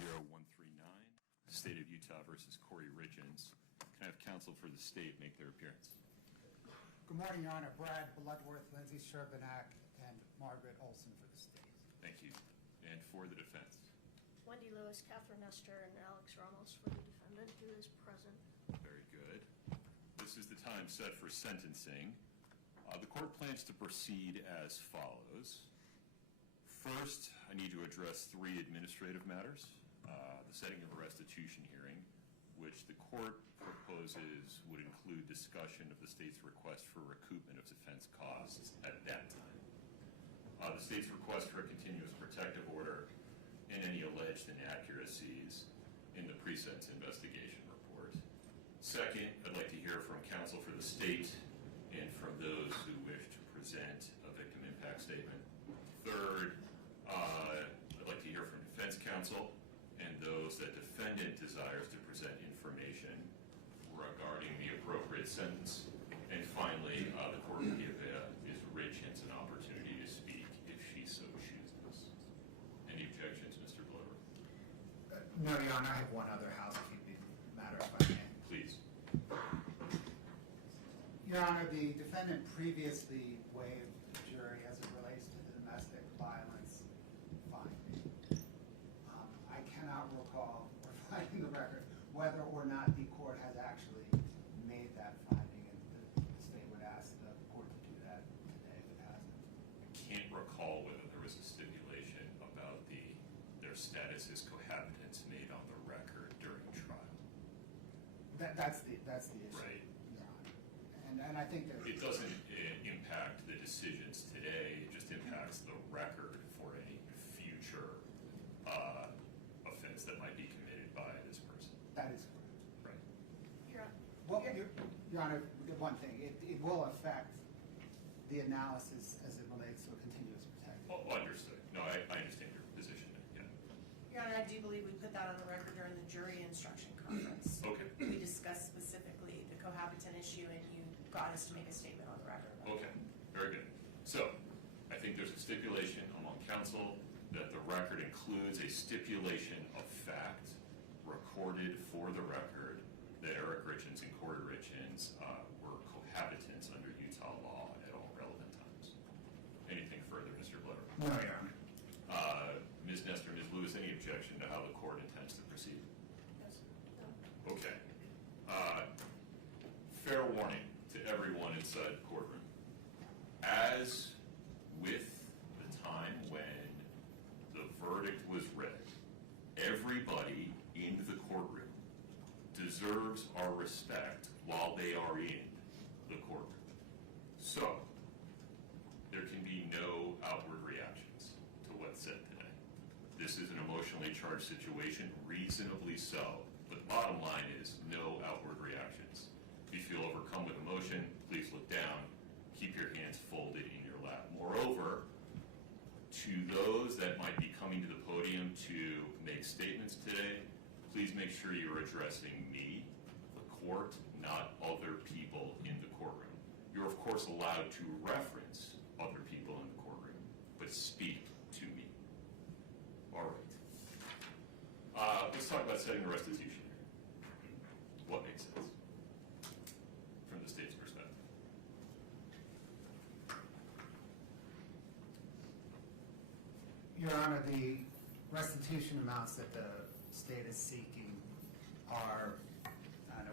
10139, State of Utah versus Kouri Richins. Can I have counsel for the state make their appearance? Good morning, Your Honor. Brad Bloodworth, Lindsay Sherbanak, and Margaret Olson for the state. Thank you. And for the defense? Wendy Lewis, Catherine Nestor, and Alex Ramos for the defendant, who is present. Very good. This is the time set for sentencing. The court plans to proceed as follows. First, I need to address 3 administrative matters. The setting of a restitution hearing, which the court proposes would include discussion of the state's request for recoupment of defense costs at that time. The state's request for a continuous protective order and any alleged inaccuracies in the pre-sentence investigation report. Second, I'd like to hear from counsel for the state and from those who wish to present a victim impact statement. Third, I'd like to hear from defense counsel and those that defendant desires to present information regarding the appropriate sentence. And finally, the court will give Ms. Richins an opportunity to speak if she so chooses. Any objections, Mr. Bloodworth? No, Your Honor. I have one other housekeeping matter, if I may. Please. Your Honor, the defendant previously waived the jury as it relates to the domestic violence finding. I cannot recall, or finding the record, whether or not the court has actually made that finding, and the state would ask the court to do that today if it hasn't. I can't recall whether there was a stipulation about their status as cohabitants made on the record during trial. That's the issue. Right. Your Honor. And I think that it doesn't impact the decisions today, it just impacts the record for any future offense that might be committed by this person. that is Right. correct. Your Honor. Well, Your Honor, one thing, it will affect the analysis as it relates to a continuous protective. Oh, understood. No, I understand your position. Yeah. Your Honor, I do believe we put that on the record during the jury instruction conference. Okay. We discussed specifically the cohabitant issue, and you got us to make a statement on the record. Okay. Very good. So, I think there's a stipulation among counsel that the record includes a stipulation of fact recorded for the record that Eric Richins and Kouri Richins were cohabitants under Utah law at all relevant times. Anything further, Mr. Blair? No, Your Honor. Ms. Nestor, Ms. Lewis, any objection to how the court intends to proceed? Yes. No. Okay. Fair warning to everyone inside the courtroom. As with the time when the verdict was read, everybody in the courtroom deserves our respect while they are in the courtroom. So, there can be no outward reactions to what's said today. This is an emotionally charged situation, reasonably so, but the bottom line is no outward reactions. If you feel overcome with emotion, please look down, keep your hands folded in your lap. Moreover, to those that might be coming to the podium to make statements today, please make sure you're addressing me, the court, not other people in the courtroom. You're of course allowed to reference other people in the courtroom, but speak to me. All right. Let's talk about setting a restitution here. What makes sense from the state's perspective? Your Honor, the restitution amounts that the state is seeking are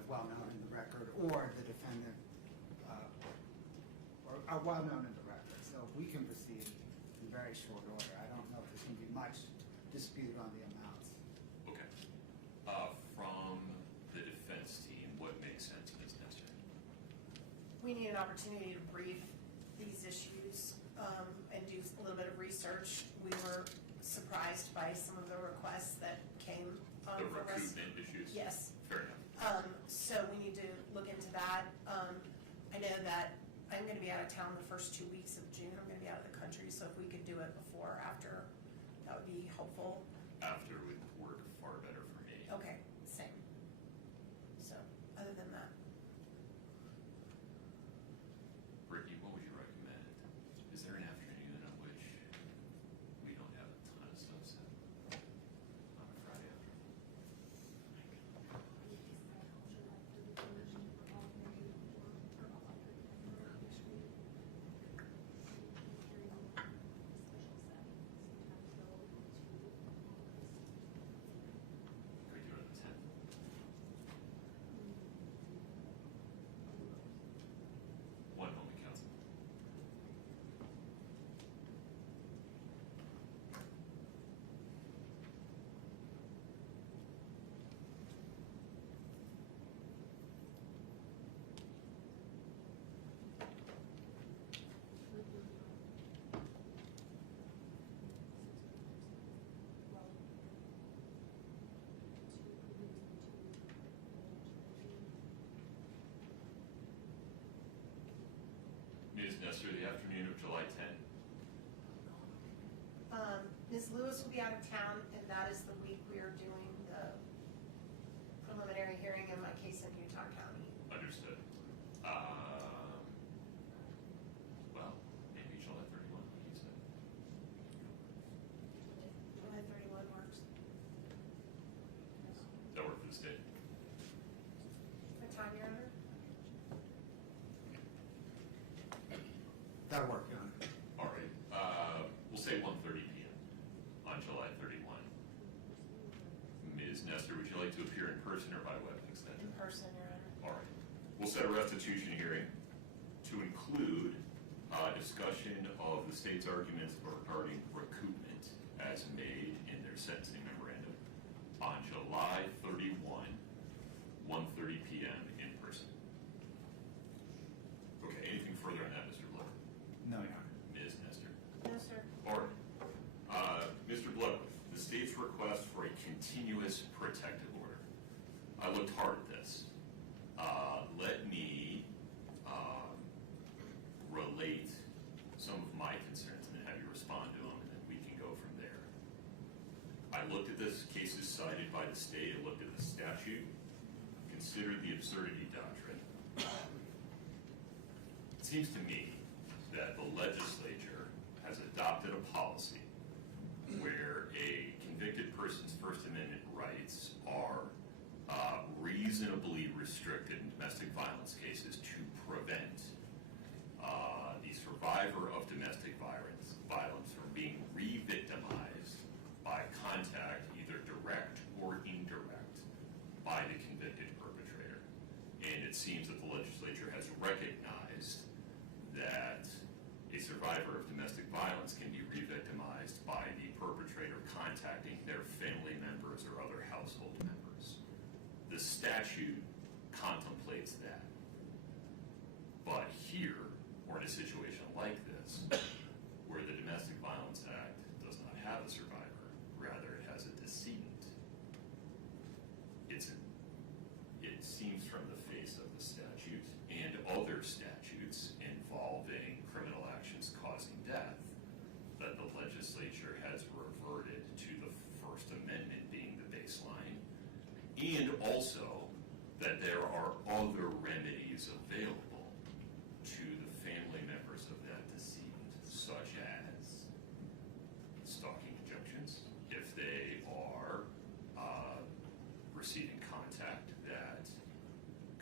well known in the record, or the defendant or are well known in the record. So we can proceed in very short order. I don't know if there's going to be much dispute on the amounts. Okay. From the defense team, what makes sense, Ms. Nestor? We need an opportunity to brief these issues and do a little bit of research. We were surprised by some of the requests that came The from us. recoupment issues? Yes. Fair enough. So we need to look into that. I know that I'm going to be out of town the first 2 weeks of June. I'm going to be out of the country, so if we could do it before or after, that would be helpful. After would work far better for me. Okay, same. So, other than that. Ricky, what would you recommend? Is there an afternoon on which we don't have a ton of stuff set on a Friday afternoon? be out of town, and that is the week we are doing the preliminary hearing in my case in Utah County. Understood. Well, maybe July 31, like you said. July 31 works. Does that work for the state? What time, Your Honor? That'll work, Your Honor. All right. We'll say 1:30 p.m. on July 31. Ms. Nestor, would you like to appear in person or by web extension? In person, Your Honor. All right. We'll set a restitution hearing to include discussion of the state's arguments regarding recoupment as made in their sentencing memorandum on July 31, 1:30 p.m. in person. Okay, anything further on that, Mr. Blood? No, Your Honor. Ms. Nestor? No, sir. All right. Mr. Blood, the state's request for a continuous protective order. I looked hard at this. Let me relate some of my concerns and then have you respond to them, and then we can go from there. I looked at this, cases cited by the state, I looked at the statute, considered the absurdity doctrine. It seems to me that the legislature has adopted a policy where a convicted person's First Amendment rights are reasonably restricted in domestic violence cases to prevent the survivor of domestic violence from being re-victimized by contact, either direct or indirect, by the convicted perpetrator. And it seems that the legislature has recognized that a survivor of domestic violence can be re-victimized by the perpetrator contacting their family members or other household members. The statute contemplates that. But here, or in a situation like this, where the Domestic Violence Act does not have a survivor, rather it has a decedent, it seems from the face of the statute and other statutes involving criminal actions causing death that the legislature has reverted to the First Amendment being the baseline, and also that there are other remedies available to the family members of that decedent, such as stalking injunctions, if they are receiving contact that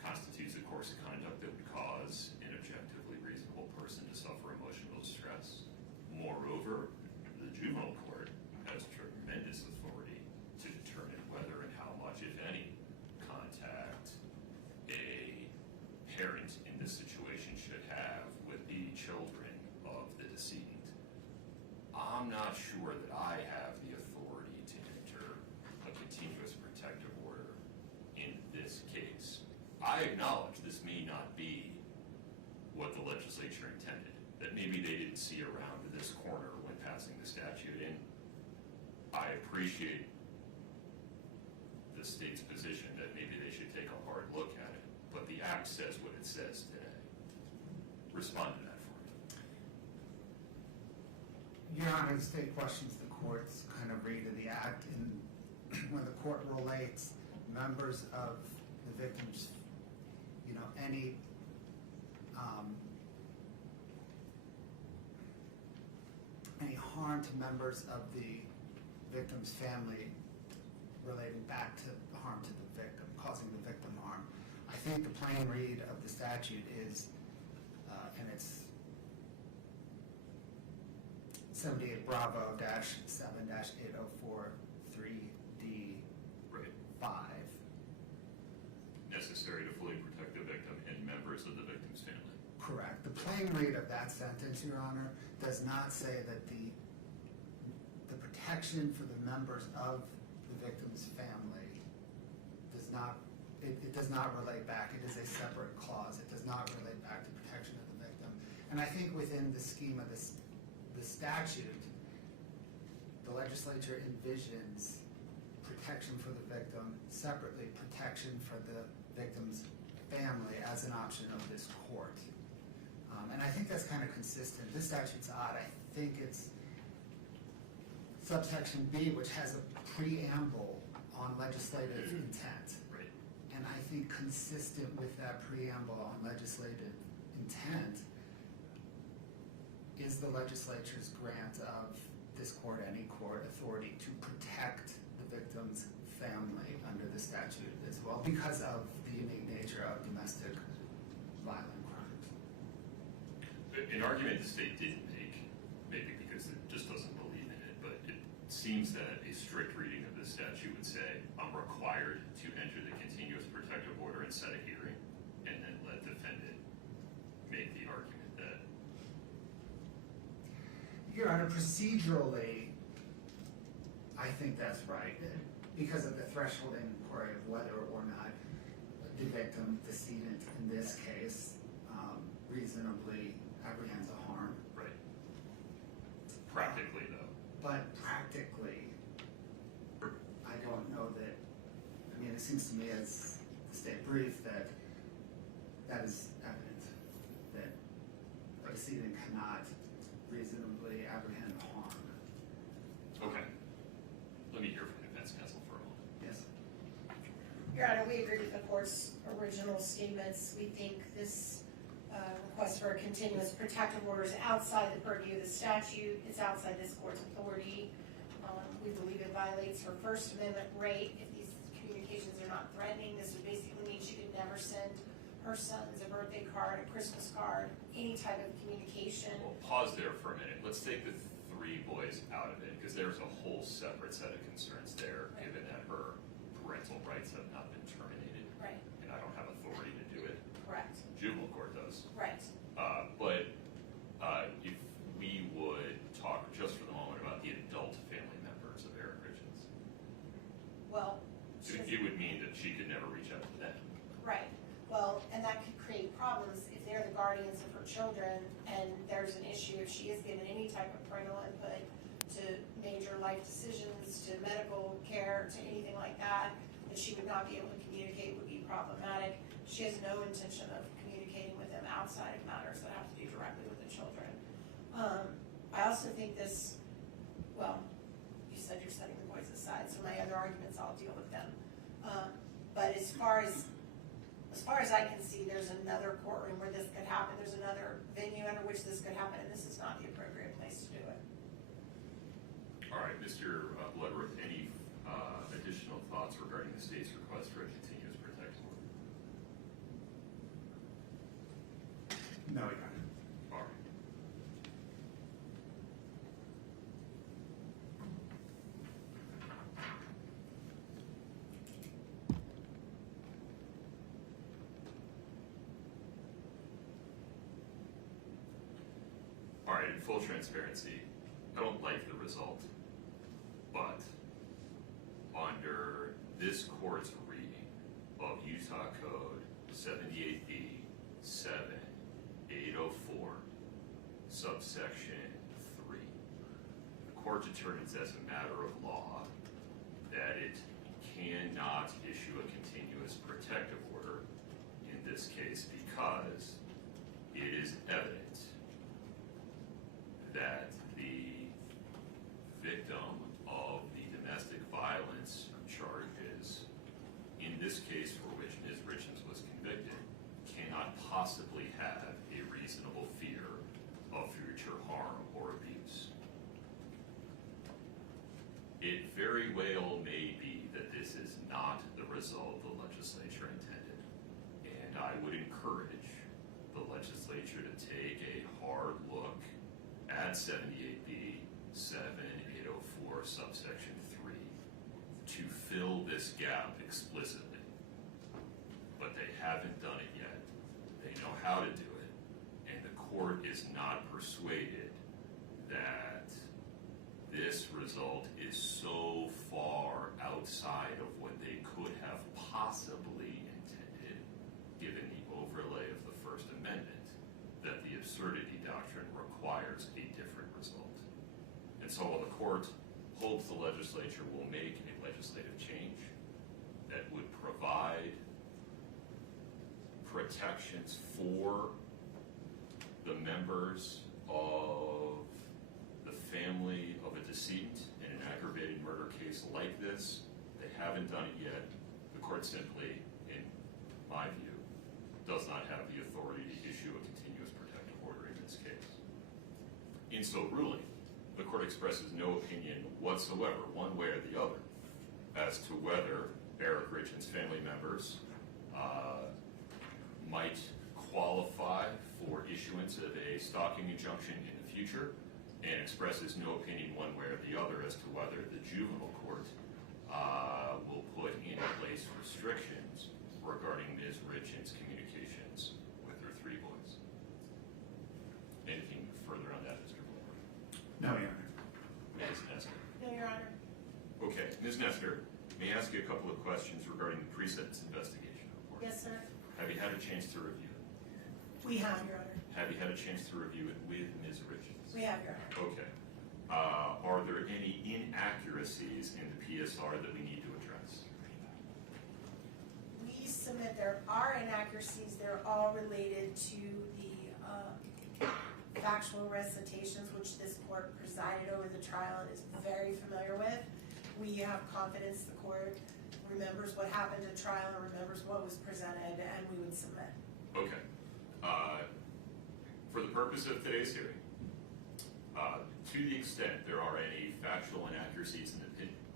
constitutes a course of conduct that would cause an objectively reasonable person to suffer emotional distress. Moreover, the juvenile court has tremendous authority to determine whether and how much, if any, contact a parent in this situation should have with the children of the decedent. I'm not sure that I have the authority to enter a continuous protective order in this case. I acknowledge this may not be what the legislature intended, that maybe they didn't see around this corner when passing the statute, and I appreciate the state's position that maybe they should take a hard look at it, but the act says what it says today. Respond to that for me. Your Honor, the state questions the court's kind of read of the act, and when the court relates members of the victims, any harm to members of the victim's family relating back to the harm to the victim, causing the victim harm. I think the plain read of the statute is, and it's 78 Bravo -7-8043 3D Right. 5. Necessary to fully protect the victim and members of the victim's family. Correct. The plain read of that sentence, Your Honor, does not say that the protection for the members of the victim's family does not, it does not relate back. It is a separate clause. It does not relate back to protection of the victim. And I think within the scheme of the statute, the legislature envisions protection for the victim, separately protection for the victim's family as an option of this court. And I think that's kind of consistent. This statute's odd. I think it's subsection B, which has a preamble on legislative intent. Right. And I think consistent with that preamble on legislative intent is the legislature's grant of this court, any court, authority to protect the victim's family under the statute as well, because of the unique nature of domestic violent crimes. An argument the state didn't make, maybe because it just doesn't believe in it, but it seems that a strict reading of the statute would say, I'm required to enter the continuous protective order and set a hearing, and then let defendant make the argument that. Your Honor, procedurally, I think that's right, because of the threshold inquiry of whether or not the victim, decedent in this case, reasonably apprehends a harm. Right. Practically, though. But practically, I don't know that, I mean, it seems to me as the state brief that that is evident, that a decedent cannot reasonably apprehend harm. Okay. Let me hear from the defense counsel for a moment. Yes. Your Honor, we agree with the court's original statements. We think this request for a continuous protective order is outside the purview of the statute. It's outside this court's authority. We believe it violates her First Amendment right. If these communications are not threatening, this would basically mean she could never send her sons a birthday card, a Christmas card, any type of communication. Well, pause there for a minute. Let's take the three boys out of it, because there's a whole separate set of concerns there, Right. given that her parental rights have not been terminated. Right. And I don't have authority to do it. Correct. Juvenile court does. Right. But if we would talk just for the moment about the adult family members of Eric Richins, Well, it would mean that she could never reach out to them. right. Well, and that could create problems if they're the guardians of her children and there's an issue if she is given any type of parental input to major life decisions, to medical care, to anything like that she would not be able to communicate would be problematic. She has no intention of communicating with them outside of matters that have to do directly with the children. I also think this, well, you said you're setting the boys aside, so my other arguments, I'll deal with them. But as far as I can see, there's another courtroom where this could happen. There's another venue under which this could happen, and this is not the appropriate place to do it. All right, Mr. Bloodworth, any additional thoughts regarding the state's request for a continuous protective order? No, Your Honor. All right. All right, in full transparency, I don't like the result, but under this court's reading of Utah Code 78B 7804, subsection 3, the court determines as a matter of law that it cannot issue a continuous protective order in this case because it is evident that the victim of the domestic violence charges, in this case for which Ms. Richins was convicted, cannot possibly have a reasonable fear of future harm or abuse. It very well may be that this is not the result the legislature intended, and I would encourage the legislature to take a hard look at 78B 7804 subsection 3 to fill this gap explicitly. But they haven't done it yet. They know how to do it, and the court is not persuaded that this result is so far outside of what they could have possibly intended, given the overlay of the First Amendment, that the absurdity doctrine requires a different result. And so while the court holds the legislature will make a legislative change that would provide protections for the members of the family of a decedent in an aggravated murder case like this. They haven't done it yet. The court simply, in my view, does not have the authority to issue a continuous protective order in this case. In so ruling, the court expresses no opinion whatsoever, one way or the other, as to whether Eric Richins' family members might qualify for issuance of a stalking injunction in the future, and expresses no opinion one way or the other as to whether the juvenile court will put in place restrictions regarding Ms. Richins' communications with her 3 boys. Anything further on that, Mr. Blower? No, Your Honor. Ms. Nestor? No, Your Honor. Okay, Ms. Nestor, may I ask you a couple of questions regarding the pre-sentence investigation report? Yes, sir. Have you had a chance to review it? We have, Your Honor. Have you had a chance to review it with Ms. Richins? We have, Your Honor. Okay. Are there any inaccuracies in the PSR that we need to address? We submit there are inaccuracies. They're all related to the factual recitations, which this court presided over the trial and is very familiar with. We have confidence the court remembers what happened at trial and remembers what was presented, and we would submit. Okay. For the purpose of today's hearing, to the extent there are any factual inaccuracies in the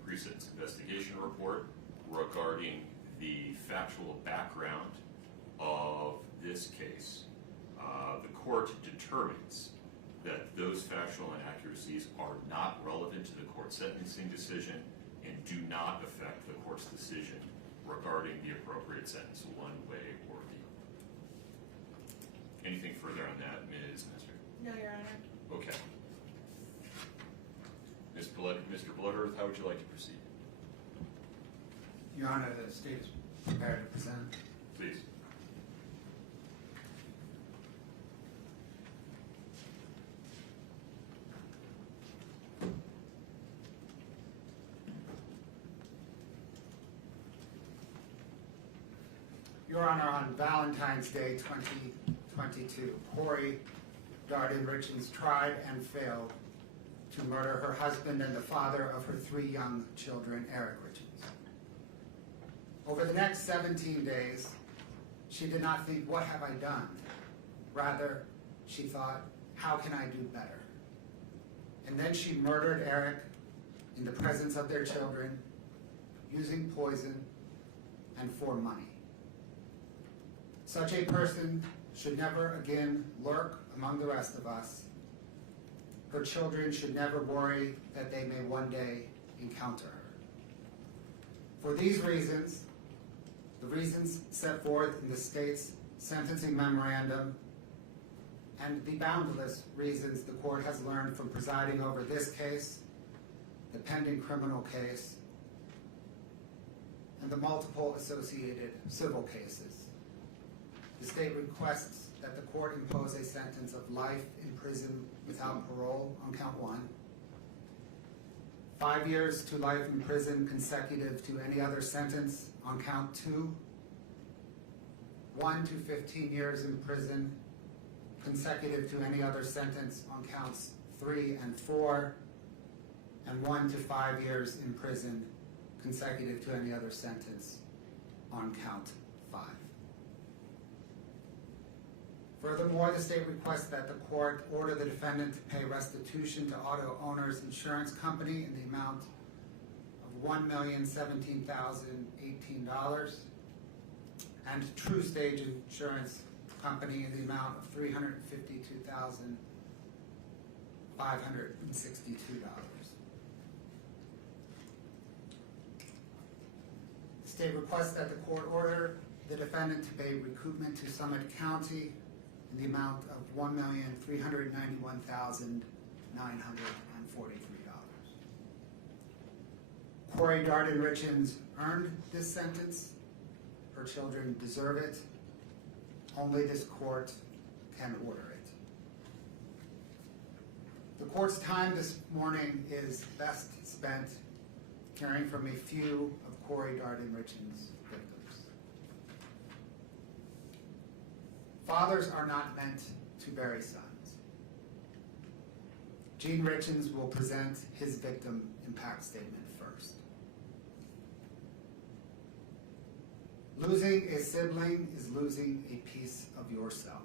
pre-sentence investigation report regarding the factual background of this case, the court determines that those factual inaccuracies are not relevant to the court's sentencing decision and do not affect the court's decision regarding the appropriate sentence one way or the other. Anything further on that, Ms. Nestor? No, Your Honor. Okay. Mr. Bloodworth, how would you like to proceed? Your Honor, the state is prepared to present. Please. Your Honor, on Valentine's Day 2022, Kouri Richins tried and failed to murder her husband and the father of her 3 young children, Eric Richins. Over the next 17 days, she did not think, what have I done? Rather, she thought, how can I do better? And then she murdered Eric in the presence of their children, using poison and for money. Such a person should never again lurk among the rest of us. Her children should never worry that they may one day encounter her. For these reasons, the reasons set forth in the state's sentencing memorandum, and the boundless reasons the court has learned from presiding over this case, the pending criminal case, and the multiple associated civil cases, the state requests that the court impose a sentence of life in prison without parole on count 1, 5 years to life in prison consecutive to any other sentence on count 2, 1 to 15 years in prison consecutive to any other sentence on counts 3 and 4, and 1 to 5 years in prison consecutive to any other sentence on count 5. Furthermore, the state requests that the court order the defendant to pay restitution to Auto Owners Insurance Company in the amount of $1,017,018 and True Stage Insurance Company in the amount of $352,562. The state requests that the court order the defendant to pay recoupment to Summit County in the amount of $1,391,943. Kouri Richins earned this sentence. Her children deserve it. Only this court can order it. The court's time this morning is best spent hearing from a few of Kouri Richins' victims. Fathers are not meant to bury sons. Gene Richins will present his victim in impact statement first. Losing a sibling is losing a piece of yourself.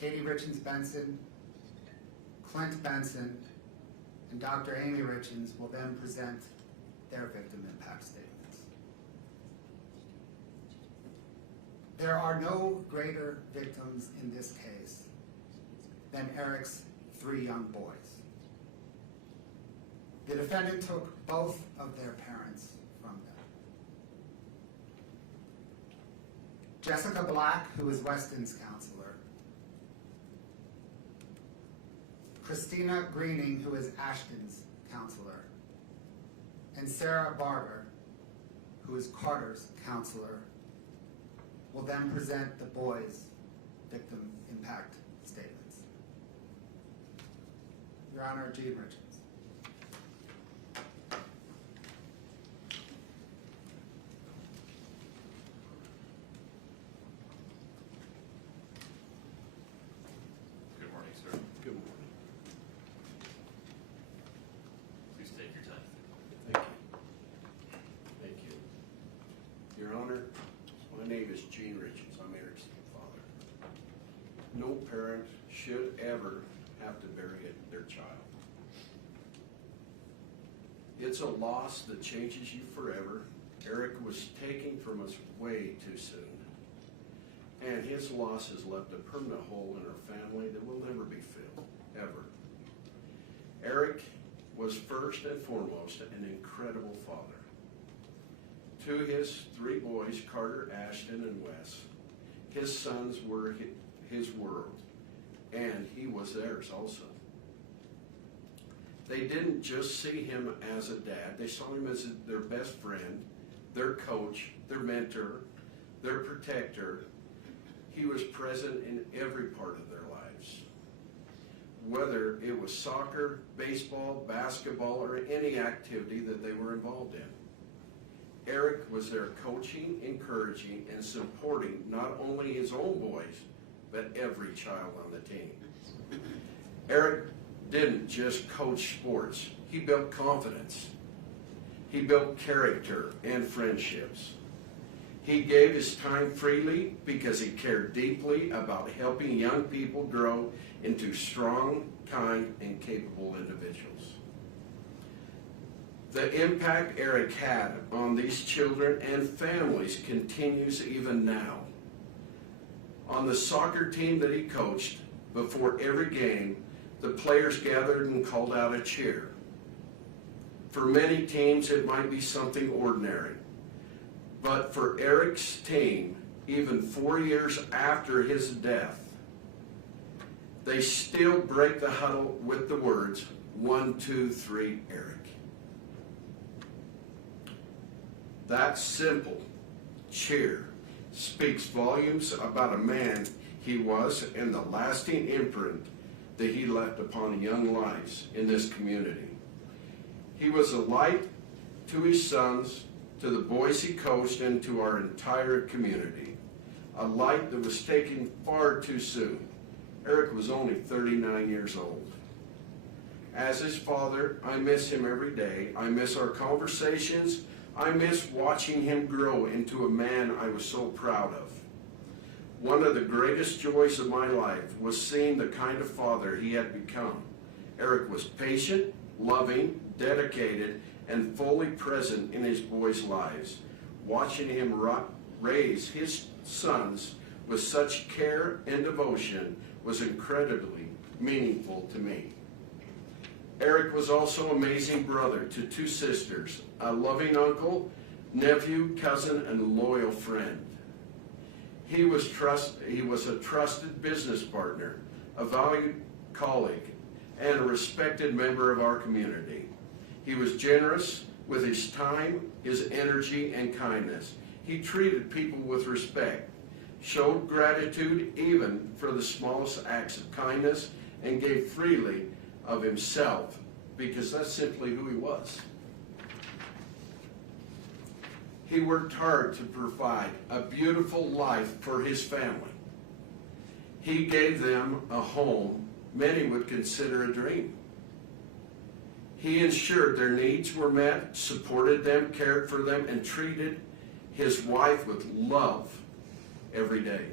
Kouri Richins Benson, Clint Benson, and Dr. Amy Richins will then present their victim impact statements. There are no greater victims in this case than Eric's 3 young boys. The defendant took both of their parents from them. Jessica Black, who is Weston's counselor, Christina Greening, who is Ashton's counselor, and Sarah Barber, who is Carter's counselor, will then present the boys' victim impact statements. Your Honor, Gene Richins. Good morning, sir. Good morning. Please take your time. Thank you. Thank you. Your Honor, my name is Gene Richins. I'm Eric's father. No parent should ever have to bury their child. It's a loss that changes you forever. Eric was taken from us way too soon. And his loss has left a permanent hole in our family that will never be filled, ever. Eric was first and foremost an incredible father. To his 3 boys, Carter, Ashton, and Wes, his sons were his world, and he was theirs also. They didn't just see him as a dad, they saw him as their best friend, their coach, their mentor, their protector. He was present in every part of their lives. Whether it was soccer, baseball, basketball, or any activity that they were involved in. Eric was there coaching, encouraging, and supporting not only his own boys, but every child on the team. Eric didn't just coach sports. He built confidence. He built character and friendships. He gave his time freely because he cared deeply about helping young people grow into strong, kind, and capable individuals. The impact Eric had on these children and families continues even now. On the soccer team that he coached, before every game, the players gathered and called out a cheer. For many teams, it might be something ordinary. But for Eric's team, even 4 years after his death, they still break the huddle with the words, 1, 2, 3, Eric. That simple cheer speaks volumes about a man he was and the lasting imprint that he left upon young lives in this community. He was a light to his sons, to the boys he coached, and to our entire community. A light that was taken far too soon. Eric was only 39 years old. As his father, I miss him every day. I miss our conversations. I miss watching him grow into a man I was so proud of. One of the greatest joys of my life was seeing the kind of father he had become. Eric was patient, loving, dedicated, and fully present in his boys' lives. Watching him raise his sons with such care and devotion was incredibly meaningful to me. Eric was also an amazing brother to 2 sisters, a loving uncle, nephew, cousin, and loyal friend. He was a trusted business partner, a valued colleague, and a respected member of our community. He was generous with his time, his energy, and kindness. He treated people with respect, showed gratitude even for the smallest acts of kindness, and gave freely of himself because that's simply who he was. He worked hard to provide a beautiful life for his family. He gave them a home many would consider a dream. He ensured their needs were met, supported them, cared for them, and treated his wife with love every day.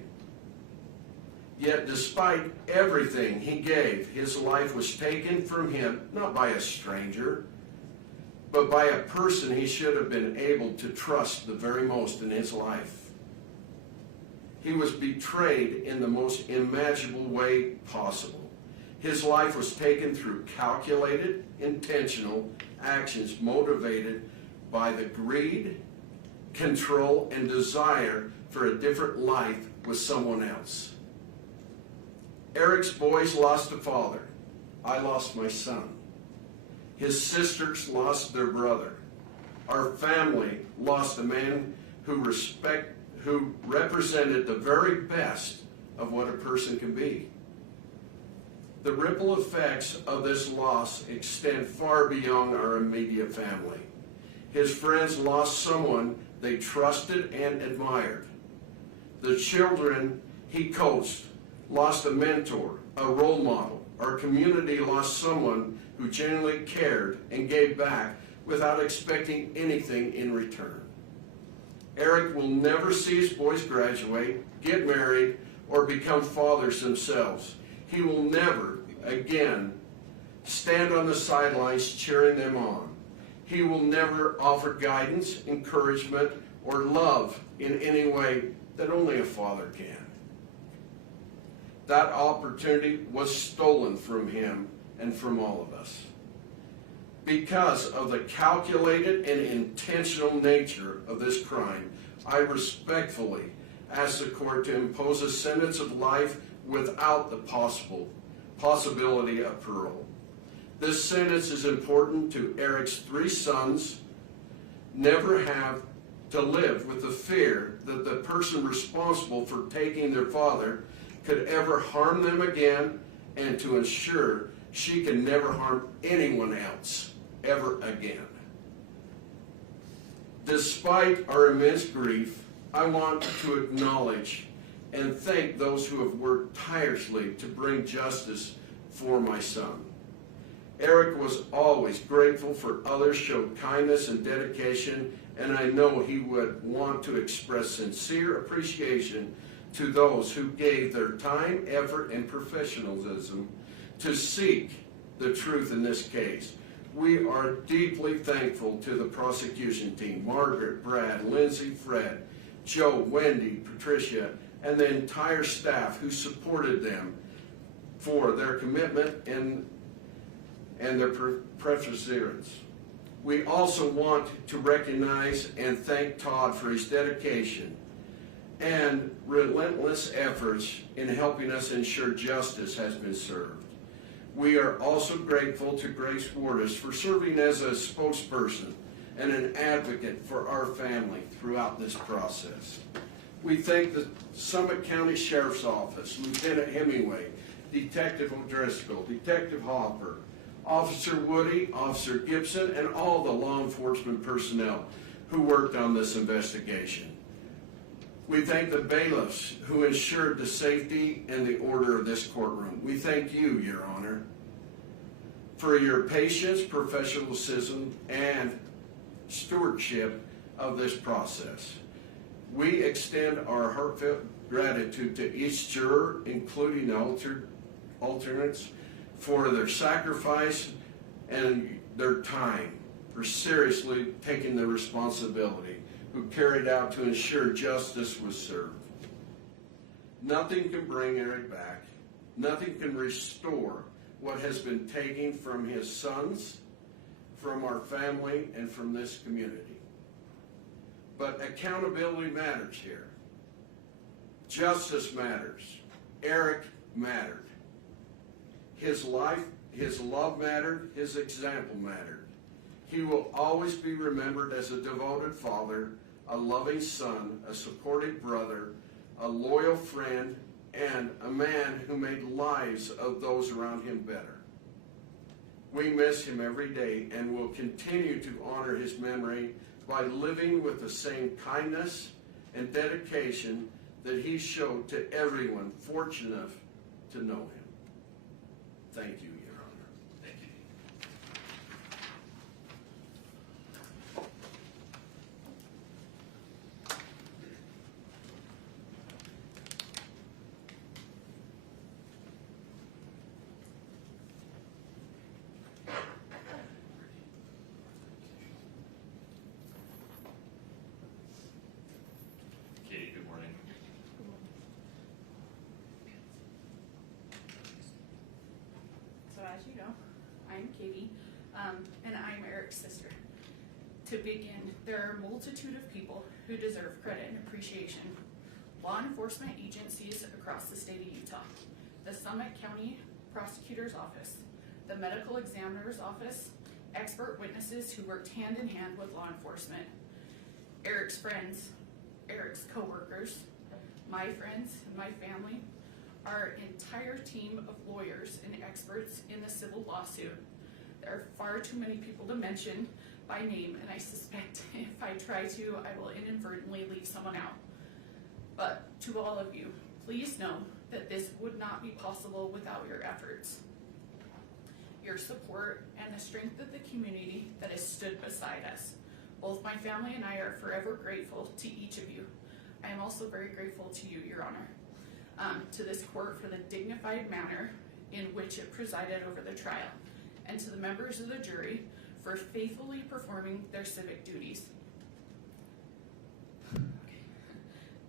Yet despite everything he gave, his life was taken from him, not by a stranger, but by a person he should have been able to trust the very most in his life. He was betrayed in the most imaginable way possible. His life was taken through calculated, intentional actions motivated by the greed, control, and desire for a different life with someone else. Eric's boys lost a father. I lost my son. His sisters lost their brother. Our family lost a man who represented the very best of what a person can be. The ripple effects of this loss extend far beyond our immediate family. His friends lost someone they trusted and admired. The children he coached lost a mentor, a role model. Our community lost someone who genuinely cared and gave back without expecting anything in return. Eric will never see his boys graduate, get married, or become fathers themselves. He will never, again, stand on the sidelines cheering them on. He will never offer guidance, encouragement, or love in any way that only a father can. That opportunity was stolen from him and from all of us. Because of the calculated and intentional nature of this crime, I respectfully ask the court to impose a sentence of life without the possibility of parole. This sentence is important to Eric's 3 sons never have to live with the fear that the person responsible for taking their father could ever harm them again, and to ensure she can never harm anyone else ever again. Despite our immense grief, I want to acknowledge and thank those who have worked tirelessly to bring justice for my son. Eric was always grateful for others showed kindness and dedication, and I know he would want to express sincere appreciation to those who gave their time, effort, and professionalism to seek the truth in this case. We are deeply thankful to the prosecution team, Margaret, Brad, Lindsay, Fred, Joe, Wendy, Patricia, and the entire staff who supported them for their commitment and their perseverance. We also want to recognize and thank Todd for his dedication and relentless efforts in helping us ensure justice has been served. We are also grateful to Grace Wardis for serving as a spokesperson and an advocate for our family throughout this process. We thank the Summit County Sheriff's Office, Lieutenant Hemingway, Detective O'Driscoll, Detective Hopper, Officer Woody, Officer Gibson, and all the law enforcement personnel who worked on this investigation. We thank the bailiffs who ensured the safety and the order of this courtroom. We thank you, Your Honor, for your patience, professionalism, and stewardship of this process. We extend our heartfelt gratitude to each juror, including the alternates, for their sacrifice and their time, for seriously taking the responsibility, who carried out to ensure justice was served. Nothing can bring Eric back. Nothing can restore what has been taken from his sons, from our family, and from this community. But accountability matters here. Justice matters. Eric mattered. His life, his love mattered, his example mattered. He will always be remembered as a devoted father, a loving son, a supportive brother, a loyal friend, and a man who made lives of those around him better. We miss him every day and will continue to honor his memory by living with the same kindness and dedication that he showed to everyone fortunate enough to know him. Thank you, Your Honor. Thank you. as you know, I'm Katie, and I'm Eric's sister. To begin, there are a multitude of people who deserve credit and appreciation. Law enforcement agencies across the state of Utah, the Summit County Prosecutor's Office, the Medical Examiner's Office, expert witnesses who worked hand in hand with law enforcement, Eric's friends, Eric's co-workers, my friends and my family, our entire team of lawyers and experts in the civil lawsuit. There are far too many people to mention by name, and I suspect if I try to, I will inadvertently leave someone out. But to all of you, please know that this would not be possible without your efforts, your support, and the strength of the community that has stood beside us. Both my family and I are forever grateful to each of you. I am also very grateful to you, Your Honor, to this court for the dignified manner in which it presided over the trial, and to the members of the jury for faithfully performing their civic duties.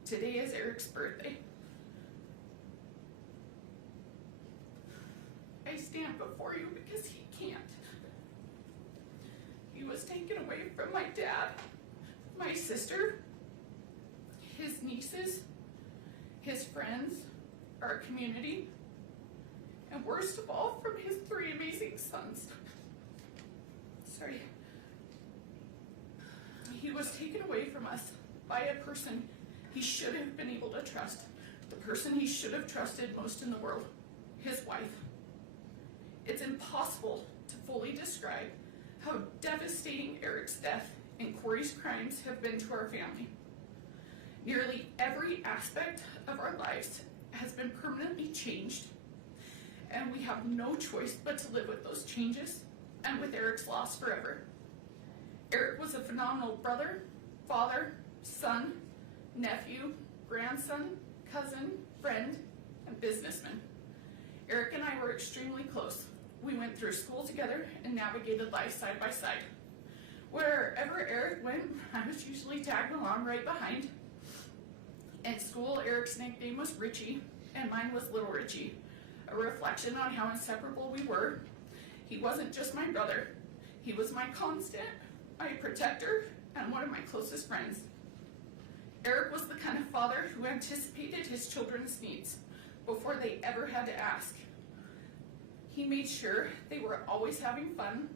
Today is Eric's birthday. I stand before you because he can't. He was taken away from my dad, my sister, his nieces, his friends, our community, and worst of all, from his 3 amazing sons. Sorry. He was taken away from us by a person he should have been able to trust, the person he should have trusted most in the world, his wife. It's impossible to fully describe how devastating Eric's death and Kouri's crimes have been to our family. Nearly every aspect of our lives has been permanently changed, and we have no choice but to live with those changes and with Eric's loss forever. Eric was a phenomenal brother, father, son, nephew, grandson, cousin, friend, and businessman. Eric and I were extremely close. We went through school together and navigated life side by side. Wherever Eric went, I was usually tagged along right behind. In school, Eric's nickname was Richie, and mine was Little Richie, a reflection on how inseparable we were. He wasn't just my brother. He was my constant, my protector, and one of my closest friends. Eric was the kind of father who anticipated his children's needs before they ever had to ask. He made sure they were always having fun,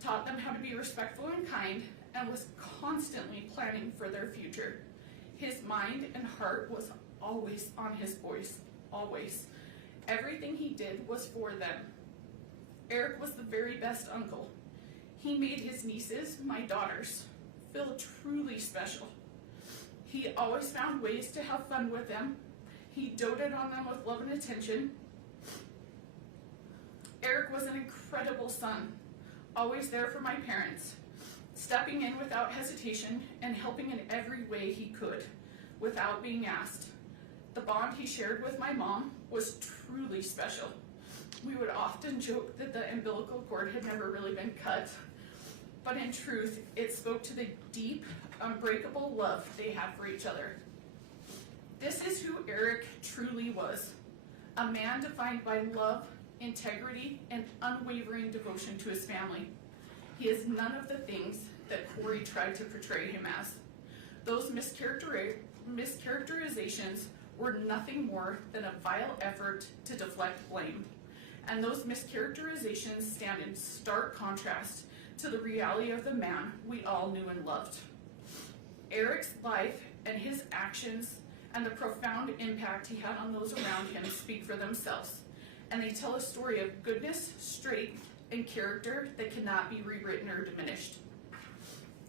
taught them how to be respectful and kind, and was constantly planning for their future. His mind and heart was always on his boys, always. Everything he did was for them. Eric was the very best uncle. He made his nieces, my daughters, feel truly special. He always found ways to have fun with them. He doted on them with love and attention. Eric was an incredible son, always there for my parents, stepping in without hesitation and helping in every way he could, without being asked. The bond he shared with my mom was truly special. We would often joke that the umbilical cord had never really been cut, but in truth, it spoke to the deep, unbreakable love they had for each other. This is who Eric truly was, a man defined by love, integrity, and unwavering devotion to his family. He is none of the things that Kouri tried to portray him as. Those mischaracterizations were nothing more than a vile effort to deflect blame. And those mischaracterizations stand in stark contrast to the reality of the man we all knew and loved. Eric's life and his actions and the profound impact he had on those around him speak for themselves, and they tell a story of goodness, strength, and character that cannot be rewritten or diminished.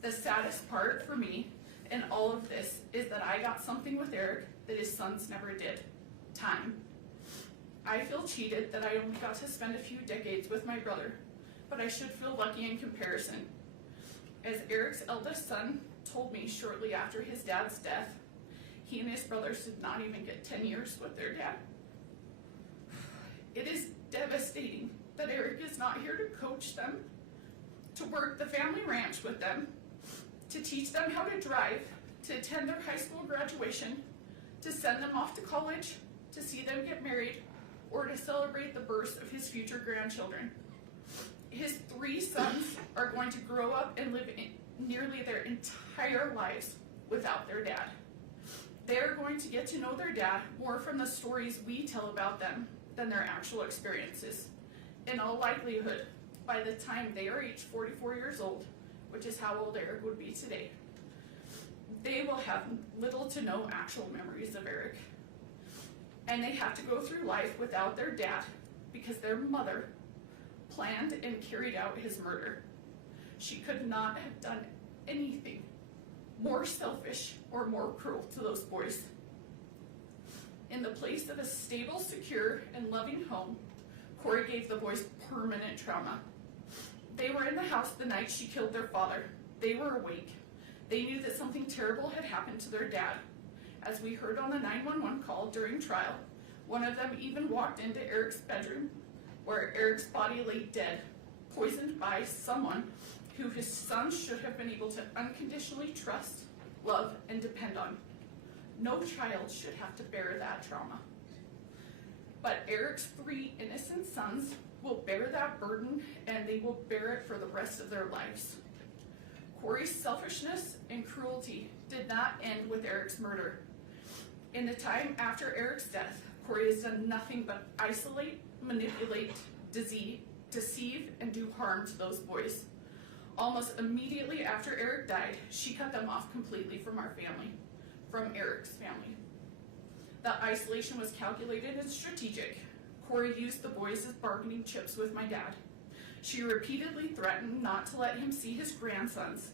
The saddest part for me in all of this is that I got something with Eric that his sons never did: time. I feel cheated that I only got to spend a few decades with my brother, but I should feel lucky in comparison. As Eric's eldest son told me shortly after his dad's death, he and his brothers did not even get 10 years with their dad. It is devastating that Eric is not here to coach them, to work the family ranch with them, to teach them how to drive, to attend their high school graduation, to send them off to college, to see them get married, or to celebrate the birth of his future grandchildren. His 3 sons are going to grow up and live nearly their entire lives without their dad. They're going to get to know their dad more from the stories we tell about them than their actual experiences. In all likelihood, by the time they are age 44 years old, which is how old Eric would be today, they will have little to no actual memories of Eric. And they have to go through life without their dad because their mother planned and carried out his murder. She could not have done anything more selfish or more cruel to those boys. In the place of a stable, secure, and loving home, Kouri gave the boys permanent trauma. They were in the house the night she killed their father. They were awake. They knew that something terrible had happened to their dad. As we heard on the 911 call during trial, one of them even walked into Eric's bedroom, where Eric's body lay dead, poisoned by someone who his son should have been able to unconditionally trust, love, and depend on. No child should have to bear that trauma. But Eric's 3 innocent sons will bear that burden, and they will bear it for the rest of their lives. Kouri's selfishness and cruelty did not end with Eric's murder. In the time after Eric's death, Kouri has done nothing but isolate, manipulate, deceive, and do harm to those boys. Almost immediately after Eric died, she cut them off completely from our family, from Eric's family. The isolation was calculated and strategic. Kouri used the boys as bargaining chips with my dad. She repeatedly threatened not to let him see his grandsons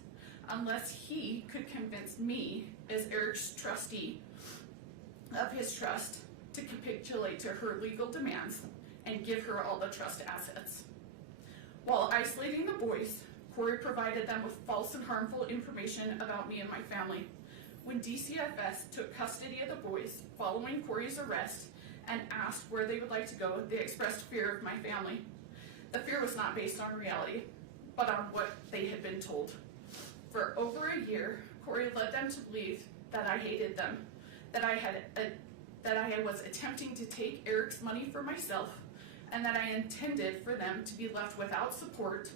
unless he could convince me, as Eric's trustee of his trust, to capitulate to her legal demands and give her all the trust assets. While isolating the boys, Kouri provided them with false and harmful information about me and my family. When DCFS took custody of the boys following Kouri's arrest and asked where they would like to go, they expressed fear of my family. The fear was not based on reality, but on what they had been told. For over a year, Kouri led them to believe that I hated them, that I was attempting to take Eric's money for myself, and that I intended for them to be left without support,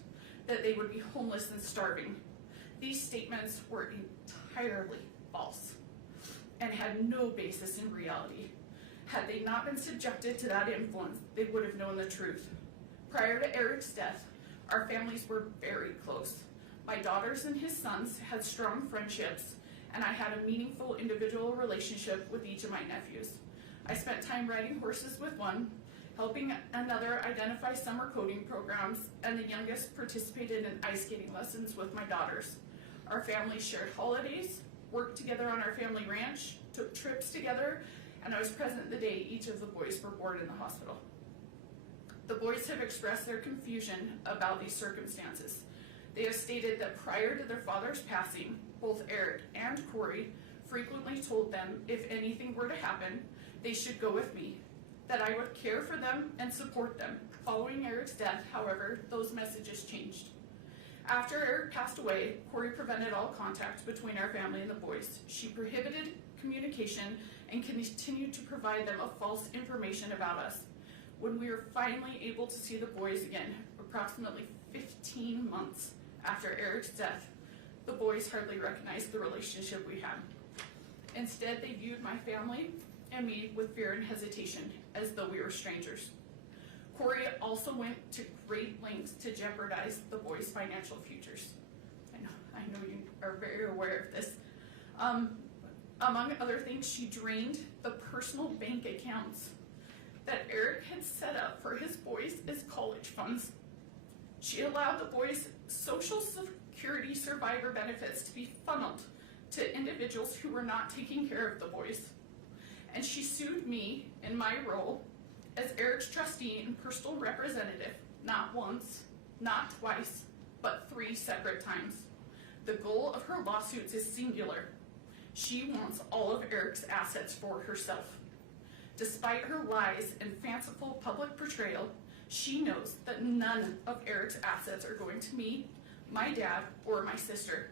that they would be homeless and starving. These statements were entirely false and had no basis in reality. Had they not been subjected to that influence, they would have known the truth. Prior to Eric's death, our families were very close. My daughters and his sons had strong friendships, and I had a meaningful individual relationship with each of my nephews. I spent time riding horses with one, helping another identify summer coding programs, and the youngest participated in ice skating lessons with my daughters. Our families shared holidays, worked together on our family ranch, took trips together, and I was present the day each of the boys were born in the hospital. The boys have expressed their confusion about these circumstances. They have stated that prior to their father's passing, both Eric and Kouri frequently told them if anything were to happen, they should go with me, that I would care for them and support them. Following Eric's death, however, those messages changed. After Eric passed away, Kouri prevented all contact between our family and the boys. She prohibited communication and continued to provide them of false information about us. When we were finally able to see the boys again, approximately 15 months after Eric's death, the boys hardly recognized the relationship we had. Instead, they viewed my family and me with fear and hesitation, as though we were strangers. Kouri also went to great lengths to jeopardize the boys' financial futures. I know you are very aware of this. Among other things, she drained the personal bank accounts that Eric had set up for his boys as college funds. She allowed the boys' Social Security survivor benefits to be funneled to individuals who were not taking care of the boys. And she sued me in my role as Eric's trustee and personal representative, not once, not twice, but 3 separate times. The goal of her lawsuits is singular. She wants all of Eric's assets for herself. Despite her lies and fanciful public portrayal, she knows that none of Eric's assets are going to me, my dad, or my sister.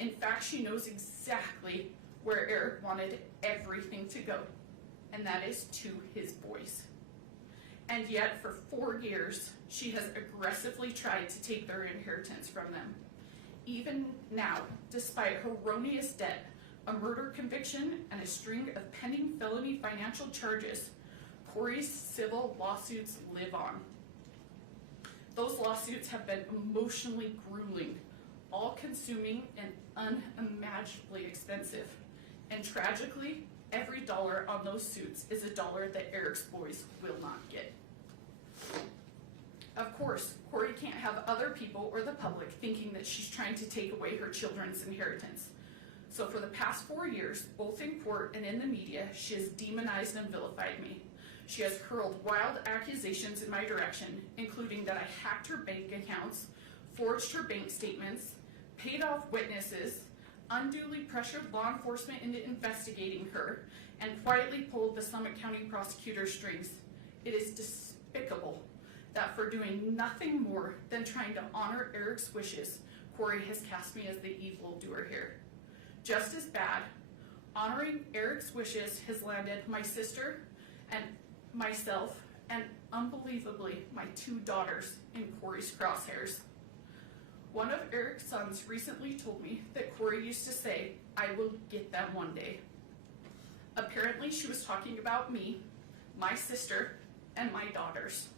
In fact, she knows exactly where Eric wanted everything to go, and that is to his boys. And yet for 4 years, she has aggressively tried to take their inheritance from them. Even now, despite erroneous debt, a murder conviction, and a string of pending felony financial charges, Kouri's civil lawsuits live on. Those lawsuits have been emotionally grueling, all-consuming, and unimaginably expensive. And tragically, every dollar on those suits is a dollar that Eric's boys will not get. Of course, Kouri can't have other people or the public thinking that she's trying to take away her children's inheritance. So for the past 4 years, both in court and in the media, she has demonized and vilified me. She has hurled wild accusations in my direction, including that I hacked her bank accounts, forged her bank statements, paid off witnesses, unduly pressured law enforcement into investigating her, and quietly pulled the Summit County prosecutor's strings. It is despicable that for doing nothing more than trying to honor Eric's wishes, Kouri has cast me as the evildoer here. Just as bad, honoring Eric's wishes has landed my sister and myself, and unbelievably, my 2 daughters in Kouri's crosshairs. One of Eric's sons recently told me that Kouri used to say, "I will get them one day." Apparently, she was talking about me, my sister, and my daughters.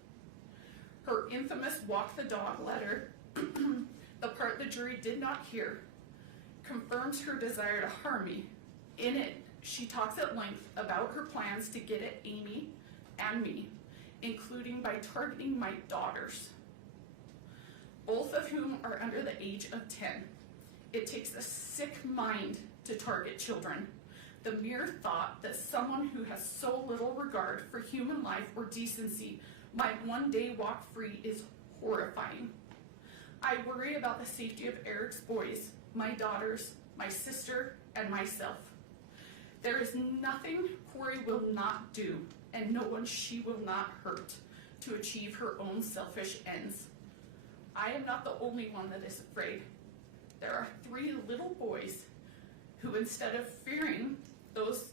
Her infamous walk the dog letter, the part the jury did not hear, confirms her desire to harm me. In it, she talks at length about her plans to get at Amy and me, including by targeting my daughters, both of whom are under the age of 10. It takes a sick mind to target children. The mere thought that someone who has so little regard for human life or decency might one day walk free is horrifying. I worry about the safety of Eric's boys, my daughters, my sister, and myself. There is nothing Kouri will not do, and no one she will not hurt, to achieve her own selfish ends. I am not the only one that is afraid. There are 3 little boys who, instead of fearing those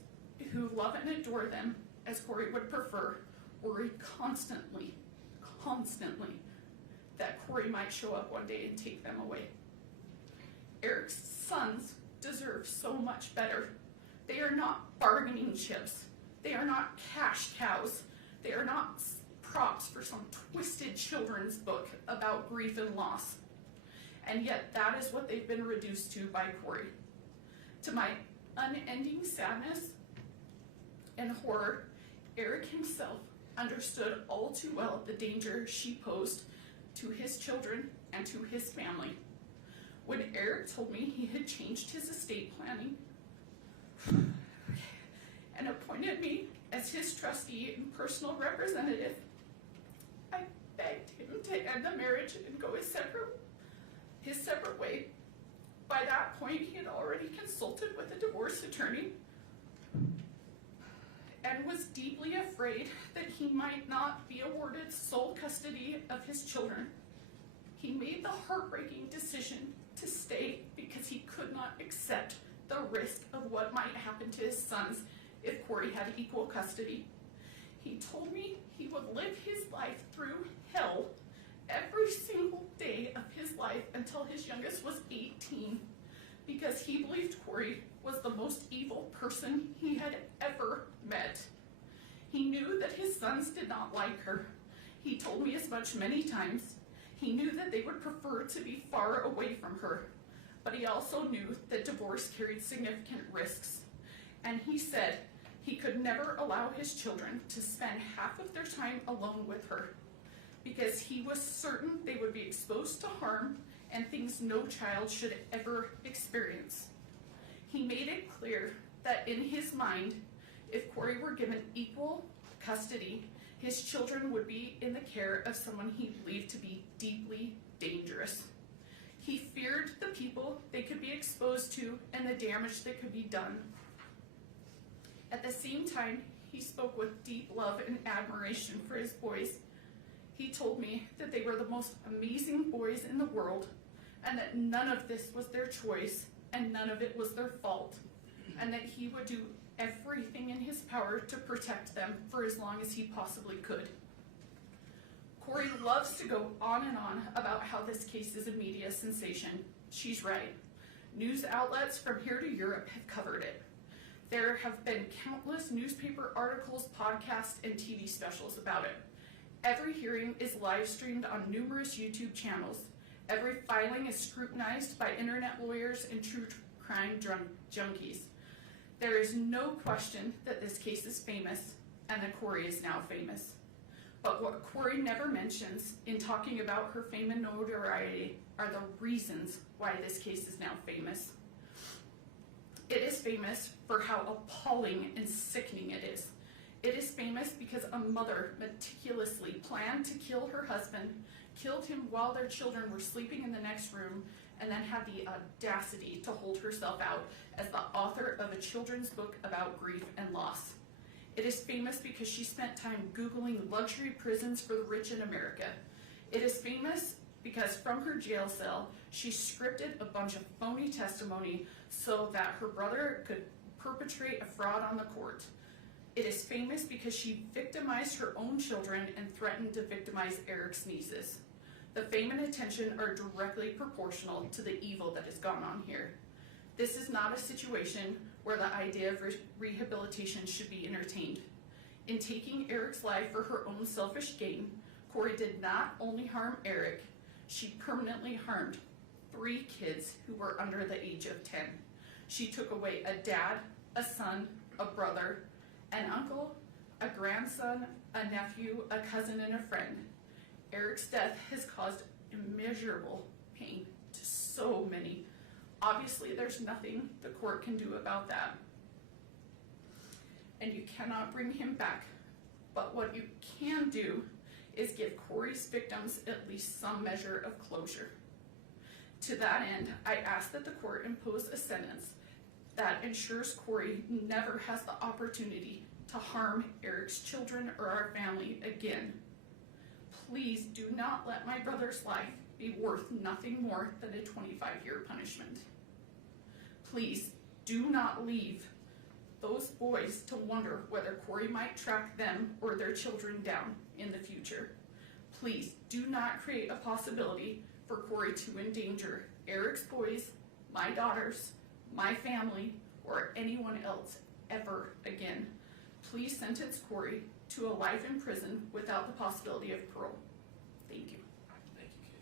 who love and adore them, as Kouri would prefer, worry constantly that Kouri might show up one day and take them away. Eric's sons deserve so much better. They are not bargaining chips. They are not cash cows. They are not props for some twisted children's book about grief and loss. And yet that is what they've been reduced to by Kouri. To my unending sadness and horror, Eric himself understood all too well the danger she posed to his children and to his family. When Eric told me he had changed his estate planning and appointed me as his trustee and personal representative, I begged him to end the marriage and go his separate way. By that point, he had already consulted with a divorce attorney and was deeply afraid that he might not be awarded sole custody of his children. He made the heartbreaking decision to stay because he could not accept the risk of what might happen to his sons if Kouri had equal custody. He told me he would live his life through hell every single day of his life until his youngest was 18, because he believed Kouri was the most evil person he had ever met. He knew that his sons did not like her. He told me as much many times. He knew that they would prefer to be far away from her, but he also knew that divorce carried significant risks. And he said he could never allow his children to spend half of their time alone with her, because he was certain they would be exposed to harm and things no child should ever experience. He made it clear that in his mind, if Kouri were given equal custody, his children would be in the care of someone he believed to be deeply dangerous. He feared the people they could be exposed to and the damage that could be done. At the same time, he spoke with deep love and admiration for his boys. He told me that they were the most amazing boys in the world, and that none of this was their choice and none of it was their fault, and that he would do everything in his power to protect them for as long as he possibly could. Kouri loves to go on and on about how this case is a media sensation. She's right. News outlets from here to Europe have covered it. There have been countless newspaper articles, podcasts, and TV specials about it. Every hearing is live streamed on numerous YouTube channels. Every filing is scrutinized by internet lawyers and true crime junkies. There is no question that this case is famous and that Kouri is now famous. But what Kouri never mentions in talking about her fame and notoriety are the reasons why this case is now famous. It is famous for how appalling and sickening it is. It is famous because a mother meticulously planned to kill her husband, killed him while their children were sleeping in the next room, and then had the audacity to hold herself out as the author of a children's book about grief and loss. It is famous because she spent time Googling luxury prisons for the rich in America. It is famous because from her jail cell, she scripted a bunch of phony testimony so that her brother could perpetrate a fraud on the court. It is famous because she victimized her own children and threatened to victimize Eric's nieces. The fame and attention are directly proportional to the evil that has gone on here. This is not a situation where the idea of rehabilitation should be entertained. In taking Eric's life for her own selfish gain, Kouri did not only harm Eric, she permanently harmed 3 kids who were under the age of 10. She took away a dad, a son, a brother, an uncle, a grandson, a nephew, a cousin, and a friend. Eric's death has caused immeasurable pain to so many. Obviously, there's nothing the court can do about that. And you cannot bring him back. But what you can do is give Kouri's victims at least some measure of closure. To that end, I ask that the court impose a sentence that ensures Kouri never has the opportunity to harm Eric's children or our family again. Please do not let my brother's life be worth nothing more than a 25-year punishment. Please do not leave those boys to wonder whether Kouri might track them or their children down in the future. Please do not create a possibility for Kouri to endanger Eric's boys, my daughters, my family, or anyone else ever again. Please sentence Kouri to a life in prison without the possibility of parole. Thank you. Thank you, Kate.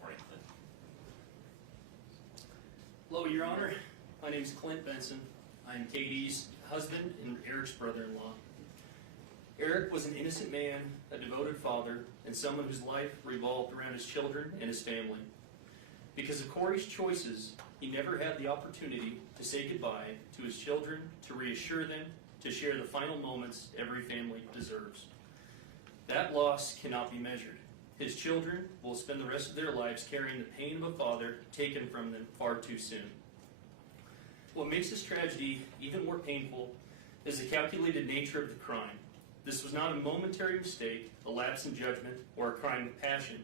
Morning, Clint. Hello, Your Honor. My name is Clint Benson. I'm Katie's husband and Eric's brother-in-law. Eric was an innocent man, a devoted father, and someone whose life revolved around his children and his family. Because of Kouri's choices, he never had the opportunity to say goodbye to his children, to reassure them, to share the final moments every family deserves. That loss cannot be measured. His children will spend the rest of their lives carrying the pain of a father taken from them far too soon. What makes this tragedy even more painful is the calculated nature of the crime. This was not a momentary mistake, a lapse in judgment, or a crime of passion.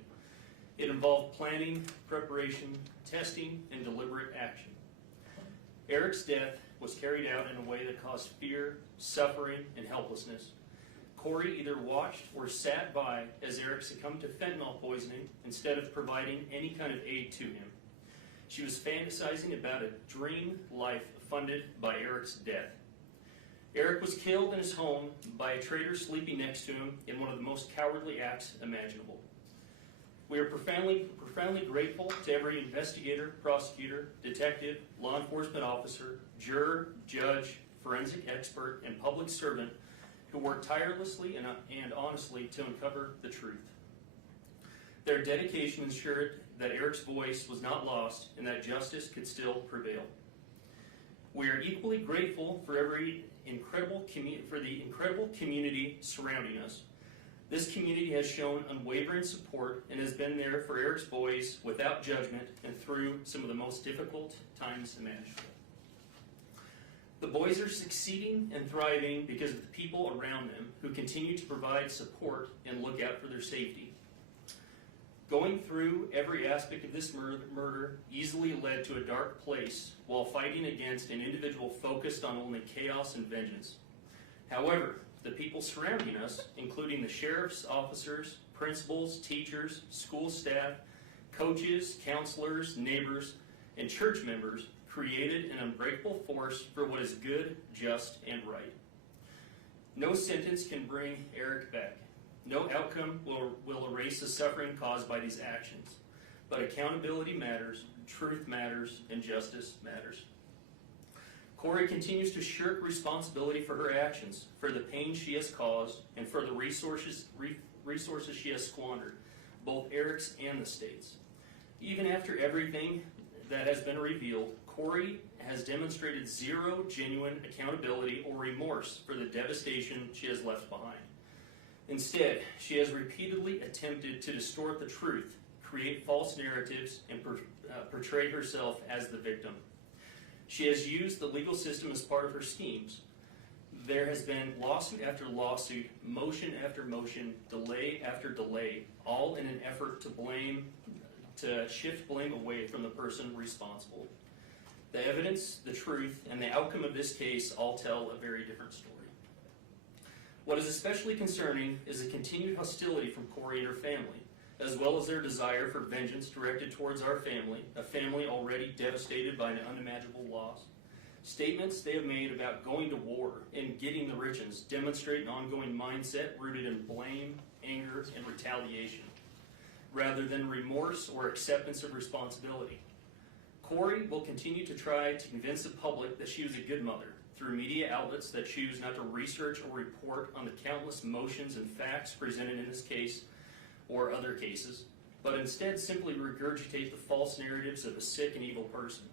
It involved planning, preparation, testing, and deliberate action. Eric's death was carried out in a way that caused fear, suffering, and helplessness. Kouri either watched or sat by as Eric succumbed to fentanyl poisoning instead of providing any kind of aid to him. She was fantasizing about a dream life funded by Eric's death. Eric was killed in his home by a traitor sleeping next to him in one of the most cowardly acts imaginable. We are profoundly grateful to every investigator, prosecutor, detective, law enforcement officer, juror, judge, forensic expert, and public servant who worked tirelessly and honestly to uncover the truth. Their dedication ensured that Eric's voice was not lost and that justice could still prevail. We are equally grateful for the incredible community surrounding us. This community has shown unwavering support and has been there for Eric's boys without judgment and through some of the most difficult times imaginable. The boys are succeeding and thriving because of the people around them who continue to provide support and look out for their safety. Going through every aspect of this murder easily led to a dark place while fighting against an individual focused on only chaos and vengeance. However, the people surrounding us, including the sheriff's officers, principals, teachers, school staff, coaches, counselors, neighbors, and church members, created an unbreakable force for what is good, just, and right. No sentence can bring Eric back. No outcome will erase the suffering caused by these actions. But accountability matters, truth matters, and justice matters. Kouri continues to shirk responsibility for her actions, for the pain she has caused, and for the resources she has squandered, both Eric's and the state's. Even after everything that has been revealed, Kouri has demonstrated zero genuine accountability or remorse for the devastation she has left behind. Instead, she has repeatedly attempted to distort the truth, create false narratives, and portray herself as the victim. She has used the legal system as part of her schemes. There has been lawsuit after lawsuit, motion after motion, delay after delay, all in an effort to shift blame away from the person responsible. The evidence, the truth, and the outcome of this case all tell a very different story. What is especially concerning is the continued hostility from Kouri and her family, as well as their desire for vengeance directed towards our family, a family already devastated by an unimaginable loss. Statements they have made about going to war and getting the Richins demonstrate an ongoing mindset rooted in blame, anger, and retaliation, rather than remorse or acceptance of responsibility. Kouri will continue to try to convince the public that she was a good mother through media outlets that choose not to research or report on the countless motions and facts presented in this case or other cases, but instead simply regurgitate the false narratives of a sick and evil person.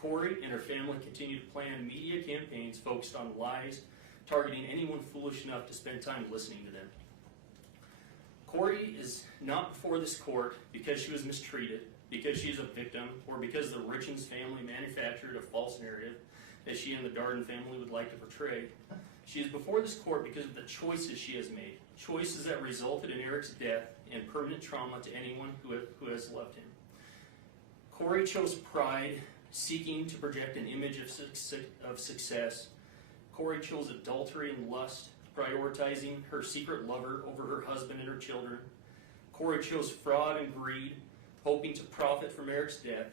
Kouri and her family continue to plan media campaigns focused on lies, targeting anyone foolish enough to spend time listening to them. Kouri is not before this court because she was mistreated, because she is a victim, or because the Richins family manufactured a false narrative that she and the Darden family would like to portray. She is before this court because of the choices she has made, choices that resulted in Eric's death and permanent trauma to anyone who has loved him. Kouri chose pride, seeking to project an image of success. Kouri chose adultery and lust, prioritizing her secret lover over her husband and her children. Kouri chose fraud and greed, hoping to profit from Eric's death.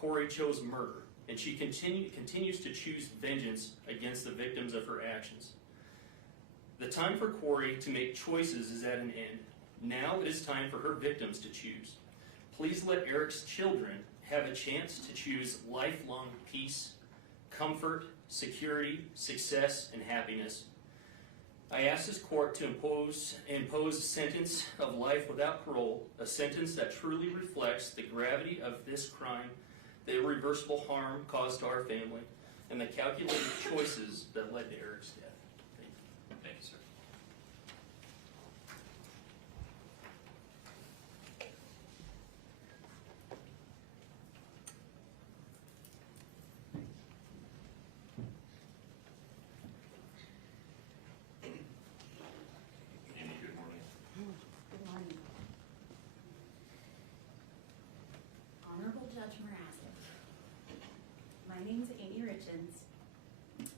Kouri chose murder, and she continues to choose vengeance against the victims of her actions. The time for Kouri to make choices is at an end. Now it is time for her victims to choose. Please let Eric's children have a chance to choose lifelong peace, comfort, security, success, and happiness. I ask this court to impose a sentence of life without parole, a sentence that truly reflects the gravity of this crime, the irreversible harm caused to our family, and the calculated choices that led to Eric's death. Thank you. Thank you, sir. Amy, good morning. Good morning. Honorable Judge Mrazik, my name is Amy Richins.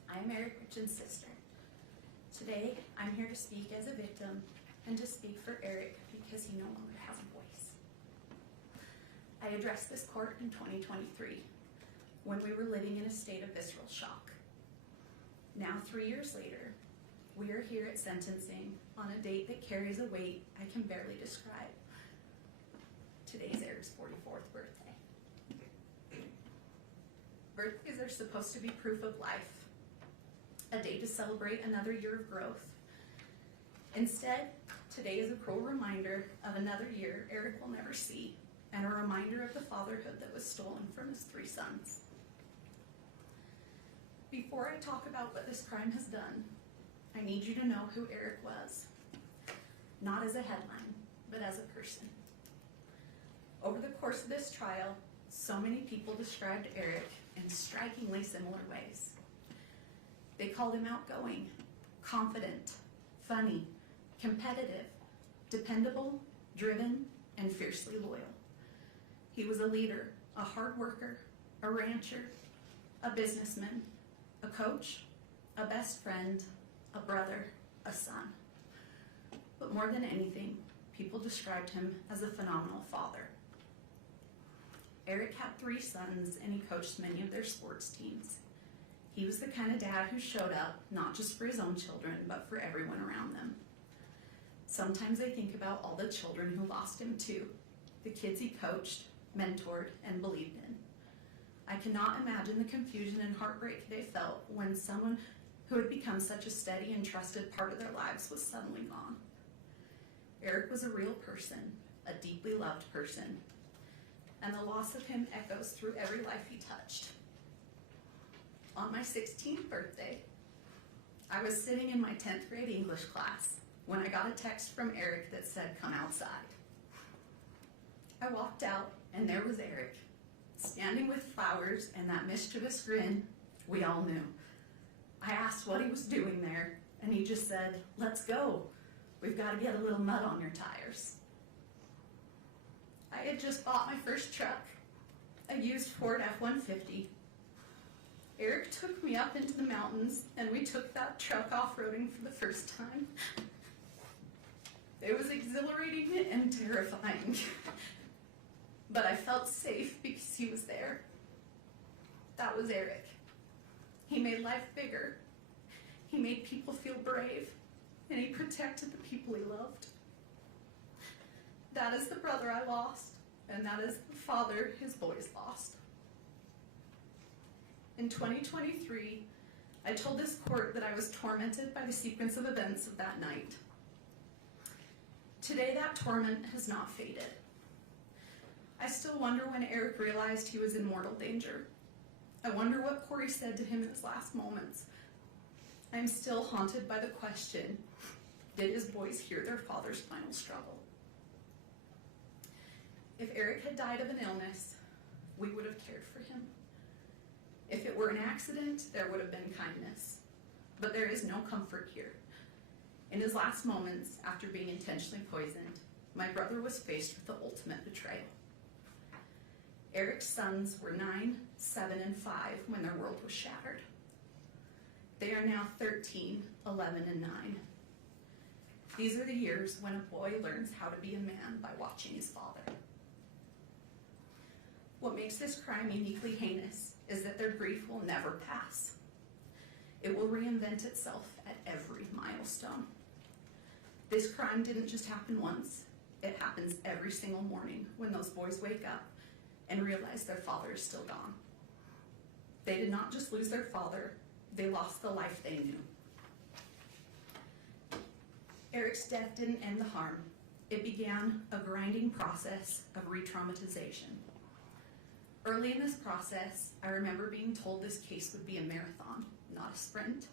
I am Eric Richins' sister. Today, I'm here to speak as a victim and to speak for Eric because he no longer has a voice. I addressed this court in 2023 when we were living in a state of visceral shock. Now, 3 years later, we are here at sentencing on a date that carries a weight I can barely describe. Today's Eric's 44th birthday. Birthdays are supposed to be proof of life, a day to celebrate another year of growth. Instead, today is a cruel reminder of another year Eric will never see, and a reminder of the fatherhood that was stolen from his 3 sons. Before I talk about what this crime has done, I need you to know who Eric was, not as a headline, but as a person. Over the course of this trial, so many people described Eric in strikingly similar ways. They called him outgoing, confident, funny, competitive, dependable, driven, and fiercely loyal. He was a leader, a hard worker, a rancher, a businessman, a coach, a best friend, a brother, a son. But more than anything, people described him as a phenomenal father. Eric had 3 sons, and he coached many of their sports teams. He was the kind of dad who showed up not just for his own children, but for everyone around them. Sometimes I think about all the children who lost him too, the kids he coached, mentored, and believed in. I cannot imagine the confusion and heartbreak they felt when someone who had become such a steady and trusted part of their lives was suddenly gone. Eric was a real person, a deeply loved person, and the loss of him echoes through every life he touched. On my 16th birthday, I was sitting in my 10th grade English class when I got a text from Eric that said, "Come outside." I walked out, and there was Eric, standing with flowers and that mischievous grin we all knew. I asked what he was doing there, and he just said, "Let's go. We've got to get a little mud on your tires." I had just bought my first truck, a used Ford F-150. Eric took me up into the mountains, and we took that truck off-roading for the first time. It was exhilarating and terrifying, but I felt safe because he was there. That was Eric. He made life bigger. He made people feel brave, and he protected the people he loved. That is the brother I lost, and that is the father his boys lost. In 2023, I told this court that I was tormented by the sequence of events of that night. Today, that torment has not faded. I still wonder when Eric realized he was in mortal danger. I wonder what Kouri said to him in his last moments. I am still haunted by the question, did his boys hear their father's final struggle? If Eric had died of an illness, we would have cared for him. If it were an accident, there would have been kindness. But there is no comfort here. In his last moments, after being intentionally poisoned, my brother was faced with the ultimate betrayal. Eric's sons were 9, 7, and 5 when their world was shattered. They are now 13, 11, and 9. These are the years when a boy learns how to be a man by watching his father. What makes this crime uniquely heinous is that their grief will never pass. It will reinvent itself at every milestone. This crime didn't just happen once. It happens every single morning when those boys wake up and realize their father is still gone. They did not just lose their father, they lost the life they knew. Eric's death didn't end the harm. It began a grinding process of re-traumatization. Early in this process, I remember being told this case would be a marathon, not a sprint.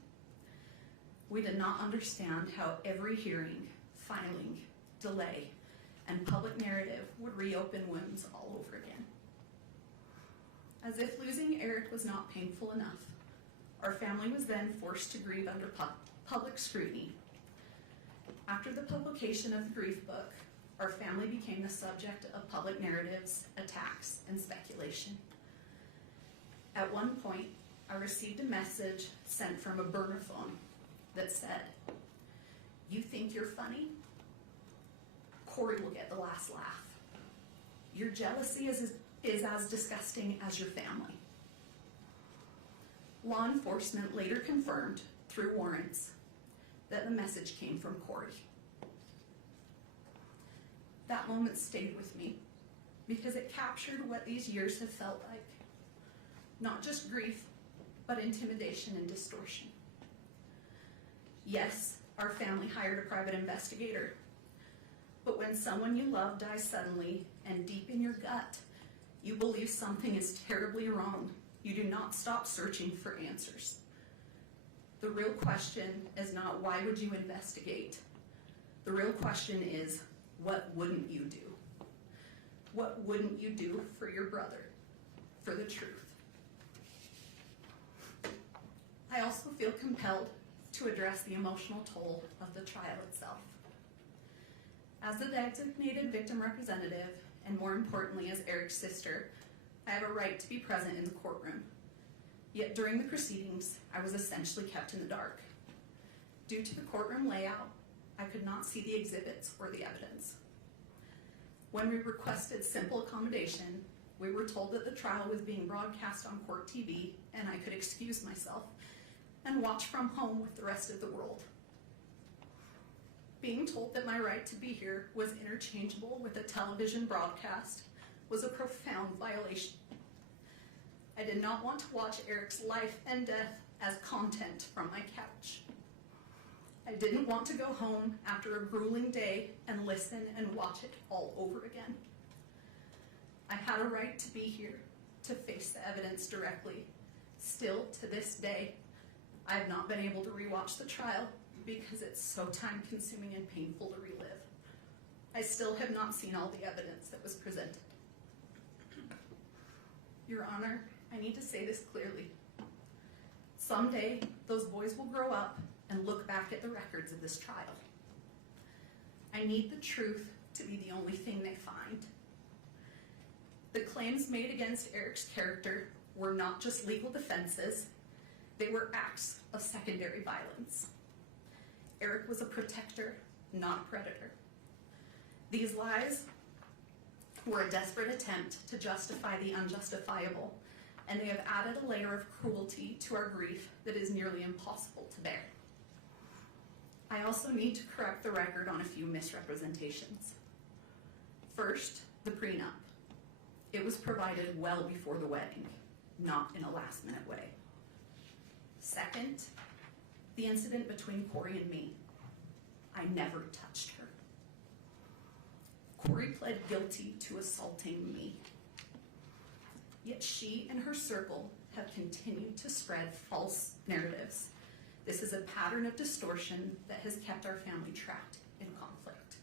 We did not understand how every hearing, filing, delay, and public narrative would reopen wounds all over again. As if losing Eric was not painful enough, our family was then forced to grieve under public scrutiny. After the publication of the grief book, our family became the subject of public narratives, attacks, and speculation. At one point, I received a message sent from a burner phone that said, "You think you're funny? Kouri will get the last laugh. Your jealousy is as disgusting as your family." Law enforcement later confirmed, through warrants, that the message came from Kouri. That moment stayed with me because it captured what these years have felt like. Not just grief, but intimidation and distortion. Yes, our family hired a private investigator, but when someone you love dies suddenly and deep in your gut, you believe something is terribly wrong, you do not stop searching for answers. The real question is not why would you investigate? The real question is, what wouldn't you do? What wouldn't you do for your brother, for the truth? I also feel compelled to address the emotional toll of the trial itself. As the designated victim representative, and more importantly as Eric's sister, I have a right to be present in the courtroom. Yet during the proceedings, I was essentially kept in the dark. Due to the courtroom layout, I could not see the exhibits or the evidence. When we requested simple accommodation, we were told that the trial was being broadcast on court TV and I could excuse myself and watch from home with the rest of the world. Being told that my right to be here was interchangeable with a television broadcast was a profound violation. I did not want to watch Eric's life and death as content from my couch. I didn't want to go home after a grueling day and listen and watch it all over again. I had a right to be here, to face the evidence directly. Still, to this day, I have not been able to rewatch the trial because it's so time-consuming and painful to relive. I still have not seen all the evidence that was presented. Your Honor, I need to say this clearly. Someday, those boys will grow up and look back at the records of this trial. I need the truth to be the only thing they find. The claims made against Eric's character were not just legal defenses, they were acts of secondary violence. Eric was a protector, not a predator. These lies were a desperate attempt to justify the unjustifiable, and they have added a layer of cruelty to our grief that is nearly impossible to bear. I also need to correct the record on a few misrepresentations. First, the prenup. It was provided well before the wedding, not in a last-minute way. Second, the incident between Kouri and me. I never touched her. Kouri pled guilty to assaulting me. Yet she and her circle have continued to spread false narratives. This is a pattern of distortion that has kept our family trapped in conflict.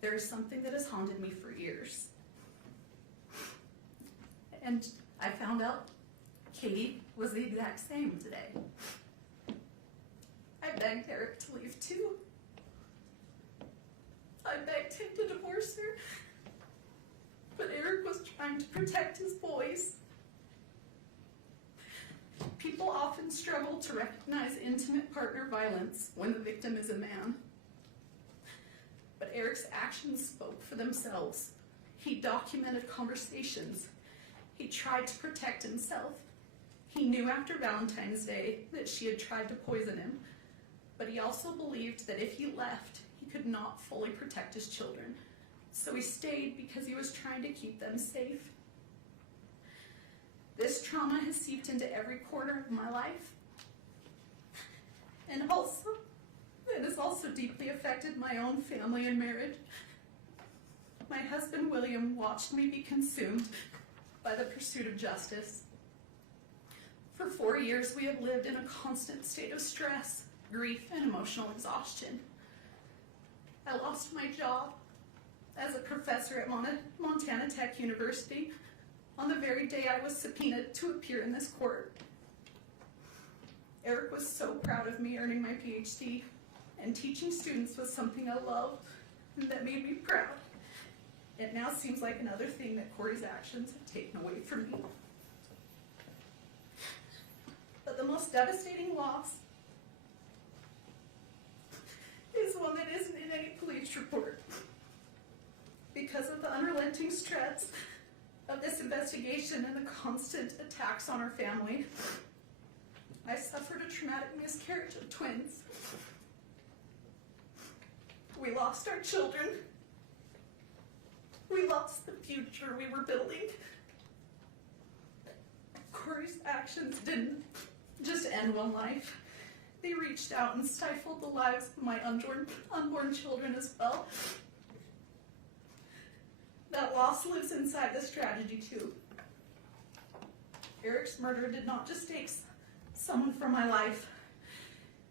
There is something that has haunted me for years. And I found out Katie was the exact same today. I begged Eric to leave too. I begged him to divorce her. But Eric was trying to protect his boys. People often struggle to recognize intimate partner violence when the victim is a man. But Eric's actions spoke for themselves. He documented conversations. He tried to protect himself. He knew after Valentine's Day that she had tried to poison him, but he also believed that if he left, he could not fully protect his children. So he stayed because he was trying to keep them safe. This trauma has seeped into every corner of my life. And also, it has also deeply affected my own family and marriage. My husband, William, watched me be consumed by the pursuit of justice. For 4 years, we have lived in a constant state of stress, grief, and emotional exhaustion. I lost my job as a professor at Montana Tech University on the very day I was subpoenaed to appear in this court. Eric was so proud of me earning my PhD, and teaching students was something I loved and that made me proud. It now seems like another thing that Kouri's actions have taken away from me. But the most devastating loss is one that isn't in any police report. Because of the unrelenting stress of this investigation and the constant attacks on our family, I suffered a traumatic miscarriage of twins. We lost our children. We lost the future we were building. Kouri's actions didn't just end one life. They reached out and stifled the lives of my unborn children as well. That loss lives inside this tragedy too. Eric's murder did not just take someone from my life.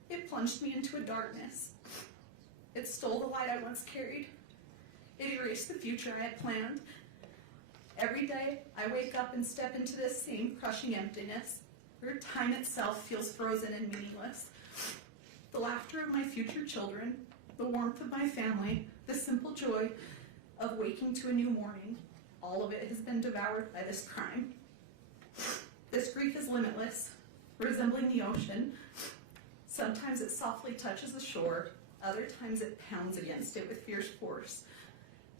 It plunged me into a darkness. It stole the light I once carried. It erased the future I had planned. Every day, I wake up and step into this same crushing emptiness. where time itself feels frozen and meaningless. The laughter of my future children, the warmth of my family, the simple joy of waking to a new morning, all of it has been devoured by this crime. This grief is limitless, resembling the ocean. Sometimes it softly touches the shore, other times it pounds against it with fierce force.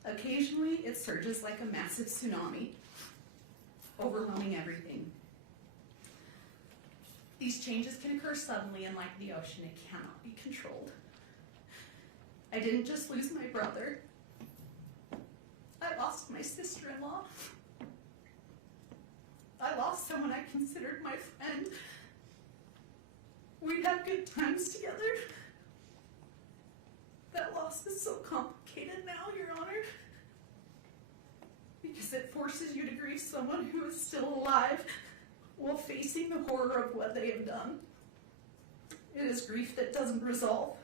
Occasionally, it surges like a massive tsunami, overwhelming everything. These changes can occur suddenly, and like the ocean, it cannot be controlled. I didn't just lose my brother. I lost my sister-in-law. I lost someone I considered my friend. We had good times together. That loss is so complicated now, Your Honor, because it forces you to grieve someone who is still alive while facing the horror of what they have done. It is grief that doesn't resolve.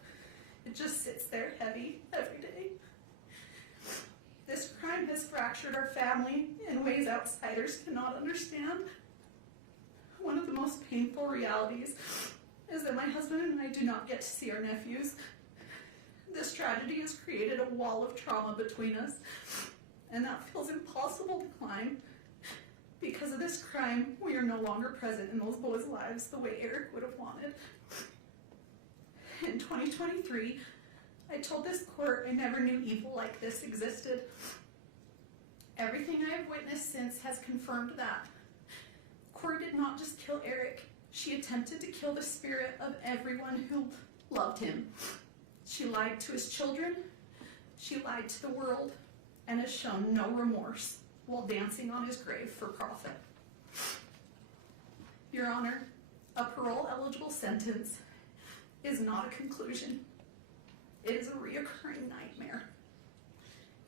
It just sits there heavy every day. This crime has fractured our family in ways outsiders cannot understand. One of the most painful realities is that my husband and I do not get to see our nephews. This tragedy has created a wall of trauma between us, and that feels impossible to climb. Because of this crime, we are no longer present in those boys' lives the way Eric would have wanted. In 2023, I told this court I never knew evil like this existed. Everything I have witnessed since has confirmed that. Kouri did not just kill Eric, she attempted to kill the spirit of everyone who loved him. She lied to his children, she lied to the world, and has shown no remorse while dancing on his grave for profit. Your Honor, a parole-eligible sentence is not a conclusion. It is a reoccurring nightmare.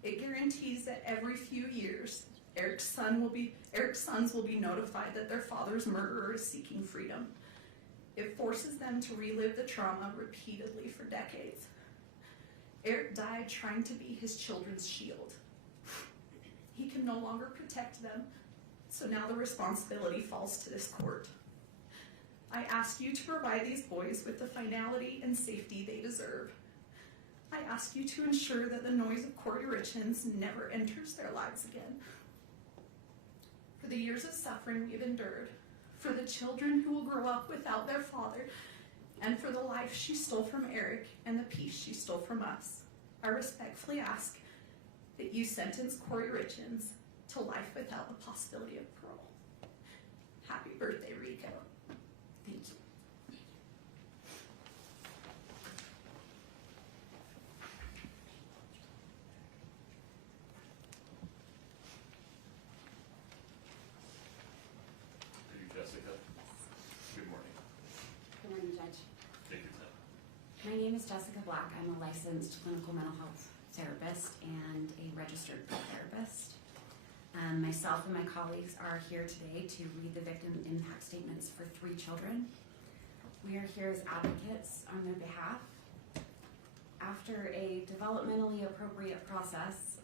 It guarantees that every few years, Eric's sons will be notified that their father's murderer is seeking freedom. It forces them to relive the trauma repeatedly for decades. Eric died trying to be his children's shield. He can no longer protect them, so now the responsibility falls to this court. I ask you to provide these boys with the finality and safety they deserve. I ask you to ensure that the noise of Kouri Richins never enters their lives again. For the years of suffering we've endured, for the children who will grow up without their father, and for the life she stole from Eric and the peace she stole from us, I respectfully ask that you sentence Kouri Richins to life without the possibility of parole. Happy birthday, Rico. Thank you. Thank you, Jessica. Good morning. Good morning, Judge. Take your time. My name is Jessica Black. I'm a licensed clinical mental health therapist and a registered therapist. Myself and my colleagues are here today to read the victim impact statements for 3 children. We are here as advocates on their behalf. After a developmentally appropriate process,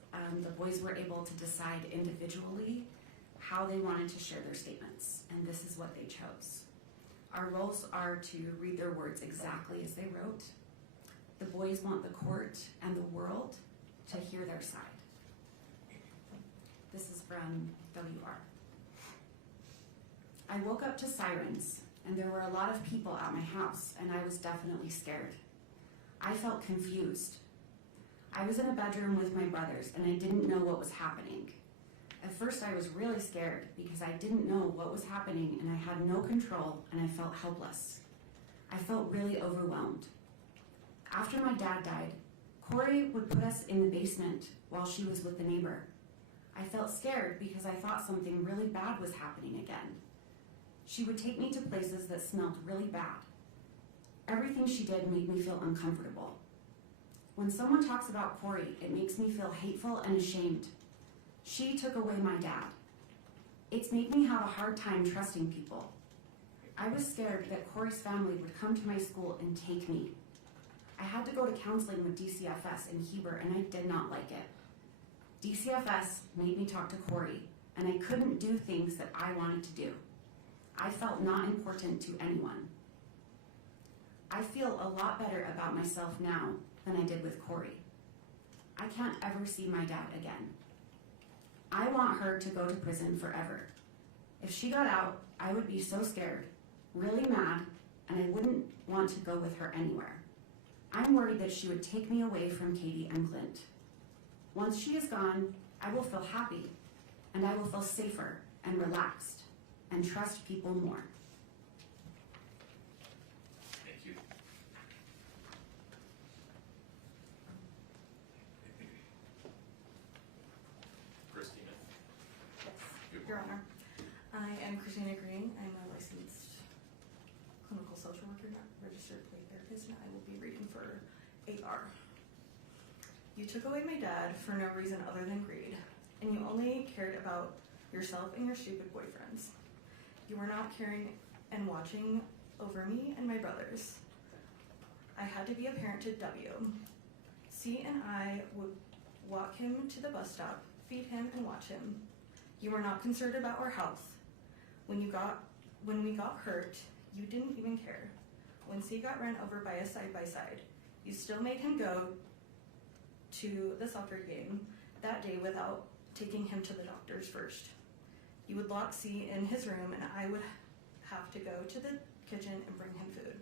the boys were able to decide individually how they wanted to share their statements, and this is what they chose. Our roles are to read their words exactly as they wrote. The boys want the court and the world to hear their side. This is from WR. I woke up to sirens, and there were a lot of people at my house, and I was definitely scared. I felt confused. I was in a bedroom with my brothers, and I didn't know what was happening. At first, I was really scared because I didn't know what was happening, and I had no control, and I felt helpless. I felt really overwhelmed. After my dad died, Kouri would put us in the basement while she was with the neighbor. I felt scared because I thought something really bad was happening again. She would take me to places that smelled really bad. Everything she did made me feel uncomfortable. When someone talks about Kouri, it makes me feel hateful and ashamed. She took away my dad. It's made me have a hard time trusting people. I was scared that Kouri's family would come to my school and take me. I had to go to counseling with DCFS in Heber, and I did not like it. DCFS made me talk to Kouri, and I couldn't do things that I wanted to do. I felt not important to anyone. I feel a lot better about myself now than I did with Kouri. I can't ever see my dad again. I want her to go to prison forever. If she got out, I would be so scared, really mad, and I wouldn't want to go with her anywhere. I'm worried that she would take me away from Katie and Clint. Once she is gone, I will feel happy, and I will feel safer and relaxed, and trust people more. Thank you. Christina. Yes, Your Honor. I am Christina Green. I'm a licensed clinical social worker, not registered play therapist, and I will be reading for AR. You took away my dad for no reason other than greed, and you only cared about yourself and your stupid boyfriends. You were not caring and watching over me and my brothers. I had to be a parent to W. C and I would walk him to the bus stop, feed him, and watch him. You were not concerned about our health. When we got hurt, you didn't even care. When C got run over by a side-by-side, you still made him go to the soccer game that day without taking him to the doctors first. You would lock C in his room, and I would have to go to the kitchen and bring him food.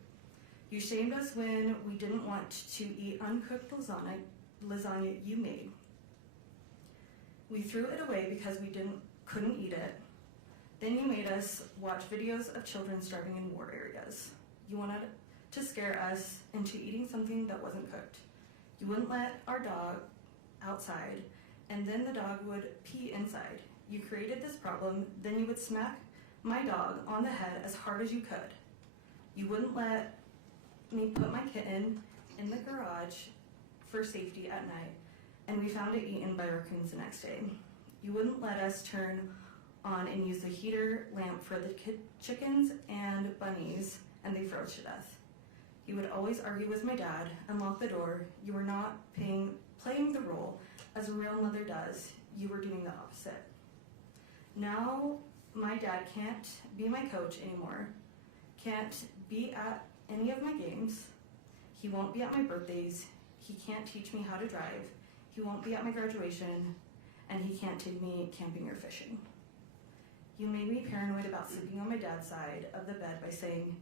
You shamed us when we didn't want to eat uncooked lasagna you made. We threw it away because we couldn't eat it. Then you made us watch videos of children starving in war areas. You wanted to scare us into eating something that wasn't cooked. You wouldn't let our dog outside, and then the dog would pee inside. You created this problem, then you would smack my dog on the head as hard as you could. You wouldn't let me put my kitten in the garage for safety at night, and we found it eaten by raccoons the next day. You wouldn't let us turn on and use the heater lamp for the chickens and bunnies, and they froze to death. You would always argue with my dad and lock the door. You were not playing the role as a real mother does. You were doing the opposite. Now my dad can't be my coach anymore, can't be at any of my games. He won't be at my birthdays. He can't teach me how to drive. He won't be at my graduation, and he can't take me camping or fishing. You made me paranoid about sleeping on my dad's side of the bed by saying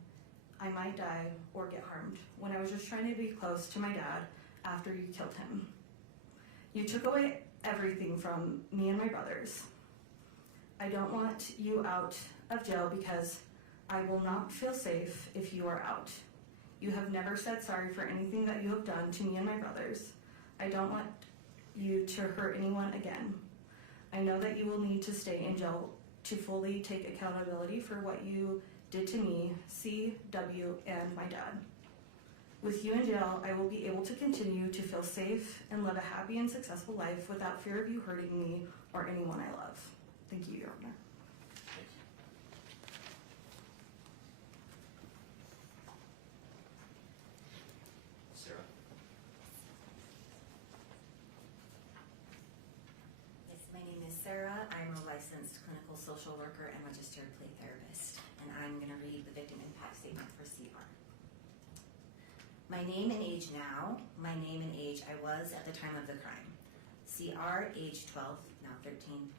I might die or get harmed when I was just trying to be close to my dad after you killed him. You took away everything from me and my brothers. I don't want you out of jail because I will not feel safe if you are out. You have never said sorry for anything that you have done to me and my brothers. I don't want you to hurt anyone again. I know that you will need to stay in jail to fully take accountability for what you did to me, C, W, and my dad. With you in jail, I will be able to continue to feel safe and live a happy and successful life without fear of you hurting me or anyone I love. Thank you, Your Honor. Thank you. Sarah. Yes, my name is Sarah. I'm a licensed clinical social worker and registered play therapist, and I'm going to read the victim impact statement for CR. My name and age now, my name and age I was at the time of the crime. CR, age 12, now 13.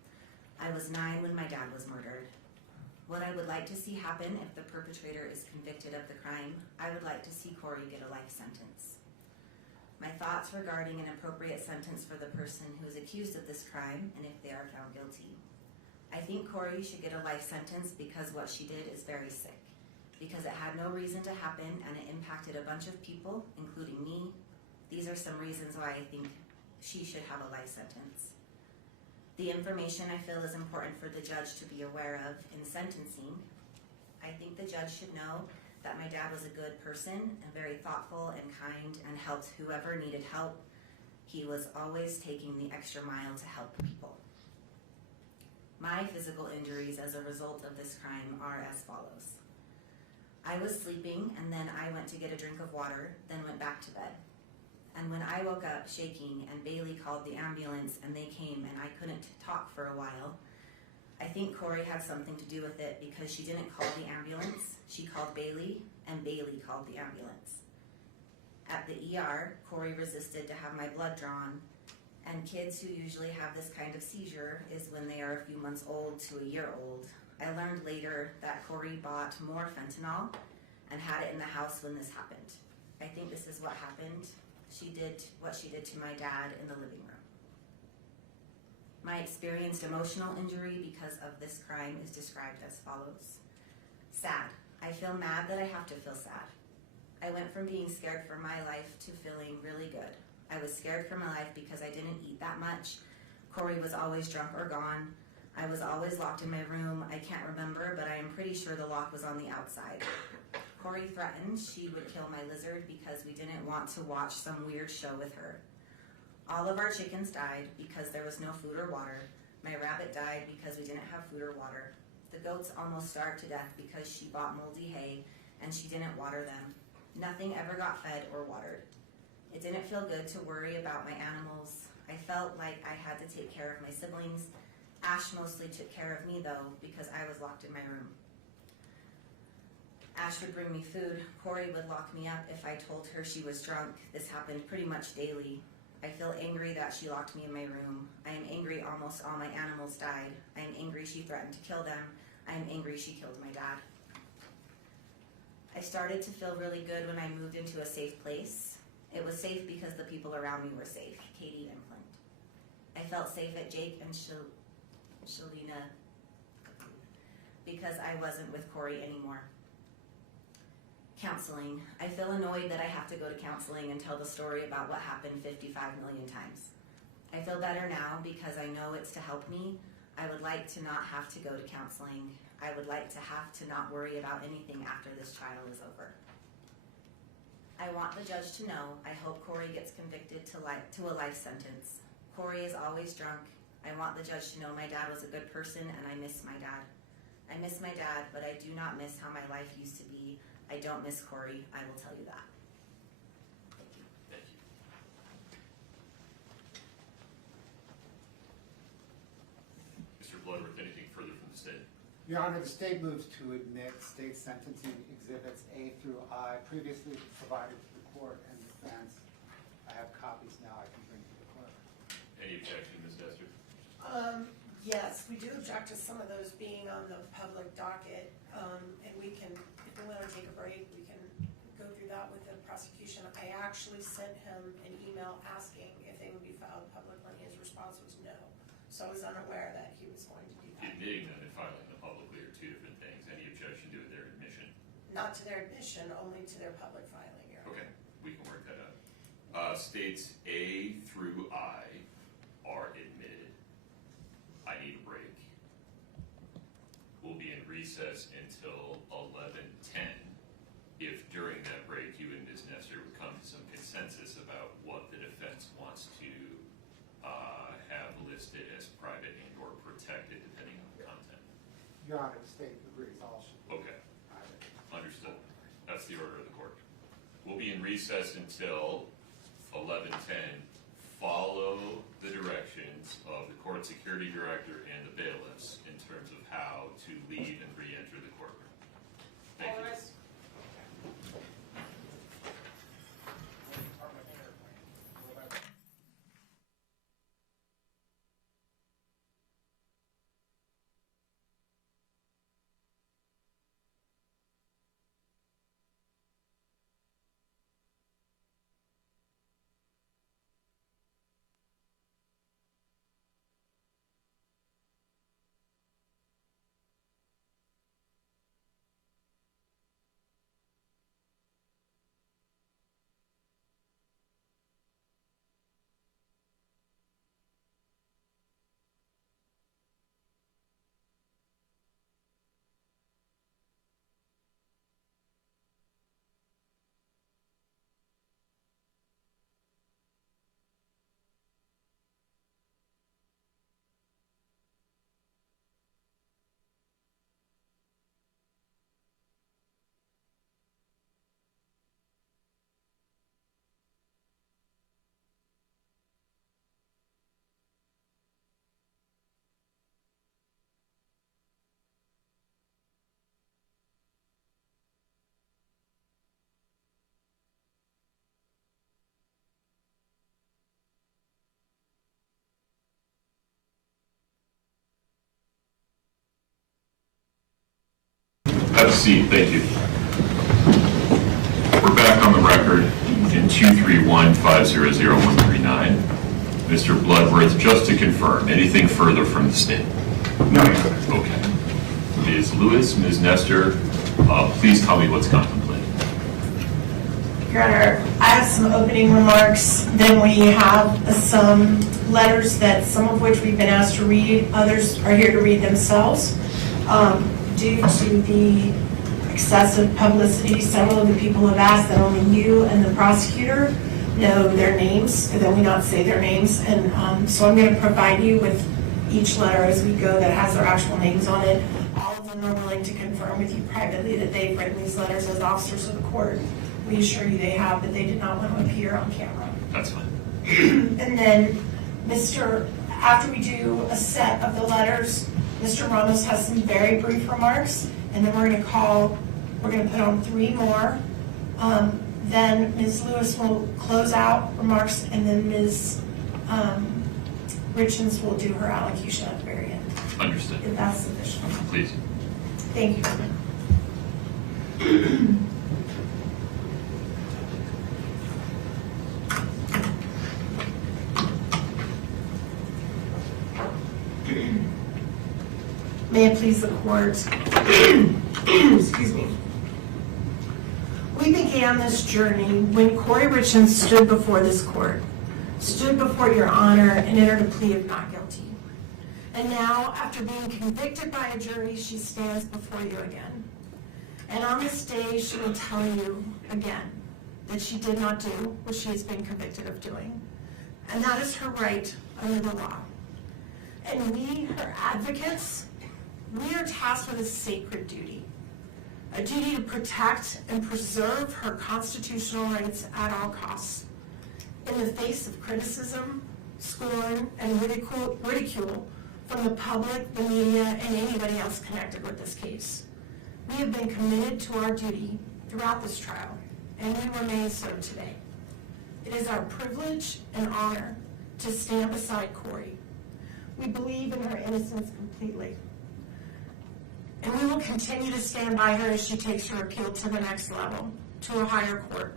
I was 9 when my dad was murdered. What I would like to see happen if the perpetrator is convicted of the crime, I would like to see Kouri get a life sentence. My thoughts regarding an appropriate sentence for the person who is accused of this crime and if they are found guilty. I think Kouri should get a life sentence because what she did is very sick, because it had no reason to happen and it impacted a bunch of people, including me. These are some reasons why I think she should have a life sentence. The information I feel is important for the judge to be aware of in sentencing. I think the judge should know that my dad was a good person and very thoughtful and kind and helped whoever needed help. He was always taking the extra mile to help people. My physical injuries as a result of this crime are as follows. I was sleeping and then I went to get a drink of water, then went back to bed. And when I woke up shaking and Bailey called the ambulance and they came and I couldn't talk for a while, I think Kouri had something to do with it because she didn't call the ambulance. She called Bailey, and Bailey called the ambulance. At the ER, Kouri resisted to have my blood drawn, and kids who usually have this kind of seizure is when they are a few months old to a year old. I learned later that Kouri bought more fentanyl and had it in the house when this happened. I think this is what happened. She did what she did to my dad in the living room. My experienced emotional injury because of this crime is described as follows. Sad. I feel mad that I have to feel sad. I went from being scared for my life to feeling really good. I was scared for my life because I didn't eat that much. Kouri was always drunk or gone. I was always locked in my room. I can't remember, but I am pretty sure the lock was on the outside. Kouri threatened she would kill my lizard because we didn't want to watch some weird show with her. All of our chickens died because there was no food or water. My rabbit died because we didn't have food or water. The goats almost starved to death because she bought moldy hay and she didn't water them. Nothing ever got fed or watered. It didn't feel good to worry about my animals. I felt like I had to take care of my siblings. Ash mostly took care of me though because I was locked in my room. Ash would bring me food. Kouri would lock me up if I told her she was drunk. This happened pretty much daily. I feel angry that she locked me in my room. I am angry almost all my animals died. I am angry she threatened to kill them. I am angry she killed my dad. I started to feel really good when I moved into a safe place. It was safe because the people around me were safe, Katie and Clint. I felt safe at Jake and Shalina because I wasn't with Kouri anymore. Counseling. I feel annoyed that I have to go to counseling and tell the story about what happened 55 million times. I feel better now because I know it's to help me. I would like to not have to go to counseling. I would like to have to not worry about anything after this trial is over. I want the judge to know. I hope Kouri gets convicted to a life sentence. Kouri is always drunk. I want the judge to know my dad was a good person and I miss my dad. I miss my dad, but I do not miss how my life used to be. I don't miss Kouri, I will tell you that. Thank you. Thank you. Mr. Bloodworth, anything further from the state? Your Honor, the state moves to admit state sentencing exhibits A through I previously provided to the court and defense. I have copies now I can bring to the court. Any objection, Ms. Dester? Yes, we do object to some of those being on the public docket, and we can, if we want to take a break, we can go through that with the prosecution. I actually sent him an email asking if they would be filed publicly. His response was no, so I was unaware that he was going to do that. Admitting them and filing them publicly are two different things. Any objection to their admission? Not to their admission, only to their public filing, Your Honor. Okay, we can work that out. States A through I are admitted. I need a break. We'll be in recess until 11:10. If during that break you and Ms. Nestor would come to some consensus about what the defense wants to have listed as private and or protected depending on the content. Your Honor, the state agrees all should be Okay, private. understood. That's the order of the court. We'll be in recess until 11:10. Follow the directions of the court security director and the bailiffs in terms of how to leave and re-enter the courtroom. Thank you. Have a seat, thank you. We're back on the record in 231-500-139. Mr. Bloodworth, just to confirm, anything further from the stand? No. Okay. Ms. Lewis, Ms. Nestor, please tell me what's contemplated. Your Honor, I have some opening remarks, then we have some letters that some of which we've been asked to read, others are here to read themselves. Due to the excessive publicity, several of the people have asked that only you and the prosecutor know their names, and that we not say their names, and so I'm going to provide you with each letter as we go that has their actual names on it. All of them are willing to confirm with you privately that they've written these letters as officers of the court. We assure you they have, but they did not want to appear on camera. That's fine. And then, after we do a set of the letters, Mr. Ramos has some very brief remarks, and then we're going to put on 3 more. Then Ms. Lewis will close out remarks, and then Ms. Richins will do her allocution at the very end. Understood. If that's sufficient. Please. Thank you. May it please the court. Excuse me. We began this journey when Kouri Richins stood before this court, stood before your honor, and entered a plea of not guilty. And now, after being convicted by a jury, she stands before you again. And on this day, she will tell you again that she did not do what she has been convicted of doing. And that is her right under the law. And we, her advocates, we are tasked with a sacred duty. A duty to protect and preserve her constitutional rights at all costs. In the face of criticism, scorn, and ridicule from the public, the media, and anybody else connected with this case. We have been committed to our duty throughout this trial, and we remain so today. It is our privilege and honor to stand beside Kouri. We believe in her innocence completely. And we will continue to stand by her as she takes her appeal to the next level, to a higher court.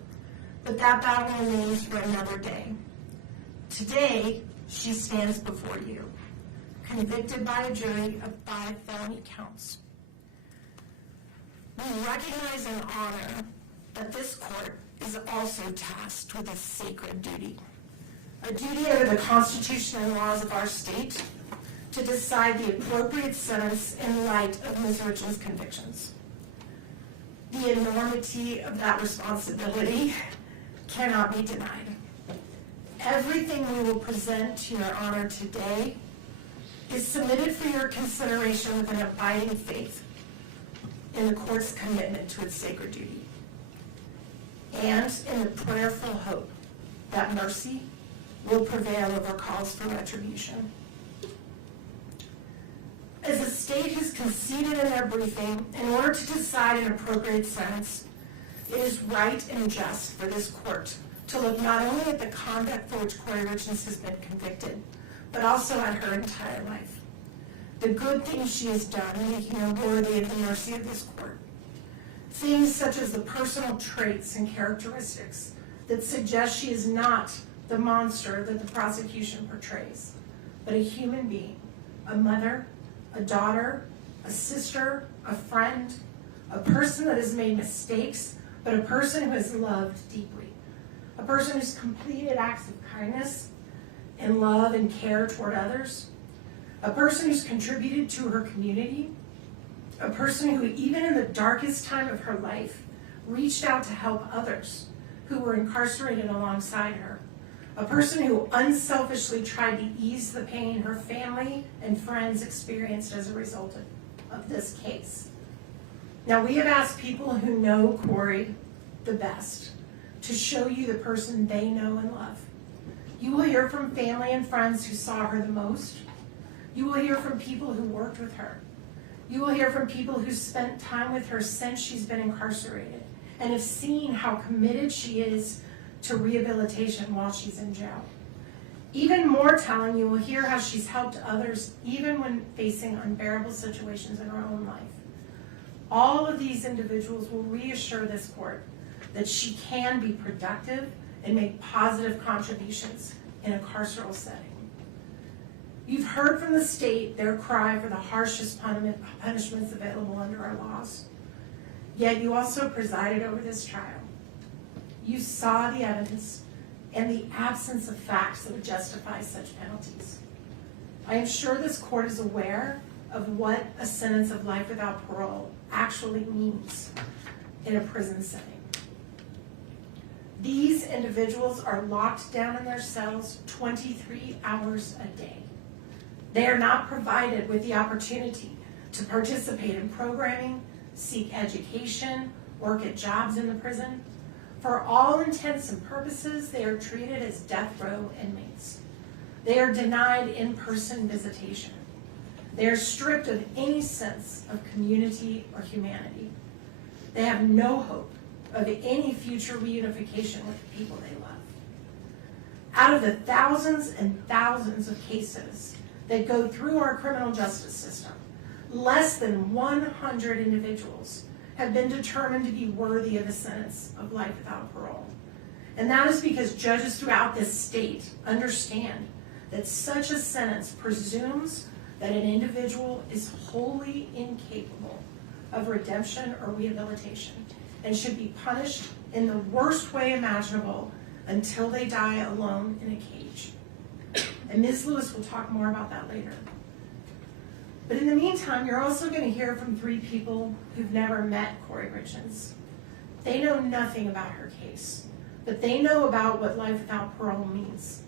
But that battle remains for another day. Today, she stands before you, convicted by a jury of 5 felony counts. We recognize and honor that this court is also tasked with a sacred duty. A duty under the Constitution and laws of our state to decide the appropriate sentence in light of Ms. Richins' convictions. The enormity of that responsibility cannot be denied. Everything we will present to your honor today is submitted for your consideration with an abiding faith in the court's commitment to its sacred duty, and in the prayerful hope that mercy will prevail over calls for retribution. As the state has conceded in their briefing, in order to decide an appropriate sentence, it is right and just for this court to look not only at the conduct for which Kouri Richins has been convicted, but also at her entire life. The good things she has done, making her worthy of the mercy of this court. Things such as the personal traits and characteristics that suggest she is not the monster that the prosecution portrays, but a human being, a mother, a daughter, a sister, a friend, a person that has made mistakes, but a person who has loved deeply, a person who's completed acts of kindness and love and care toward others, a person who's contributed to her community, a person who, even in the darkest time of her life, reached out to help others who were incarcerated alongside her, a person who unselfishly tried to ease the pain her family and friends experienced as a result of this case. Now, we have asked people who know Kouri the best to show you the person they know and love. You will hear from family and friends who saw her the most. You will hear from people who worked with her. You will hear from people who spent time with her since she's been incarcerated and have seen how committed she is to rehabilitation while she's in jail. Even more telling, you will hear how she's helped others even when facing unbearable situations in her own life. all of these individuals will reassure this court that she can be productive and make positive contributions in a carceral setting. You've heard from the state their cry for the harshest punishments available under our laws. Yet you also presided over this trial. You saw the evidence and the absence of facts that would justify such penalties. I am sure this court is aware of what a sentence of life without parole actually means in a prison setting. These individuals are locked down in their cells 23 hours a day. They are not provided with the opportunity to participate in programming, seek education, work at jobs in the prison. For all intents and purposes, they are treated as death row inmates. They are denied in-person visitation. They are stripped of any sense of community or humanity. They have no hope of any future reunification with the people they love. Out of the thousands and thousands of cases that go through our criminal justice system, less than 100 individuals have been determined to be worthy of a sentence of life without parole. And that is because judges throughout this state understand that such a sentence presumes that an individual is wholly incapable of redemption or rehabilitation and should be punished in the worst way imaginable until they die alone in a cage. And Ms. Lewis will talk more about that later. But in the meantime, you're also going to hear from 3 people who've never met Kouri Richins. They know nothing about her case, but they know about what life without parole means.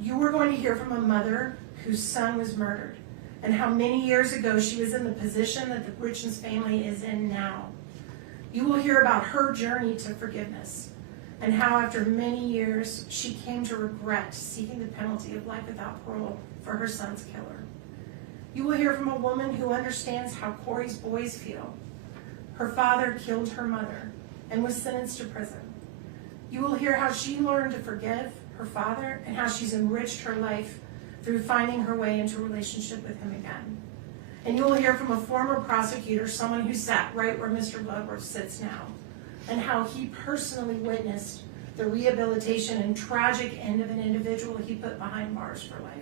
You are going to hear from a mother whose son was murdered, and how many years ago she was in the position that the Richins family is in now. You will hear about her journey to forgiveness, and how after many years she came to regret seeking the penalty of life without parole for her son's killer. You will hear from a woman who understands how Kouri's boys feel. Her father killed her mother and was sentenced to prison. You will hear how she learned to forgive her father and how she's enriched her life through finding her way into a relationship with him again. And you will hear from a former prosecutor, someone who sat right where Mr. Bloodworth sits now, and how he personally witnessed the rehabilitation and tragic end of an individual he put behind bars for life.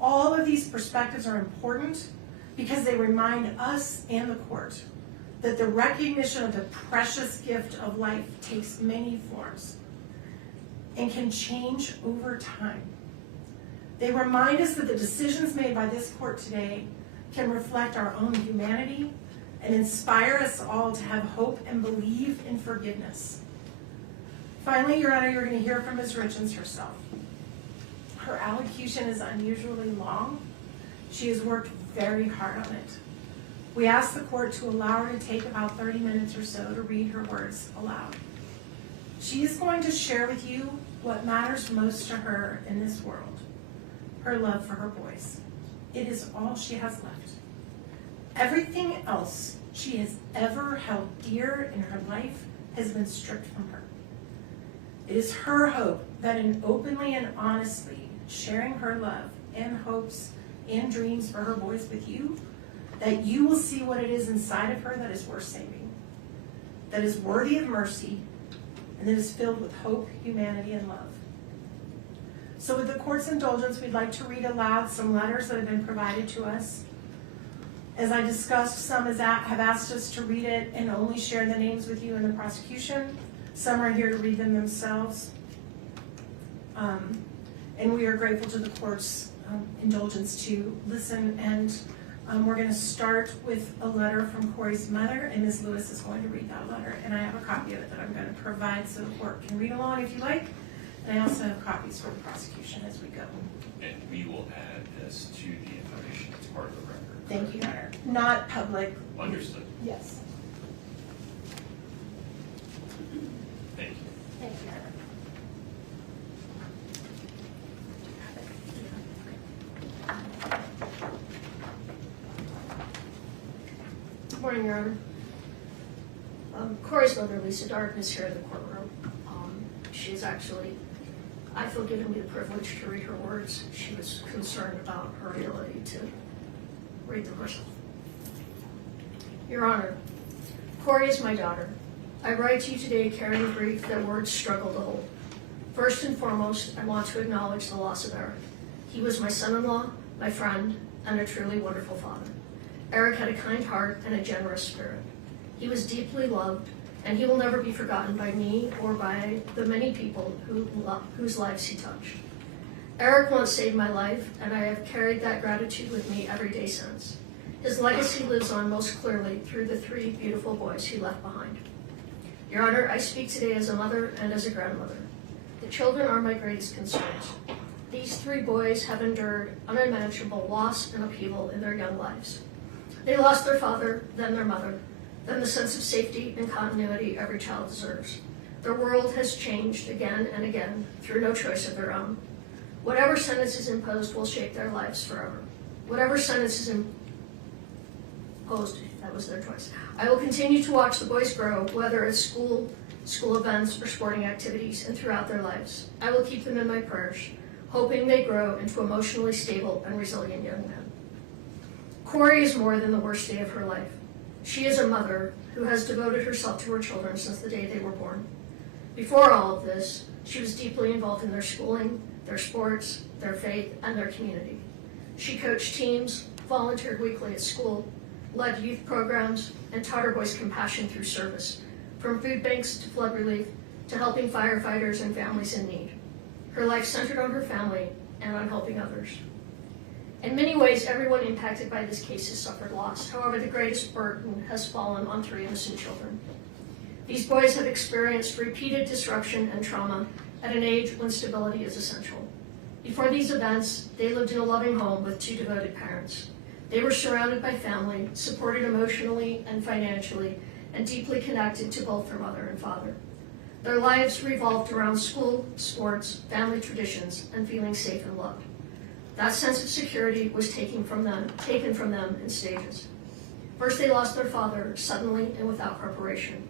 All of these perspectives are important because they remind us and the court that the recognition of the precious gift of life takes many forms and can change over time. They remind us that the decisions made by this court today can reflect our own humanity and inspire us all to have hope and believe in forgiveness. Finally, Your Honor, you're going to hear from Ms. Richins herself. Her allocution is unusually long. She has worked very hard on it. We ask the court to allow her to take about 30 minutes or so to read her words aloud. She is going to share with you what matters most to her in this world, her love for her boys. It is all she has left. Everything else she has ever held dear in her life has been stripped from her. It is her hope that in openly and honestly sharing her love and hopes and dreams for her boys with you, that you will see what it is inside of her that is worth saving, that is worthy of mercy, and that is filled with hope, humanity, and love. So with the court's indulgence, we'd like to read aloud some letters that have been provided to us. As I discussed, some have asked us to read it and only share the names with you in the prosecution. Some are here to read them themselves. And we are grateful to the court's indulgence to listen. And we're going to start with a letter from Kouri's mother, and Ms. Lewis is going to read that letter. And I have a copy of it that I'm going to provide so the court can read along if you like. And I also have copies for the prosecution as we go. And we will add this to the information as part of the record. Thank you, Your Honor. Not public. Understood. Yes. Thank you. Thank you, Your Honor. Good morning, Your Honor. Kouri's mother, Lisa Dark, is here in the courtroom. She's actually, I feel, given me the privilege to read her words. She was concerned about her ability to read them herself. Your Honor, Kouri is my daughter. I write to you today carrying grief that words struggle to hold. First and foremost, I want to acknowledge the loss of Eric. He was my son-in-law, my friend, and a truly wonderful father. Eric had a kind heart and a generous spirit. He was deeply loved, and he will never be forgotten by me or by the many people whose lives he touched. Eric once saved my life, and I have carried that gratitude with me every day since. His legacy lives on most clearly through the 3 beautiful boys he left behind. Your Honor, I speak today as a mother and as a grandmother. The children are my greatest concerns. These 3 boys have endured unimaginable loss and upheaval in their young lives. They lost their father, then their mother, then the sense of safety and continuity every child deserves. Their world has changed again and again through no choice of their own. Whatever sentence is imposed will shape their lives forever. Whatever sentence is imposed, that was their choice. I will continue to watch the boys grow, whether at school events, or sporting activities, and throughout their lives. I will keep them in my prayers, hoping they grow into emotionally stable and resilient young men. Kouri is more than the worst day of her life. She is a mother who has devoted herself to her children since the day they were born. Before all of this, she was deeply involved in their schooling, their sports, their faith, and their community. She coached teams, volunteered weekly at school, led youth programs, and taught her boys compassion through service, from food banks to flood relief to helping firefighters and families in need. Her life centered on her family and on helping others. In many ways, everyone impacted by this case has suffered loss. However, the greatest burden has fallen on 3 innocent children. These boys have experienced repeated disruption and trauma at an age when stability is essential. Before these events, they lived in a loving home with 2 devoted parents. They were surrounded by family, supported emotionally and financially, and deeply connected to both their mother and father. Their lives revolved around school, sports, family traditions, and feeling safe and loved. That sense of security was taken from them in stages. First, they lost their father suddenly and without preparation.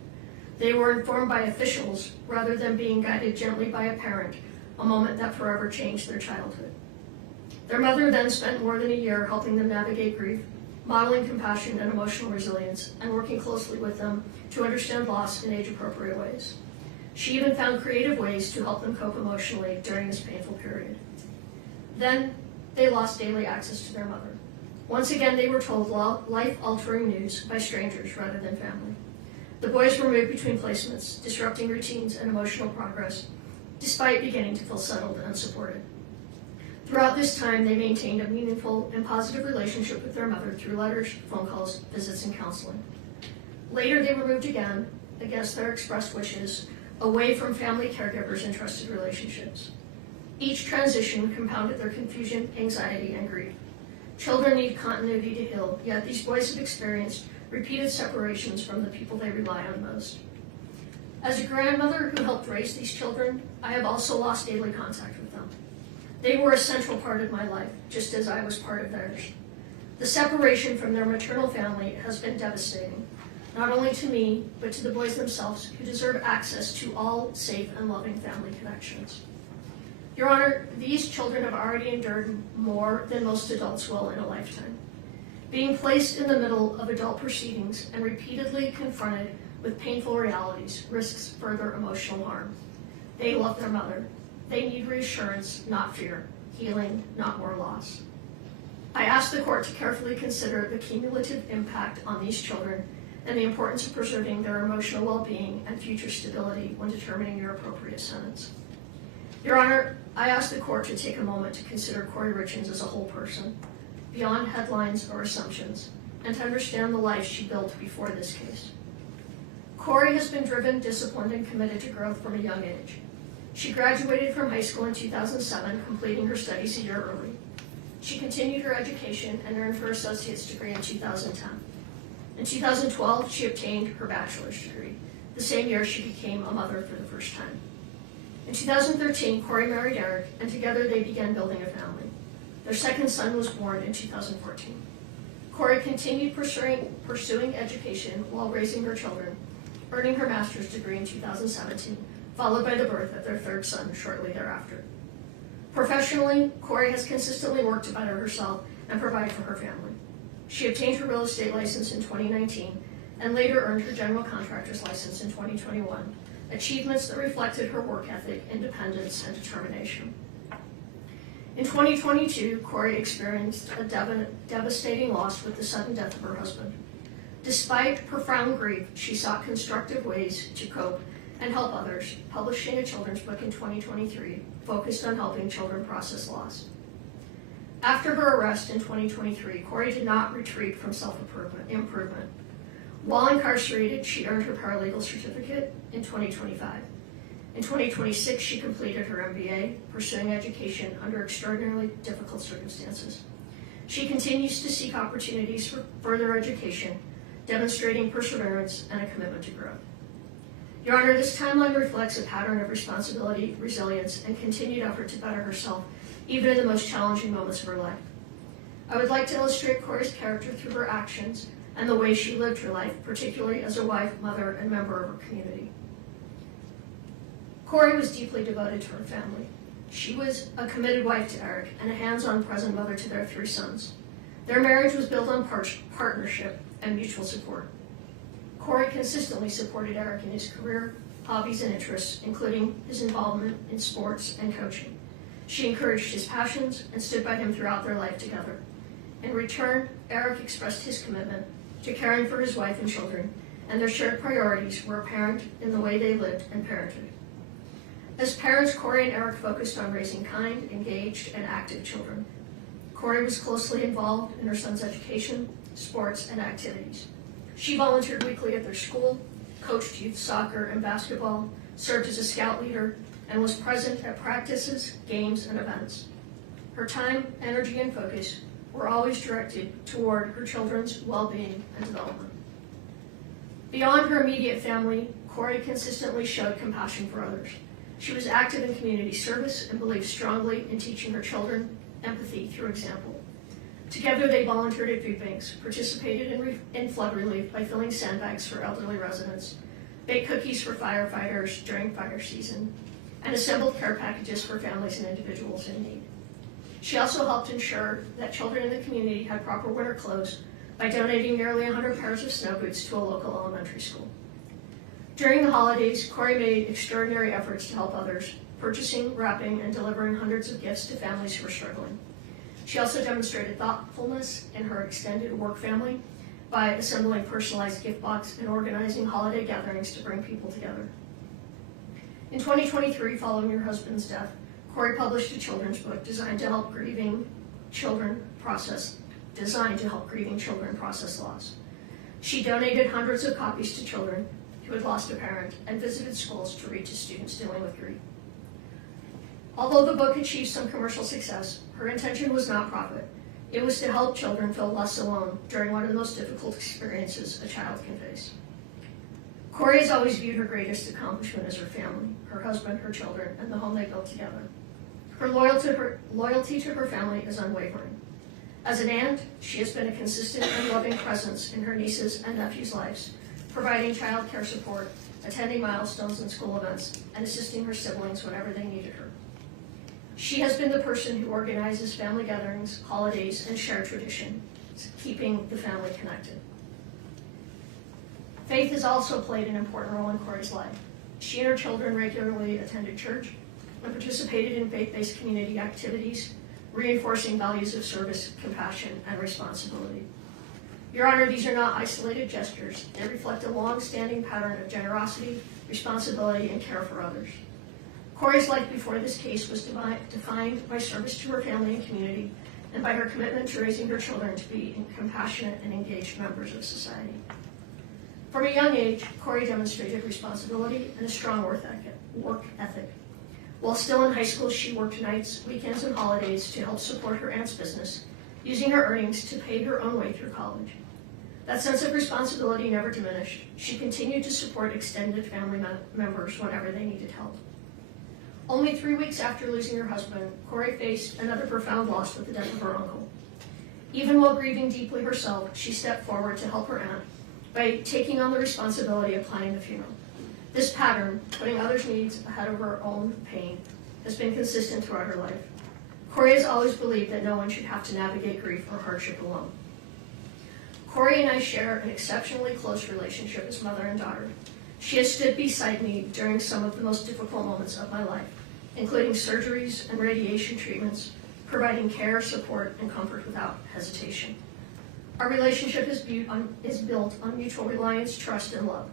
They were informed by officials rather than being guided gently by a parent, a moment that forever changed their childhood. Their mother then spent more than a year helping them navigate grief, modeling compassion and emotional resilience, and working closely with them to understand loss in age-appropriate ways. She even found creative ways to help them cope emotionally during this painful period. Then, they lost daily access to their mother. Once again, they were told life-altering news by strangers rather than family. The boys were moved between placements, disrupting routines and emotional progress, despite beginning to feel settled and supported. Throughout this time, they maintained a meaningful and positive relationship with their mother through letters, phone calls, visits, and counseling. Later, they were moved again, against their expressed wishes, away from family caregivers and trusted relationships. Each transition compounded their confusion, anxiety, and grief. Children need continuity to heal, yet these boys have experienced repeated separations from the people they rely on most. As a grandmother who helped raise these children, I have also lost daily contact with them. They were a central part of my life, just as I was part of theirs. The separation from their maternal family has been devastating, not only to me, but to the boys themselves, who deserve access to all safe and loving family connections. Your Honor, these children have already endured more than most adults will in a lifetime. Being placed in the middle of adult proceedings and repeatedly confronted with painful realities risks further emotional harm. They love their mother. They need reassurance, not fear, healing, not more loss. I ask the court to carefully consider the cumulative impact on these children and the importance of preserving their emotional well-being and future stability when determining your appropriate sentence. Your Honor, I ask the court to take a moment to consider Kouri Richins as a whole person, beyond headlines or assumptions, and to understand the life she built before this case. Kouri has been driven, disciplined, and committed to growth from a young age. She graduated from high school in 2007, completing her studies a year early. She continued her education and earned her associate's degree in 2010. In 2012, she obtained her bachelor's degree, the same year she became a mother for the first time. In 2013, Kouri married Eric, and together they began building a family. Their second son was born in 2014. Kouri continued pursuing education while raising her children, earning her master's degree in 2017, followed by the birth of their third son shortly thereafter. Professionally, Kouri has consistently worked to better herself and provide for her family. She obtained her real estate license in 2019 and later earned her general contractor's license in 2021, achievements that reflected her work ethic, independence, and determination. In 2022, Kouri experienced a devastating loss with the sudden death of her husband. Despite profound grief, she sought constructive ways to cope and help others, publishing a children's book in 2023 focused on helping children process loss. After her arrest in 2023, Kouri did not retreat from self-improvement. While incarcerated, she earned her paralegal certificate in 2025. In 2026, she completed her MBA, pursuing education under extraordinarily difficult circumstances. She continues to seek opportunities for further education, demonstrating perseverance and a commitment to growth. Your Honor, this timeline reflects a pattern of responsibility, resilience, and continued effort to better herself, even in the most challenging moments of her life. I would like to illustrate Kouri's character through her actions and the way she lived her life, particularly as a wife, mother, and member of her community. Kouri was deeply devoted to her family. She was a committed wife to Eric and a hands-on present mother to their 3 sons. Their marriage was built on partnership and mutual support. Kouri consistently supported Eric in his career, hobbies, and interests, including his involvement in sports and coaching. She encouraged his passions and stood by him throughout their life together. In return, Eric expressed his commitment to caring for his wife and children, and their shared priorities were apparent in the way they lived and parented. As parents, Kouri and Eric focused on raising kind, engaged, and active children. Kouri was closely involved in her son's education, sports, and activities. She volunteered weekly at their school, coached youth soccer and basketball, served as a scout leader, and was present at practices, games, and events. Her time, energy, and focus were always directed toward her children's well-being and development. Beyond her immediate family, Kouri consistently showed compassion for others. She was active in community service and believed strongly in teaching her children empathy through example. Together, they volunteered at food banks, participated in flood relief by filling sandbags for elderly residents, baked cookies for firefighters during fire season, and assembled care packages for families and individuals in need. She also helped ensure that children in the community had proper winter clothes by donating nearly 100 pairs of snow boots to a local elementary school. During the holidays, Kouri made extraordinary efforts to help others, purchasing, wrapping, and delivering hundreds of gifts to families who were struggling. She also demonstrated thoughtfulness in her extended work family by assembling personalized gift boxes and organizing holiday gatherings to bring people together. In 2023, following her husband's death, Kouri published a children's book designed to help grieving children process loss. She donated hundreds of copies to children who had lost a parent and visited schools to read to students dealing with grief. Although the book achieved some commercial success, her intention was not profit. It was to help children feel less alone during one of the most difficult experiences a child can face. Kouri has always viewed her greatest accomplishment as her family, her husband, her children, and the home they built together. Her loyalty to her family is unwavering. As an aunt, she has been a consistent and loving presence in her nieces' and nephews' lives, providing child care support, attending milestones and school events, and assisting her siblings whenever they needed her. She has been the person who organizes family gatherings, holidays, and shared traditions, keeping the family connected. Faith has also played an important role in Kouri's life. She and her children regularly attended church and participated in faith-based community activities, reinforcing values of service, compassion, and responsibility. Your Honor, these are not isolated gestures. They reflect a long-standing pattern of generosity, responsibility, and care for others. Kouri's life before this case was defined by service to her family and community, and by her commitment to raising her children to be compassionate and engaged members of society. From a young age, Kouri demonstrated responsibility and a strong work ethic. While still in high school, she worked nights, weekends, and holidays to help support her aunt's business, using her earnings to pay her own way through college. That sense of responsibility never diminished. She continued to support extended family members whenever they needed help. Only 3 weeks after losing her husband, Kouri faced another profound loss with the death of her uncle. Even while grieving deeply herself, she stepped forward to help her aunt by taking on the responsibility of planning the funeral. This pattern, putting others' needs ahead of her own pain, has been consistent throughout her life. Kouri has always believed that no one should have to navigate grief or hardship alone. Kouri and I share an exceptionally close relationship as mother and daughter. She has stood beside me during some of the most difficult moments of my life, including surgeries and radiation treatments, providing care, support, and comfort without hesitation. Our relationship is built on mutual reliance, trust, and love.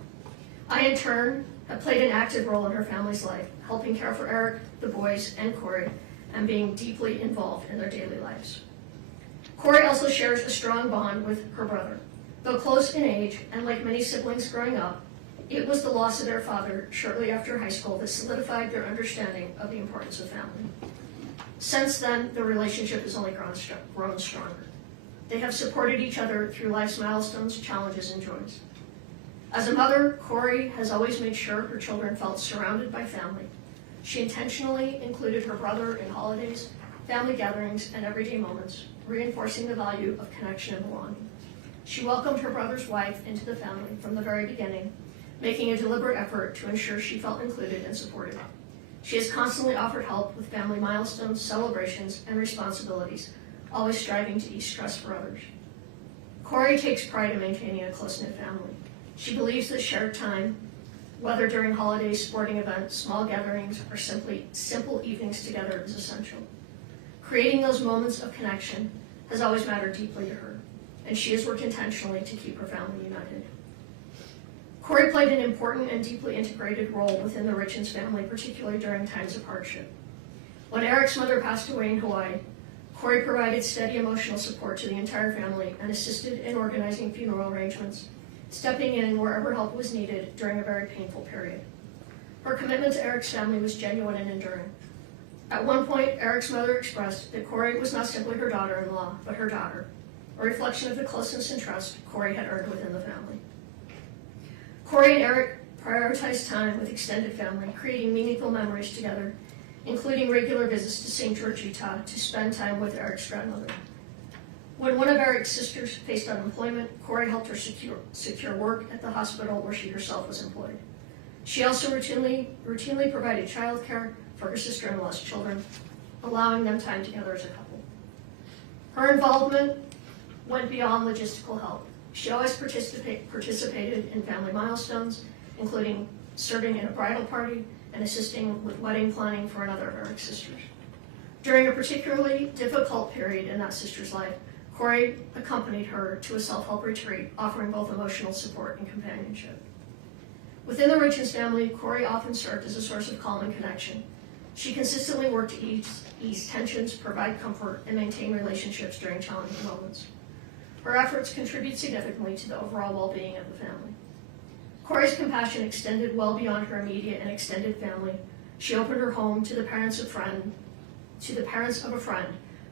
I, in turn, have played an active role in her family's life, helping care for Eric, the boys, and Kouri, and being deeply involved in their daily lives. Kouri also shares a strong bond with her brother. Though close in age, and like many siblings growing up, it was the loss of their father shortly after high school that solidified their understanding of the importance of family. Since then, the relationship has only grown stronger. They have supported each other through life's milestones, challenges, and joys. As a mother, Kouri has always made sure her children felt surrounded by family. She intentionally included her brother in holidays, family gatherings, and everyday moments, reinforcing the value of connection and belonging. She welcomed her brother's wife into the family from the very beginning, making a deliberate effort to ensure she felt included and supported. She has constantly offered help with family milestones, celebrations, and responsibilities, always striving to ease stress for others. Kouri takes pride in maintaining a close-knit family. She believes that shared time, whether during holidays, sporting events, small gatherings, or simply simple evenings together, is essential. Creating those moments of connection has always mattered deeply to her, and she has worked intentionally to keep her family united. Kouri played an important and deeply integrated role within the Richins family, particularly during times of hardship. When Eric's mother passed away in Hawaii, Kouri provided steady emotional support to the entire family and assisted in organizing funeral arrangements, stepping in wherever help was needed during a very painful period. Her commitment to Eric's family was genuine and enduring. At one point, Eric's mother expressed that Kouri was not simply her daughter-in-law, but her daughter, a reflection of the closeness and trust Kouri had earned within the family. Kouri and Eric prioritized time with extended family, creating meaningful memories together, including regular visits to St. George, Utah, to spend time with Eric's grandmother. When one of Eric's sisters faced unemployment, Kouri helped her secure work at the hospital where she herself was employed. She also routinely provided childcare for her sister-in-law's children, allowing them time together as a couple. Her involvement went beyond logistical help. She always participated in family milestones, including serving in a bridal party and assisting with wedding planning for another of Eric's sisters. During a particularly difficult period in that sister's life, Kouri accompanied her to a self-help retreat, offering both emotional support and companionship. Within the Richins family, Kouri often served as a source of calm and connection. She consistently worked to ease tensions, provide comfort, and maintain relationships during challenging moments. Her efforts contribute significantly to the overall well-being of the family. Kouri's compassion extended well beyond her immediate and extended family. She opened her home to the parents of a friend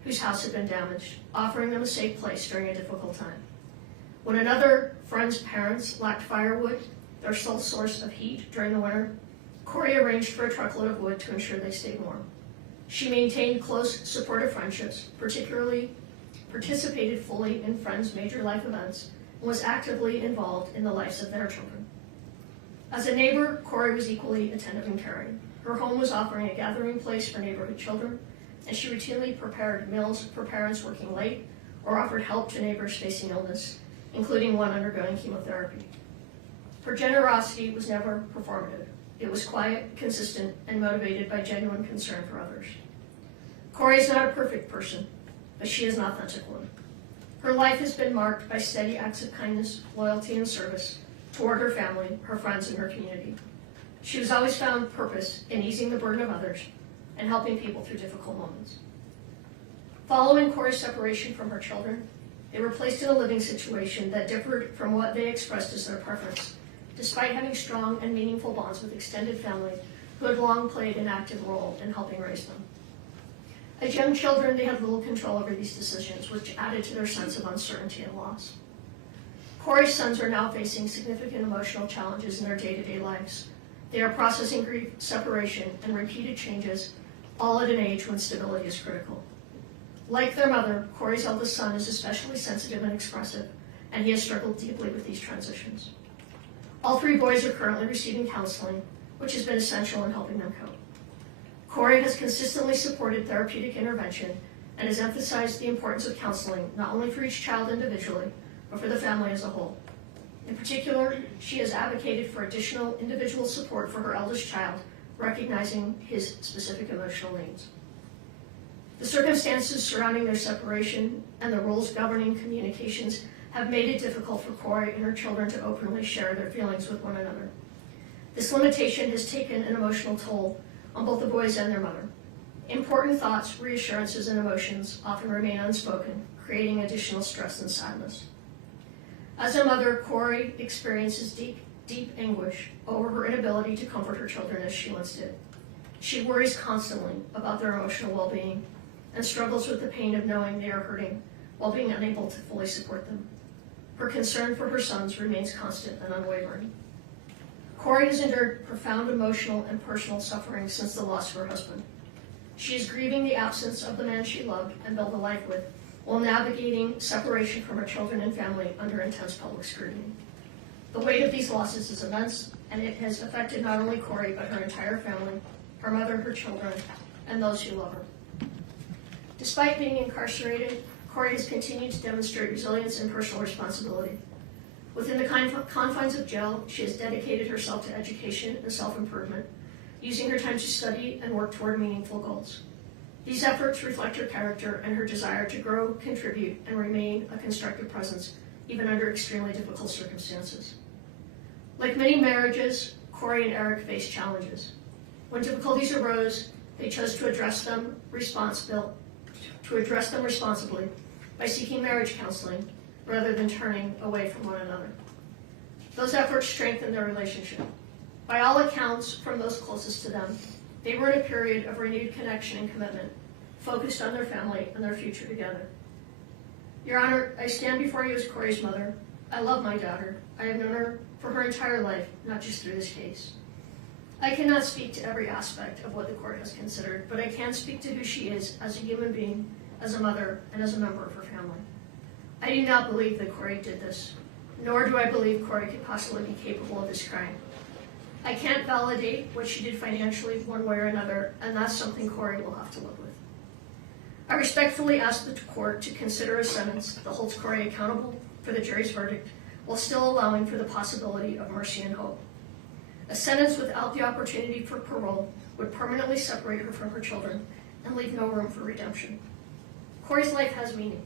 whose house had been damaged, offering them a safe place during a difficult time. When another friend's parents lacked firewood, their sole source of heat during the winter, Kouri arranged for a truckload of wood to ensure they stayed warm. She maintained close, supportive friendships, participated fully in friends' major life events, and was actively involved in the lives of their children. As a neighbor, Kouri was equally attentive and caring. Her home was offering a gathering place for neighborhood children, and she routinely prepared meals for parents working late or offered help to neighbors facing illness, including one undergoing chemotherapy. Her generosity was never performative. It was quiet, consistent, and motivated by genuine concern for others. Kouri is not a perfect person, but she is an authentic one. Her life has been marked by steady acts of kindness, loyalty, and service toward her family, her friends, and her community. She has always found purpose in easing the burden of others and helping people through difficult moments. Following Kouri's separation from her children, they were placed in a living situation that differed from what they expressed as their preference, despite having strong and meaningful bonds with extended family who had long played an active role in helping raise them. As young children, they had little control over these decisions, which added to their sense of uncertainty and loss. Kouri's sons are now facing significant emotional challenges in their day-to-day lives. They are processing grief, separation, and repeated changes, all at an age when stability is critical. Like their mother, Kouri's eldest son is especially sensitive and expressive, and he has struggled deeply with these transitions. All three boys are currently receiving counseling, which has been essential in helping them cope. Kouri has consistently supported therapeutic intervention and has emphasized the importance of counseling not only for each child individually, but for the family as a whole. In particular, she has advocated for additional individual support for her eldest child, recognizing his specific emotional needs. The circumstances surrounding their separation and the rules governing communications have made it difficult for Kouri and her children to openly share their feelings with one another. This limitation has taken an emotional toll on both the boys and their mother. Important thoughts, reassurances, and emotions often remain unspoken, creating additional stress and sadness. As a mother, Kouri experiences deep anguish over her inability to comfort her children as she once did. She worries constantly about their emotional well-being and struggles with the pain of knowing they are hurting while being unable to fully support them. Her concern for her sons remains constant and unwavering. Kouri has endured profound emotional and personal suffering since the loss of her husband. She is grieving the absence of the man she loved and built a life with, while navigating separation from her children and family under intense public scrutiny. The weight of these losses is immense, and it has affected not only Kouri, but her entire family, her mother, her children, and those who love her. Despite being incarcerated, Kouri has continued to demonstrate resilience and personal responsibility. Within the confines of jail, she has dedicated herself to education and self-improvement, using her time to study and work toward meaningful goals. These efforts reflect her character and her desire to grow, contribute, and remain a constructive presence, even under extremely difficult circumstances. Like many marriages, Kouri and Eric faced challenges. When difficulties arose, they chose to address them responsibly by seeking marriage counseling rather than turning away from one another. Those efforts strengthened their relationship. By all accounts from those closest to them, they were in a period of renewed connection and commitment, focused on their family and their future together. Your Honor, I stand before you as Kouri's mother. I love my daughter. I have known her for her entire life, not just through this case. I cannot speak to every aspect of what the court has considered, but I can speak to who she is as a human being, as a mother, and as a member of her family. I do not believe that Kouri did this, nor do I believe Kouri could possibly be capable of this crime. I can't validate what she did financially one way or another, and that's something Kouri will have to live with. I respectfully ask the court to consider a sentence that holds Kouri accountable for the jury's verdict, while still allowing for the possibility of mercy and hope. A sentence without the opportunity for parole would permanently separate her from her children and leave no room for redemption. Kouri's life has meaning,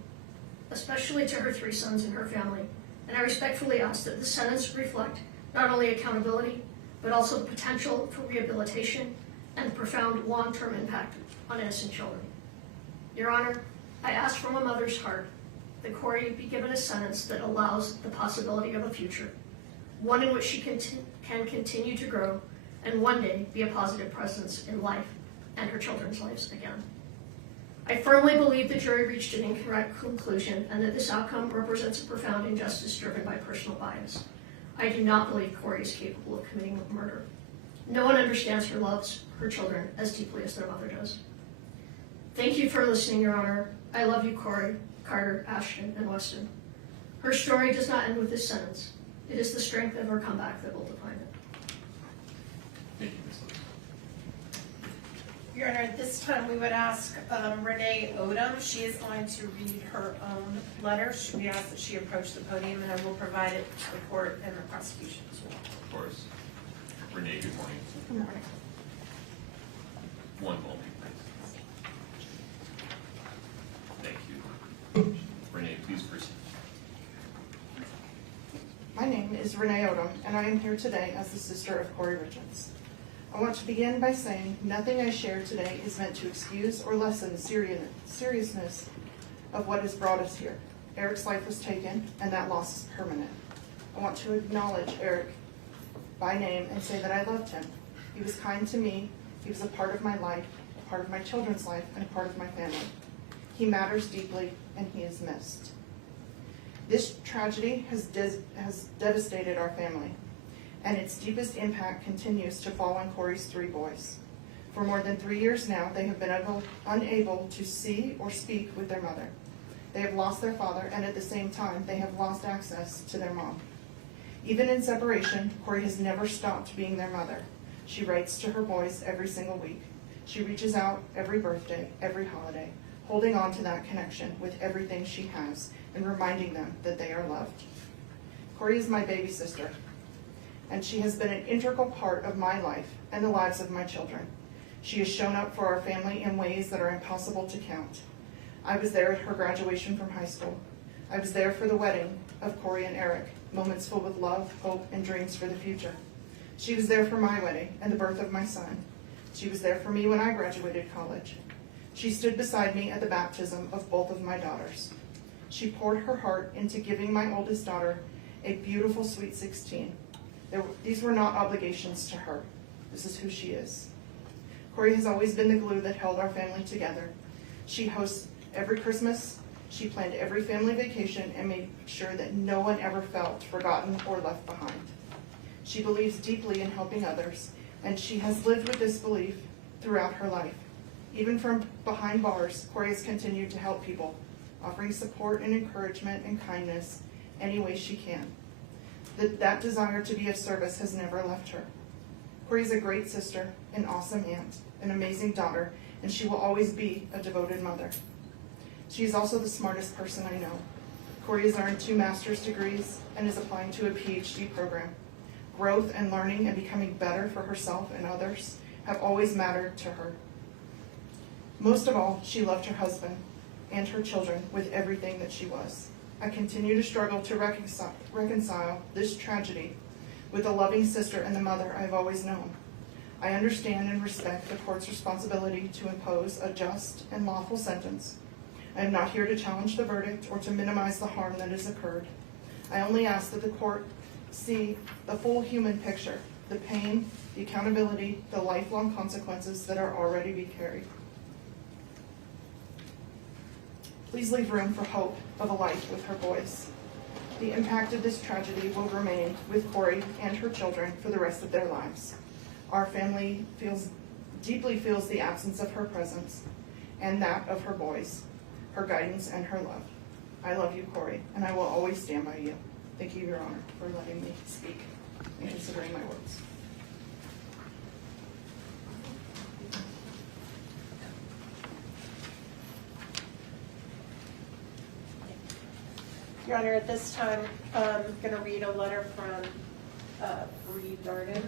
especially to her 3 sons and her family, and I respectfully ask that the sentence reflect not only accountability, but also the potential for rehabilitation and profound long-term impact on innocent children. Your Honor, I ask from a mother's heart that Kouri be given a sentence that allows the possibility of a future, one in which she can continue to grow and one day be a positive presence in life and her children's lives again. I firmly believe the jury reached an incorrect conclusion and that this outcome represents a profound injustice driven by personal bias. I do not believe Kouri is capable of committing murder. No one understands her loves her children as deeply as their mother does. Thank you for listening, Your Honor. I love you, Kouri, Carter, Ashton, and Weston. Her story does not end with this sentence. It is the strength of her comeback that will define it. Thank you, Ms. Lewis. Your Honor, at this time, we would ask Renee Odom. She is going to read her own letter. We ask that she approach the podium, and I will provide it to the court and the prosecution as well. Of course. Renee, good morning. Good morning. One moment, please. Thank you. Renee, please proceed. My name is Renee Odom, and I am here today as the sister of Kouri Richins. I want to begin by saying nothing I share today is meant to excuse or lessen the seriousness of what has brought us here. Eric's life was taken, and that loss is permanent. I want to acknowledge Eric by name and say that I loved him. He was kind to me. He was a part of my life, a part of my children's life, and a part of my family. He matters deeply, and he is missed. This tragedy has devastated our family, and its deepest impact continues to fall on Kouri's 3 boys. For more than 3 years now, they have been unable to see or speak with their mother. They have lost their father, and at the same time, they have lost access to their mom. Even in separation, Kouri has never stopped being their mother. She writes to her boys every single week. She reaches out every birthday, every holiday, holding on to that connection with everything she has and reminding them that they are loved. Kouri is my baby sister, and she has been an integral part of my life and the lives of my children. She has shown up for our family in ways that are impossible to count. I was there at her graduation from high school. I was there for the wedding of Kouri and Eric, moments filled with love, hope, and dreams for the future. She was there for my wedding and the birth of my son. She was there for me when I graduated college. She stood beside me at the baptism of both of my daughters. She poured her heart into giving my oldest daughter a beautiful sweet 16. These were not obligations to her. This is who she is. Kouri has always been the glue that held our family together. She hosts every Christmas. She planned every family vacation and made sure that no one ever felt forgotten or left behind. She believes deeply in helping others, and she has lived with this belief throughout her life. Even from behind bars, Kouri has continued to help people, offering support and encouragement and kindness any way she can. That desire to be of service has never left her. Kouri is a great sister, an awesome aunt, an amazing daughter, and she will always be a devoted mother. She is also the smartest person I know. Kouri has earned 2 master's degrees and is applying to a PhD program. Growth and learning and becoming better for herself and others have always mattered to her. Most of all, she loved her husband and her children with everything that she was. I continue to struggle to reconcile this tragedy with the loving sister and the mother I've always known. I understand and respect the court's responsibility to impose a just and lawful sentence. I am not here to challenge the verdict or to minimize the harm that has occurred. I only ask that the court see the full human picture, the pain, the accountability, the lifelong consequences that are already being carried. Please leave room for hope of a life with her boys. The impact of this tragedy will remain with Kouri and her children for the rest of their lives. Our family deeply feels the absence of her presence and that of her boys, her guidance and her love. I love you, Kouri, and I will always stand by you. Thank you, Your Honor, for letting me speak and considering my words. Your Honor, at this time, I'm going to read a letter from Bree Darden.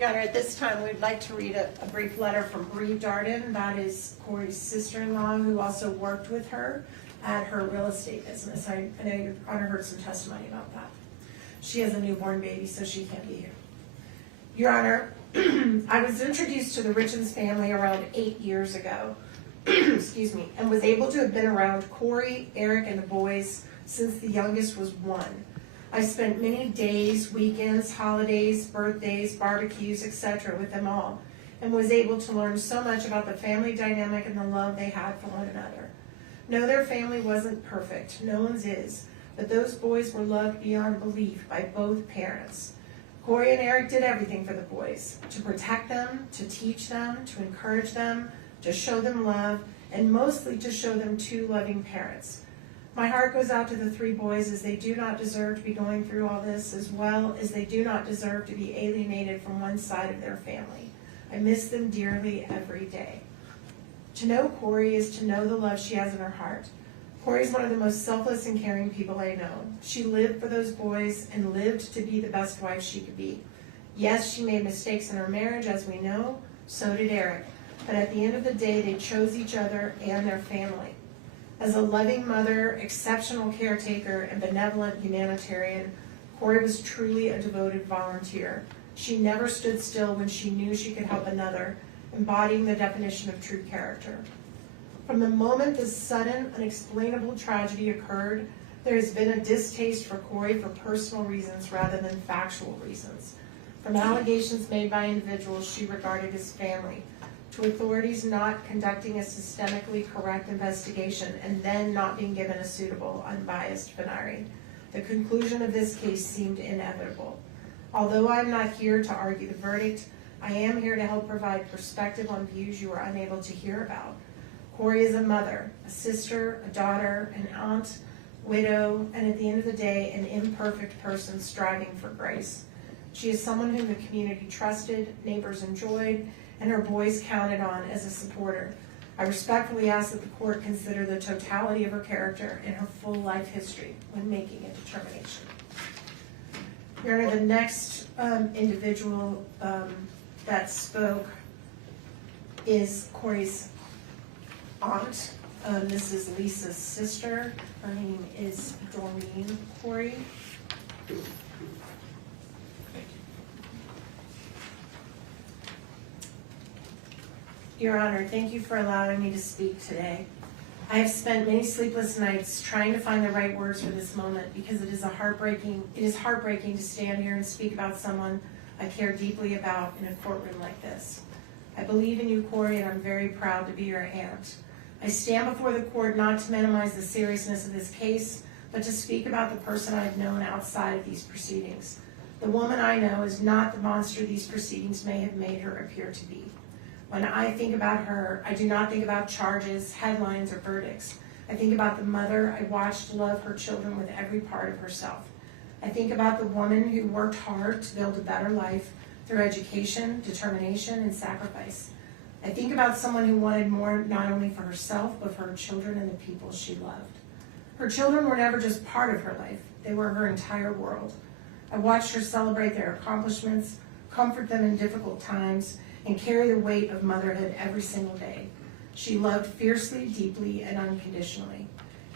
Your Honor, at this time, we'd like to read a brief letter from Bree Darden. That is Kouri's sister-in-law, who also worked with her at her real estate business. I know Your Honor heard some testimony about that. She has a newborn baby, so she can't be here. Your Honor, I was introduced to the Richins family around 8 years ago, excuse me, and was able to have been around Kouri, Eric, and the boys since the youngest was 1. I spent many days, weekends, holidays, birthdays, barbecues, etc. with them all, and was able to learn so much about the family dynamic and the love they had for one another. No, their family wasn't perfect. No one's is. But those boys were loved beyond belief by both parents. Kouri and Eric did everything for the boys, to protect them, to teach them, to encourage them, to show them love, and mostly to show them 2 loving parents. My heart goes out to the 3 boys, as they do not deserve to be going through all this, as well as they do not deserve to be alienated from one side of their family. I miss them dearly every day. To know Kouri is to know the love she has in her heart. Kouri is one of the most selfless and caring people I know. She lived for those boys and lived to be the best wife she could be. Yes, she made mistakes in her marriage, as we know. So did Eric. But at the end of the day, they chose each other and their family. As a loving mother, exceptional caretaker, and benevolent humanitarian, Kouri was truly a devoted volunteer. She never stood still when she knew she could help another, embodying the definition of true character. From the moment this sudden, unexplainable tragedy occurred, there has been a distaste for Kouri for personal reasons rather than factual reasons. From allegations made by individuals she regarded as family, to authorities not conducting a systemically correct investigation and then not being given a suitable, unbiased venire. The conclusion of this case seemed inevitable. Although I am not here to argue the verdict, I am here to help provide perspective on views you are unable to hear about. Kouri is a mother, a sister, a daughter, an aunt, widow, and at the end of the day, an imperfect person striving for grace. She is someone whom the community trusted, neighbors enjoyed, and her boys counted on as a supporter. I respectfully ask that the court consider the totality of her character and her full life history when making a determination. Your Honor, the next individual that spoke is Kouri's aunt. This is Lisa's sister. Her name is Doreen Kouri. Your Honor, thank you for allowing me to speak today. I have spent many sleepless nights trying to find the right words for this moment because it is heartbreaking to stand here and speak about someone I care deeply about in a courtroom like this. I believe in you, Kouri, and I'm very proud to be your aunt. I stand before the court not to minimize the seriousness of this case, but to speak about the person I've known outside of these proceedings. The woman I know is not the monster these proceedings may have made her appear to be. When I think about her, I do not think about charges, headlines, or verdicts. I think about the mother I watched love her children with every part of herself. I think about the woman who worked hard to build a better life through education, determination, and sacrifice. I think about someone who wanted more not only for herself, but for her children and the people she loved. Her children were never just part of her life. They were her entire world. I watched her celebrate their accomplishments, comfort them in difficult times, and carry the weight of motherhood every single day. She loved fiercely, deeply, and unconditionally.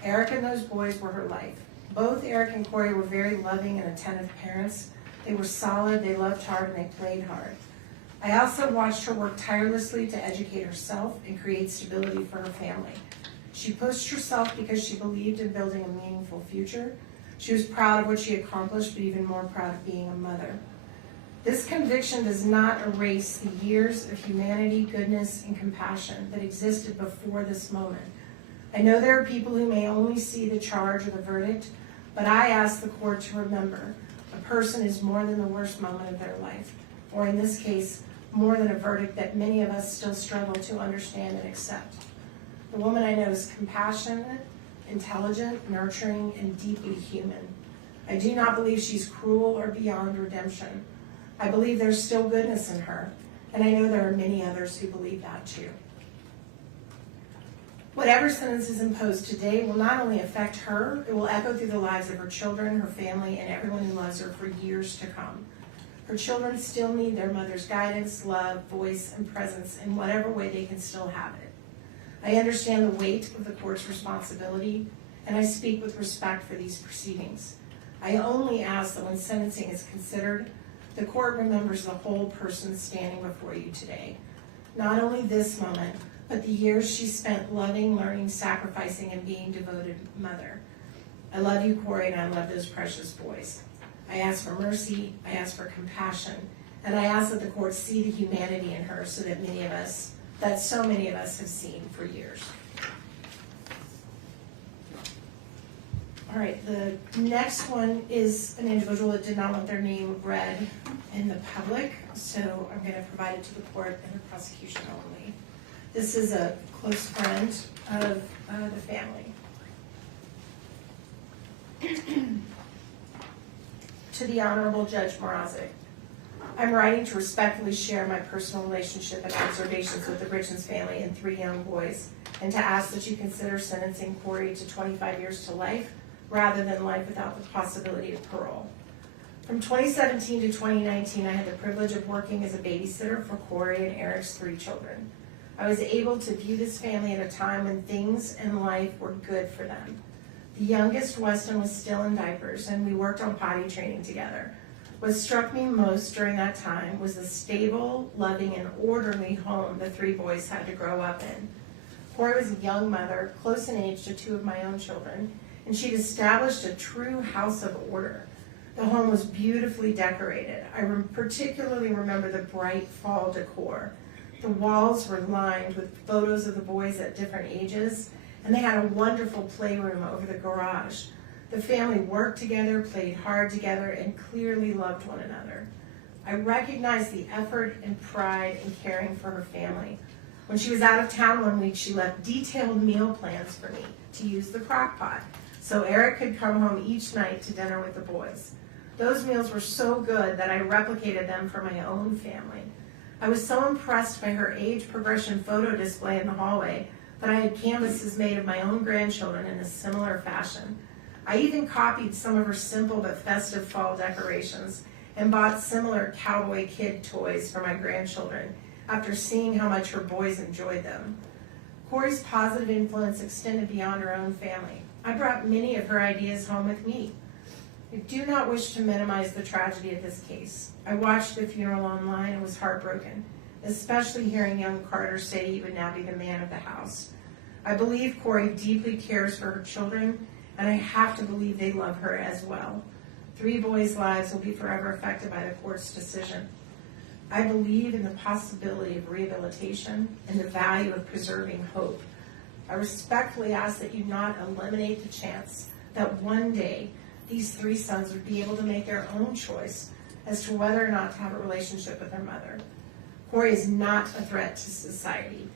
Eric and those boys were her life. Both Eric and Kouri were very loving and attentive parents. They were solid, they loved hard, and they played hard. I also watched her work tirelessly to educate herself and create stability for her family. She pushed herself because she believed in building a meaningful future. She was proud of what she accomplished, but even more proud of being a mother. This conviction does not erase the years of humanity, goodness, and compassion that existed before this moment. I know there are people who may only see the charge or the verdict, but I ask the court to remember a person is more than the worst moment of their life, or in this case, more than a verdict that many of us still struggle to understand and accept. The woman I know is compassionate, intelligent, nurturing, and deeply human. I do not believe she's cruel or beyond redemption. I believe there's still goodness in her, and I know there are many others who believe that too. Whatever sentence is imposed today will not only affect her, it will echo through the lives of her children, her family, and everyone who loves her for years to come. Her children still need their mother's guidance, love, voice, and presence in whatever way they can still have it. I understand the weight of the court's responsibility, and I speak with respect for these proceedings. I only ask that when sentencing is considered, the court remembers the whole person standing before you today. Not only this moment, but the years she spent loving, learning, sacrificing, and being devoted mother. I love you, Kouri, and I love those precious boys. I ask for mercy, I ask for compassion, and I ask that the court see the humanity in her so that so many of us have seen for years. All right, the next one is an individual that did not want their name read in the public, so I'm going to provide it to the court and the prosecution only. This is a close friend of the family. To the Honorable Judge Mrazik, I'm writing to respectfully share my personal relationship and observations with the Richins family and 3 young boys, and to ask that you consider sentencing Kouri to 25 years to life rather than life without the possibility of parole. From 2017 to 2019, I had the privilege of working as a babysitter for Kouri and Eric's 3 children. I was able to view this family at a time when things in life were good for them. The youngest, Weston, was still in diapers, and we worked on potty training together. What struck me most during that time was the stable, loving, and orderly home the 3 boys had to grow up in. Kouri was a young mother, close in age to 2 of my own children, and she'd established a true house of order. The home was beautifully decorated. I particularly remember the bright fall decor. The walls were lined with photos of the boys at different ages, and they had a wonderful playroom over the garage. The family worked together, played hard together, and clearly loved one another. I recognized the effort and pride in caring for her family. When she was out of town one week, she left detailed meal plans for me to use the crock pot. so Eric could come home each night to dinner with the boys. Those meals were so good that I replicated them for my own family. I was so impressed by her age progression photo display in the hallway that I had canvases made of my own grandchildren in a similar fashion. I even copied some of her simple but festive fall decorations and bought similar cowboy kid toys for my grandchildren after seeing how much her boys enjoyed them. Kouri's positive influence extended beyond her own family. I brought many of her ideas home with me. I do not wish to minimize the tragedy of this case. I watched the funeral online and was heartbroken, especially hearing young Carter say he would now be the man of the house. I believe Kouri deeply cares for her children, and I have to believe they love her as well. 3 boys' lives will be forever affected by the court's decision. I believe in the possibility of rehabilitation and the value of preserving hope. I respectfully ask that you not eliminate the chance that one day these 3 sons would be able to make their own choice as to whether or not to have a relationship with their mother. Kouri is not a threat to society.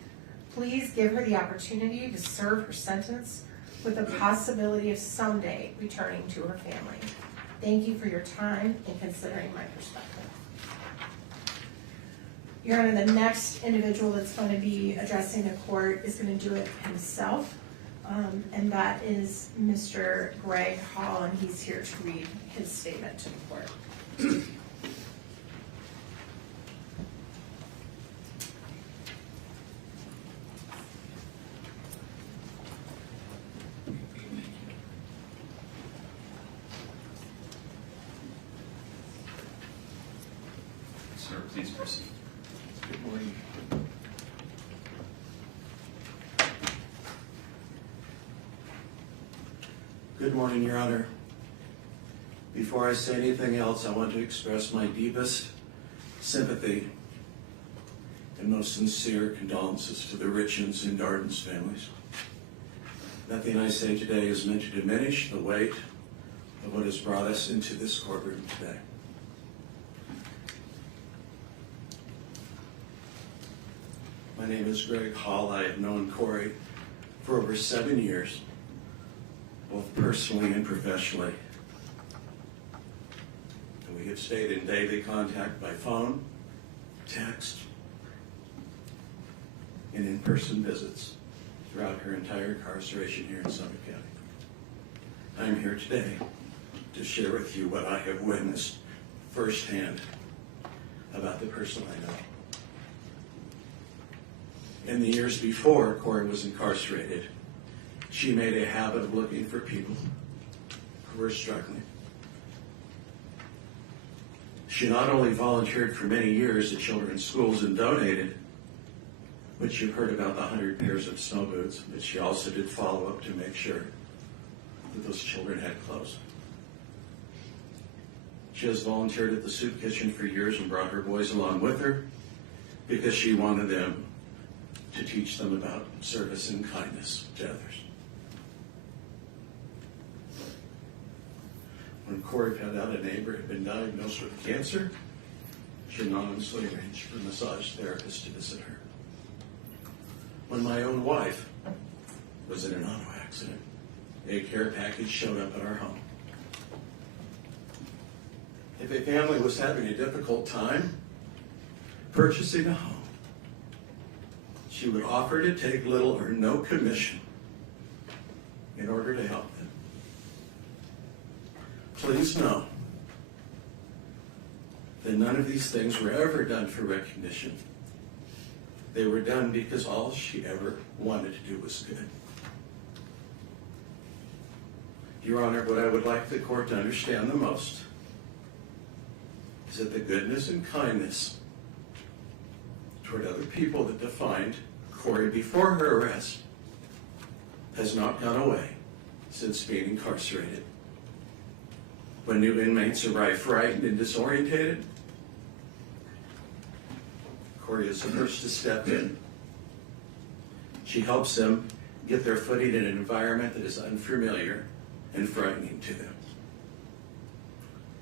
Please give her the opportunity to serve her sentence with the possibility of someday returning to her family. Thank you for your time and considering my perspective. Your Honor, the next individual that's going to be addressing the court is going to do it himself, and that is Mr. Greg Hall, and he's here to read his statement to the court. Sir, please proceed. Good morning. Good morning, Your Honor. Before I say anything else, I want to express my deepest sympathy and most sincere condolences to the Richins and Darden's families. Nothing I say today is meant to diminish the weight of what has brought us into this courtroom today. My name is Greg Hall. I have known Kouri for over 7 years, both personally and professionally. And we have stayed in daily contact by phone, text, and in-person visits throughout her entire incarceration here in Summit County. I am here today to share with you what I have witnessed firsthand about the person I know. In the years before Kouri was incarcerated, she made a habit of looking for people who were struggling. She not only volunteered for many years at children's schools and donated, but you've heard about the 100 pairs of snow boots, but she also did follow up to make sure that those children had clothes. She has volunteered at the soup kitchen for years and brought her boys along with her because she wanted them to teach them about service and kindness to others. When Kouri found out a neighbor had been diagnosed with cancer, she anonymously arranged for a massage therapist to visit her. When my own wife was in an auto accident, a care package showed up at our home. If a family was having a difficult time purchasing a home, she would offer to take little or no commission in order to help them. Please know that none of these things were ever done for recognition. They were done because all she ever wanted to do was good. Your Honor, what I would like the court to understand the most is that the goodness and kindness toward other people that defined Kouri before her arrest has not gone away since being incarcerated. When new inmates arrive frightened and disorientated, Kouri is the first to step in. She helps them get their footing in an environment that is unfamiliar and frightening to them.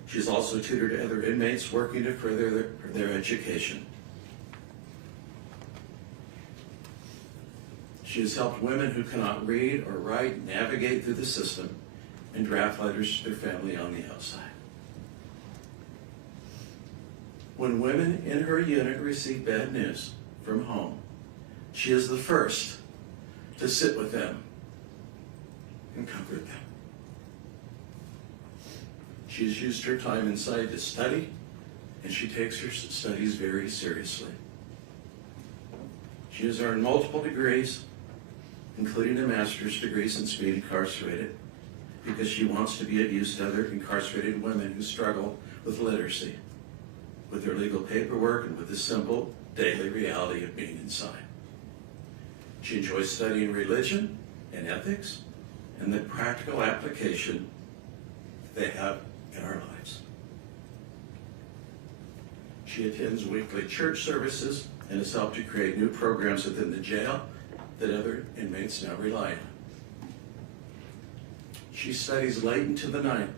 She's also tutored other inmates working to further their education. She has helped women who cannot read or write navigate through the system and draft letters to their family on the outside. When women in her unit receive bad news from home, she is the first to sit with them and comfort them. She has used her time inside to study, and she takes her studies very seriously. She has earned multiple degrees, including a master's degree since being incarcerated, because she wants to be of use to other incarcerated women who struggle with literacy, with their legal paperwork, and with the simple daily reality of being inside. She enjoys studying religion and ethics and the practical application they have in our lives. She attends weekly church services and has helped to create new programs within the jail that other inmates now rely on. She studies late into the night,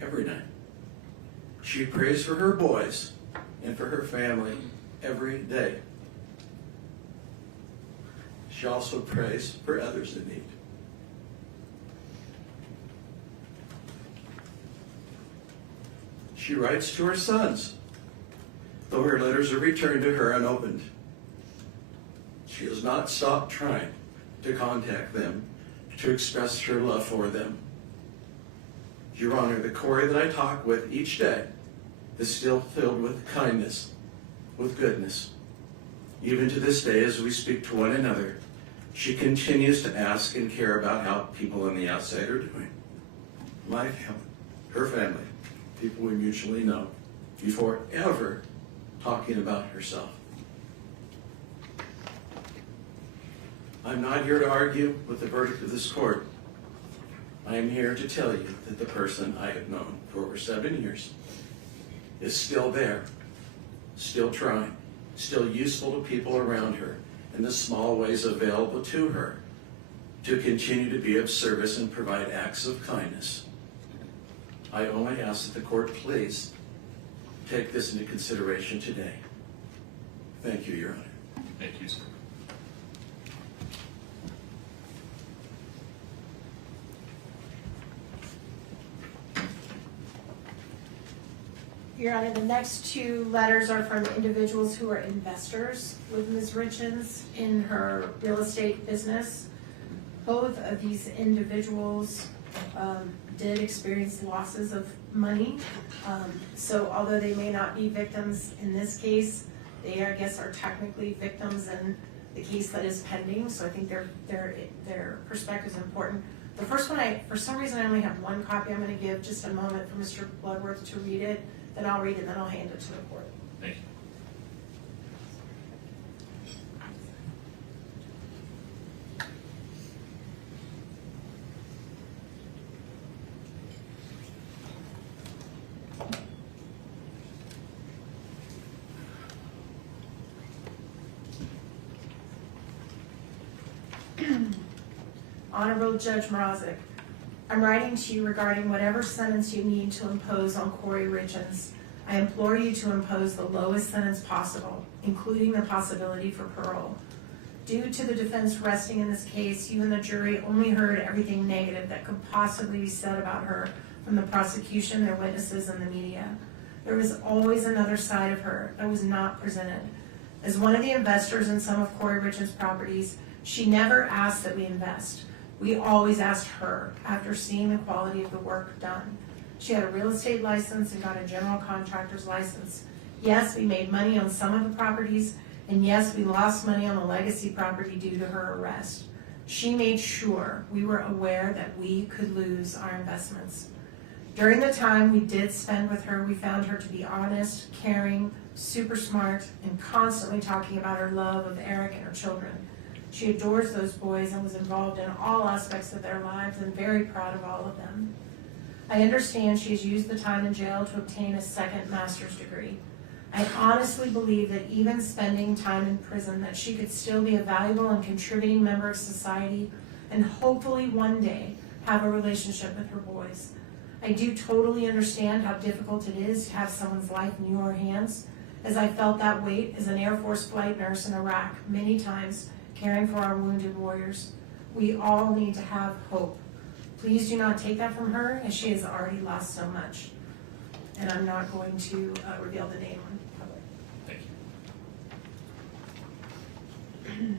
every night. She prays for her boys and for her family every day. She also prays for others in need. She writes to her sons, though her letters are returned to her unopened. She has not stopped trying to contact them, to express her love for them. Your Honor, the Kouri that I talk with each day is still filled with kindness, with goodness. Even to this day, as we speak to one another, she continues to ask and care about how people on the outside are doing. My family, her family, people we mutually know, before ever talking about herself. I'm not here to argue with the verdict of this court. I am here to tell you that the person I have known for over 7 years is still there, still trying, still useful to people around her in the small ways available to her to continue to be of service and provide acts of kindness. I only ask that the court please take this into consideration today. Thank you, Your Honor. Thank you, sir. Your Honor, the next two letters are from individuals who are investors with Ms. Richins in her real estate business. Both of these individuals did experience losses of money. So although they may not be victims in this case, they, I guess, are technically victims in the case that is pending. So I think their perspective is important. The first one, for some reason, I only have one copy. I'm going to give just a moment for Mr. Bloodworth to read it. Then I'll read it, and then I'll hand it to the court. Thank you. Honorable Judge Mrazik, I'm writing to you regarding whatever sentence you need to impose on Kouri Richins. I implore you to impose the lowest sentence possible, including the possibility for parole. Due to the defense resting in this case, you and the jury only heard everything negative that could possibly be said about her from the prosecution, their witnesses, and the media. There was always another side of her that was not presented. As one of the investors in some of Kouri Richins' properties, she never asked that we invest. We always asked her after seeing the quality of the work done. She had a real estate license and got a general contractor's license. Yes, we made money on some of the properties, and yes, we lost money on the legacy property due to her arrest. She made sure we were aware that we could lose our investments. During the time we did spend with her, we found her to be honest, caring, super smart, and constantly talking about her love of Eric and her children. She adores those boys and was involved in all aspects of their lives and very proud of all of them. I understand she has used the time in jail to obtain a second master's degree. I honestly believe that even spending time in prison, that she could still be a valuable and contributing member of society and hopefully one day have a relationship with her boys. I do totally understand how difficult it is to have someone's life in your hands, as I felt that weight as an Air Force flight nurse in Iraq many times, caring for our wounded warriors. We all need to have hope. Please do not take that from her, as she has already lost so much. And I'm not going to reveal the name on public. Thank you.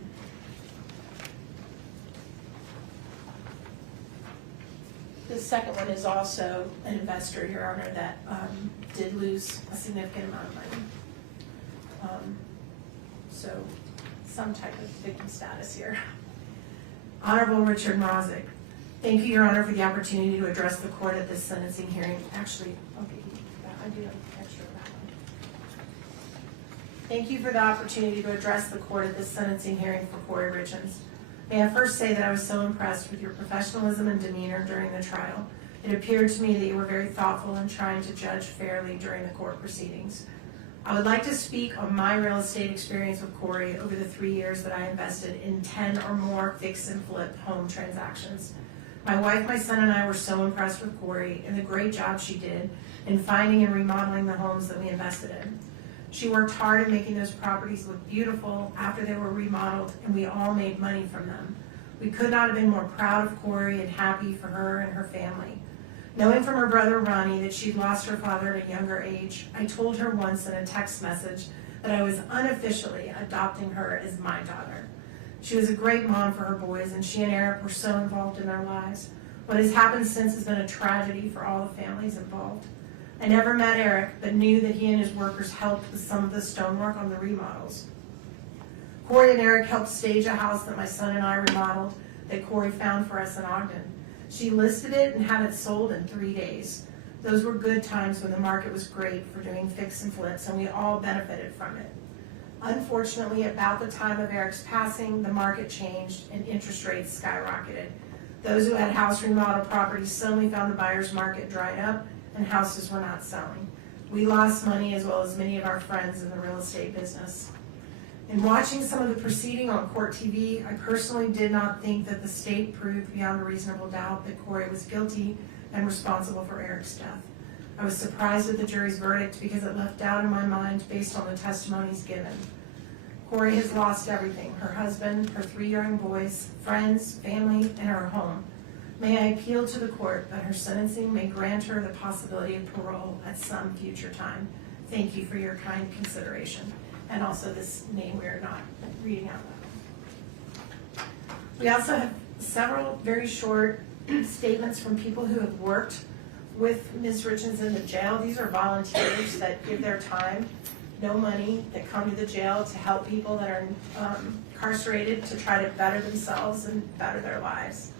The second one is also an investor, Your Honor, that did lose a significant amount of money. So some type of victim status here. Honorable Richard Mrazik. Thank you, Your Honor, for the opportunity to address the court at this sentencing hearing. Actually, okay, I do have an extra of that one. Thank you for the opportunity to address the court at this sentencing hearing for Kouri Richins. May I first say that I was so impressed with your professionalism and demeanor during the trial. It appeared to me that you were very thoughtful in trying to judge fairly during the court proceedings. I would like to speak on my real estate experience with Kouri over the 3 years that I invested in 10 or more fix and flip home transactions. My wife, my son, and I were so impressed with Kouri and the great job she did in finding and remodeling the homes that we invested in. She worked hard in making those properties look beautiful after they were remodeled, and we all made money from them. We could not have been more proud of Kouri and happy for her and her family. Knowing from her brother Ronnie that she'd lost her father at a younger age, I told her once in a text message that I was unofficially adopting her as my daughter. She was a great mom for her boys, and she and Eric were so involved in their lives. What has happened since has been a tragedy for all the families involved. I never met Eric, but knew that he and his workers helped with some of the stonework on the remodels. Kouri and Eric helped stage a house that my son and I remodeled that Kouri found for us in Ogden. She listed it and had it sold in 3 days. Those were good times when the market was great for doing fix and flips, and we all benefited from it. Unfortunately, about the time of Eric's passing, the market changed and interest rates skyrocketed. Those who had house remodel properties suddenly found the buyer's market dried up and houses were not selling. We lost money as well as many of our friends in the real estate business. In watching some of the proceeding on court TV, I personally did not think that the state proved beyond a reasonable doubt that Kouri was guilty and responsible for Eric's death. I was surprised at the jury's verdict because it left doubt in my mind based on the testimonies given. Kouri has lost everything: her husband, her 3 young boys, friends, family, and her home. May I appeal to the court that her sentencing may grant her the possibility of parole at some future time. Thank you for your kind consideration. And also this name we are not reading out loud. We also have several very short statements from people who have worked with Ms. Richins in the jail. These are volunteers that give their time, no money, that come to the jail to help people that are incarcerated to try to better themselves and better their lives.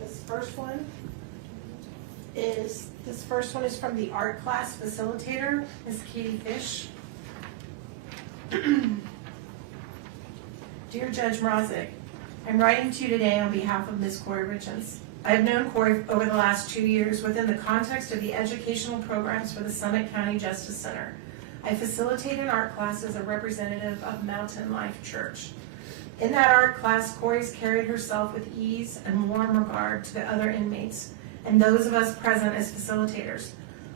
This first one is from the art class facilitator, Ms. Katie Fish. Dear Judge Mrazik, I'm writing to you today on behalf of Ms. Kouri Richins. I have known Kouri over the last 2 years within the context of the educational programs for the Summit County Justice Center. I facilitate an art class as a representative of Mountain Life Church. In that art class, Kouri's carried herself with ease and warm regard to the other inmates and those of us present as facilitators.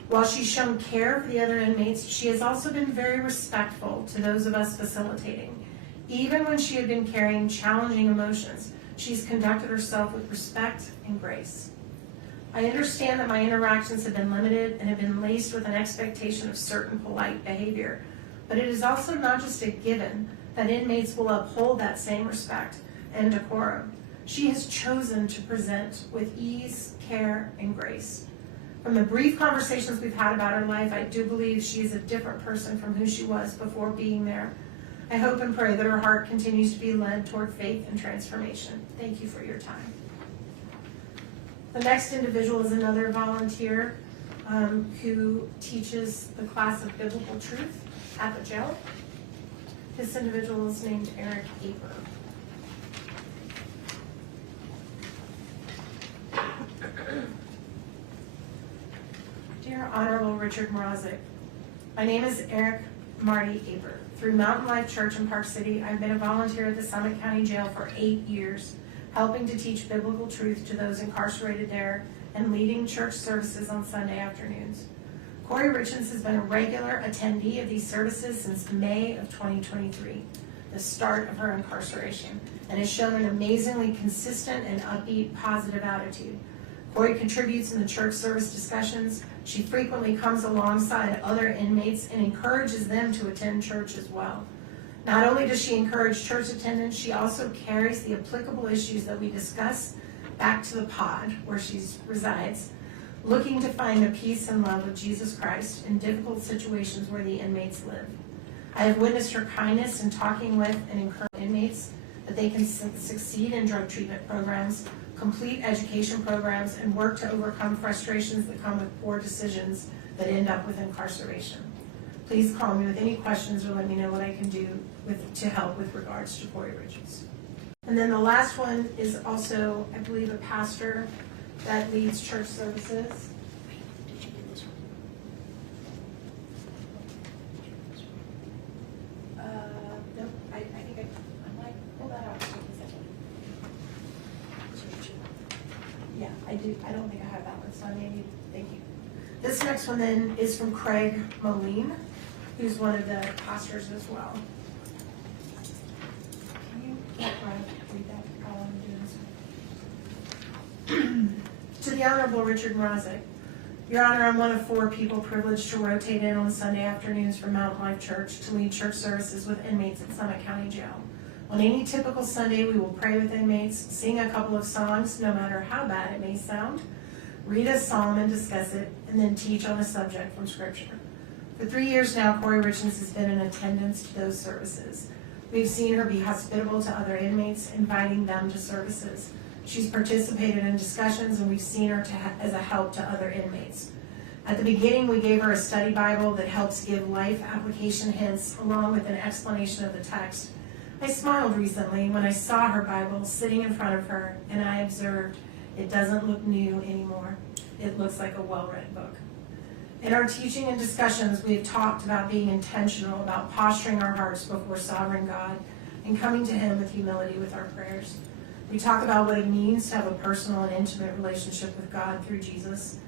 While she's shown care for the other inmates, she has also been very respectful to those of us facilitating. Even when she had been carrying challenging emotions, she's conducted herself with respect and grace. I understand that my interactions have been limited and have been laced with an expectation of certain polite behavior, but it is also not just a given that inmates will uphold that same respect and decorum. She has chosen to present with ease, care, and grace. From the brief conversations we've had about her life, I do believe she is a different person from who she was before being there. I hope and pray that her heart continues to be led toward faith and transformation. Thank you for your time. The next individual is another volunteer who teaches the class of biblical truth at the jail. This individual is named Eric Aper. Dear Honorable Richard Mrazik, my name is Eric Marty Aper. Through Mountain Life Church in Park City, I've been a volunteer at the Summit County Jail for 8 years, helping to teach biblical truth to those incarcerated there and leading church services on Sunday afternoons. Kouri Richins has been a regular attendee of these services since May of 2023. the start of her incarceration and has shown an amazingly consistent and upbeat, positive attitude. Kouri contributes in the church service discussions. She frequently comes alongside other inmates and encourages them to attend church as well. Not only does she encourage church attendance, she also carries the applicable issues that we discuss back to the pod where she resides, looking to find the peace and love of Jesus Christ in difficult situations where the inmates live. I have witnessed her kindness in talking with and encouraging inmates that they can succeed in drug treatment programs, complete education programs, and work to overcome frustrations that come with poor decisions that end up with incarceration. Please call me with any questions or let me know what I can do to help with regards to Kouri Richins. And then the last one is also, I believe, a pastor that leads church services. Nope, I think I might pull that out. Yeah, I do. I don't think I have that one, so I may need, thank you. This next one then is from Craig Moline, who's one of the pastors as well. Can you read that while I'm doing this? To the Honorable Richard Mrazik, Your Honor, I'm one of 4 people privileged to rotate in on Sunday afternoons for Mountain Life Church to lead church services with inmates at Summit County Jail. On any typical Sunday, we will pray with inmates, sing a couple of songs, no matter how bad it may sound, read a psalm and discuss it, and then teach on a subject from Scripture. For 3 years now, Kouri Richins has been in attendance to those services. We've seen her be hospitable to other inmates, inviting them to services. She's participated in discussions, and we've seen her as a help to other inmates. At the beginning, we gave her a study Bible that helps give life application hints along with an explanation of the text. I smiled recently when I saw her Bible sitting in front of her, and I observed it doesn't look new anymore. It looks like a well-read book. In our teaching and discussions, we have talked about being intentional about posturing our hearts before sovereign God and coming to Him with humility with our prayers. We talk about what it means to have a personal and intimate relationship with God through Jesus.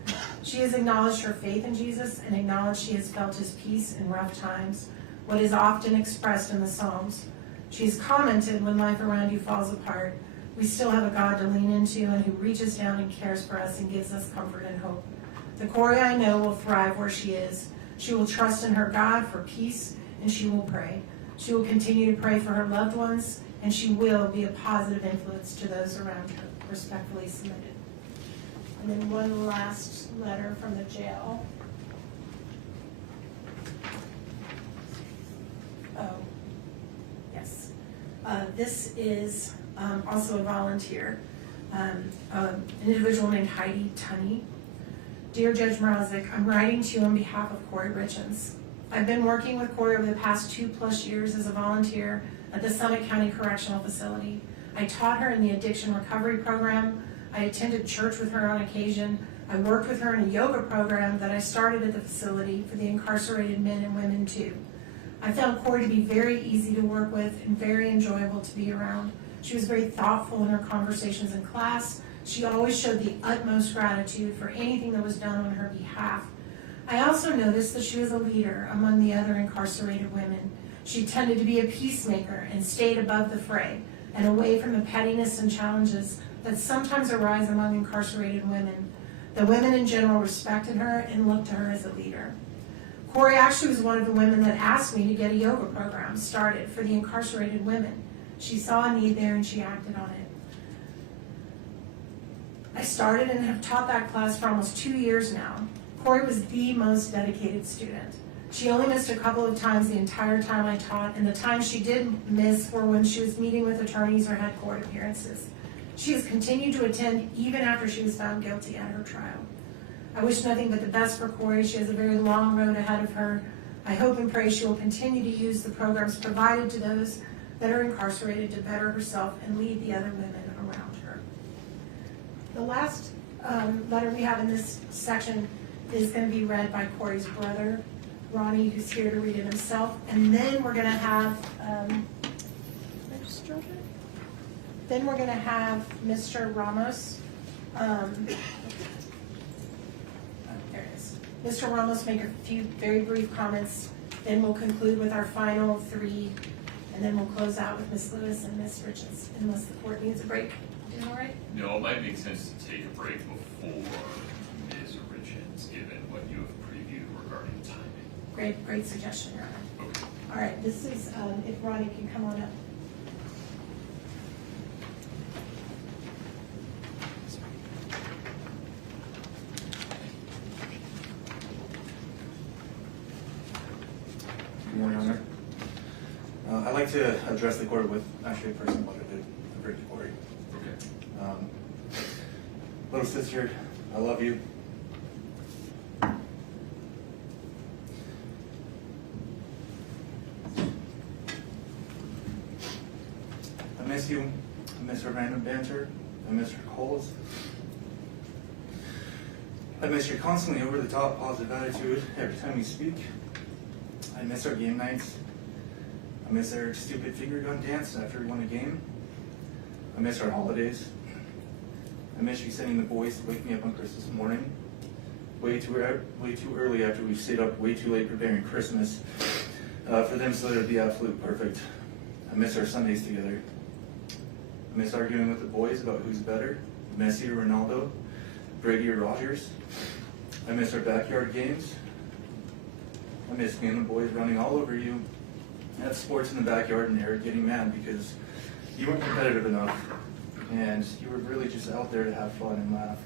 She has acknowledged her faith in Jesus and acknowledged she has felt His peace in rough times, what is often expressed in the Psalms. She has commented, when life around you falls apart, we still have a God to lean into and who reaches down and cares for us and gives us comfort and hope. The Kouri I know will thrive where she is. She will trust in her God for peace, and she will pray. She will continue to pray for her loved ones, and she will be a positive influence to those around her. Respectfully submitted. And then one last letter from the jail. Oh, yes. This is also a volunteer, an individual named Heidi Tunney. Dear Judge Mrazik, I'm writing to you on behalf of Kouri Richins. I've been working with Kouri over the past 2+ years as a volunteer at the Summit County Correctional Facility. I taught her in the addiction recovery program. I attended church with her on occasion. I worked with her in a yoga program that I started at the facility for the incarcerated men and women too. I found Kouri to be very easy to work with and very enjoyable to be around. She was very thoughtful in her conversations in class. She always showed the utmost gratitude for anything that was done on her behalf. I also noticed that she was a leader among the other incarcerated women. She tended to be a peacemaker and stayed above the fray and away from the pettiness and challenges that sometimes arise among incarcerated women. The women in general respected her and looked to her as a leader. Kouri actually was one of the women that asked me to get a yoga program started for the incarcerated women. She saw a need there and she acted on it. I started and have taught that class for almost 2 years now. Kouri was the most dedicated student. She only missed a couple of times the entire time I taught, and the times she did miss were when she was meeting with attorneys or had court appearances. She has continued to attend even after she was found guilty at her trial. I wish nothing but the best for Kouri. She has a very long road ahead of her. I hope and pray she will continue to use the programs provided to those that are incarcerated to better herself and lead the other women around her. The last letter we have in this section is going to be read by Kouri's brother, Ronnie, who's here to read it himself. And then we're going to have, Mr. Ramos, there it is. Mr. Ramos make a few very brief comments. Then we'll conclude with our final 3 and then we'll close out with Ms. Lewis and Ms. Richins, unless the court needs a break. Is that all right? No, it might make sense to take a break before Ms. Richins, given what you have previewed regarding timing. Great suggestion, Your Honor. Okay. All right, this is, if Ronnie can come on up. Good morning, Honor. I'd like to address the court with actually a person what I did for Kouri. Okay. Little sister, I love you. I miss you. I miss our random banter. I miss your calls. I miss your constantly over-the-top positive attitude every time we speak. I miss our game nights. I miss Eric's stupid finger gun dance after we won a game. I miss our holidays. I miss you sending the boys to wake me up on Christmas morning, way too early after we stayed up way too late preparing Christmas for them so that it'd be absolute perfect. I miss our Sundays together. I miss arguing with the boys about who's better, Messi or Ronaldo, Brady or Rogers. I miss our backyard games. I miss me and the boys running all over you at sports in the backyard and Eric getting mad because you weren't competitive enough and you were really just out there to have fun and laugh.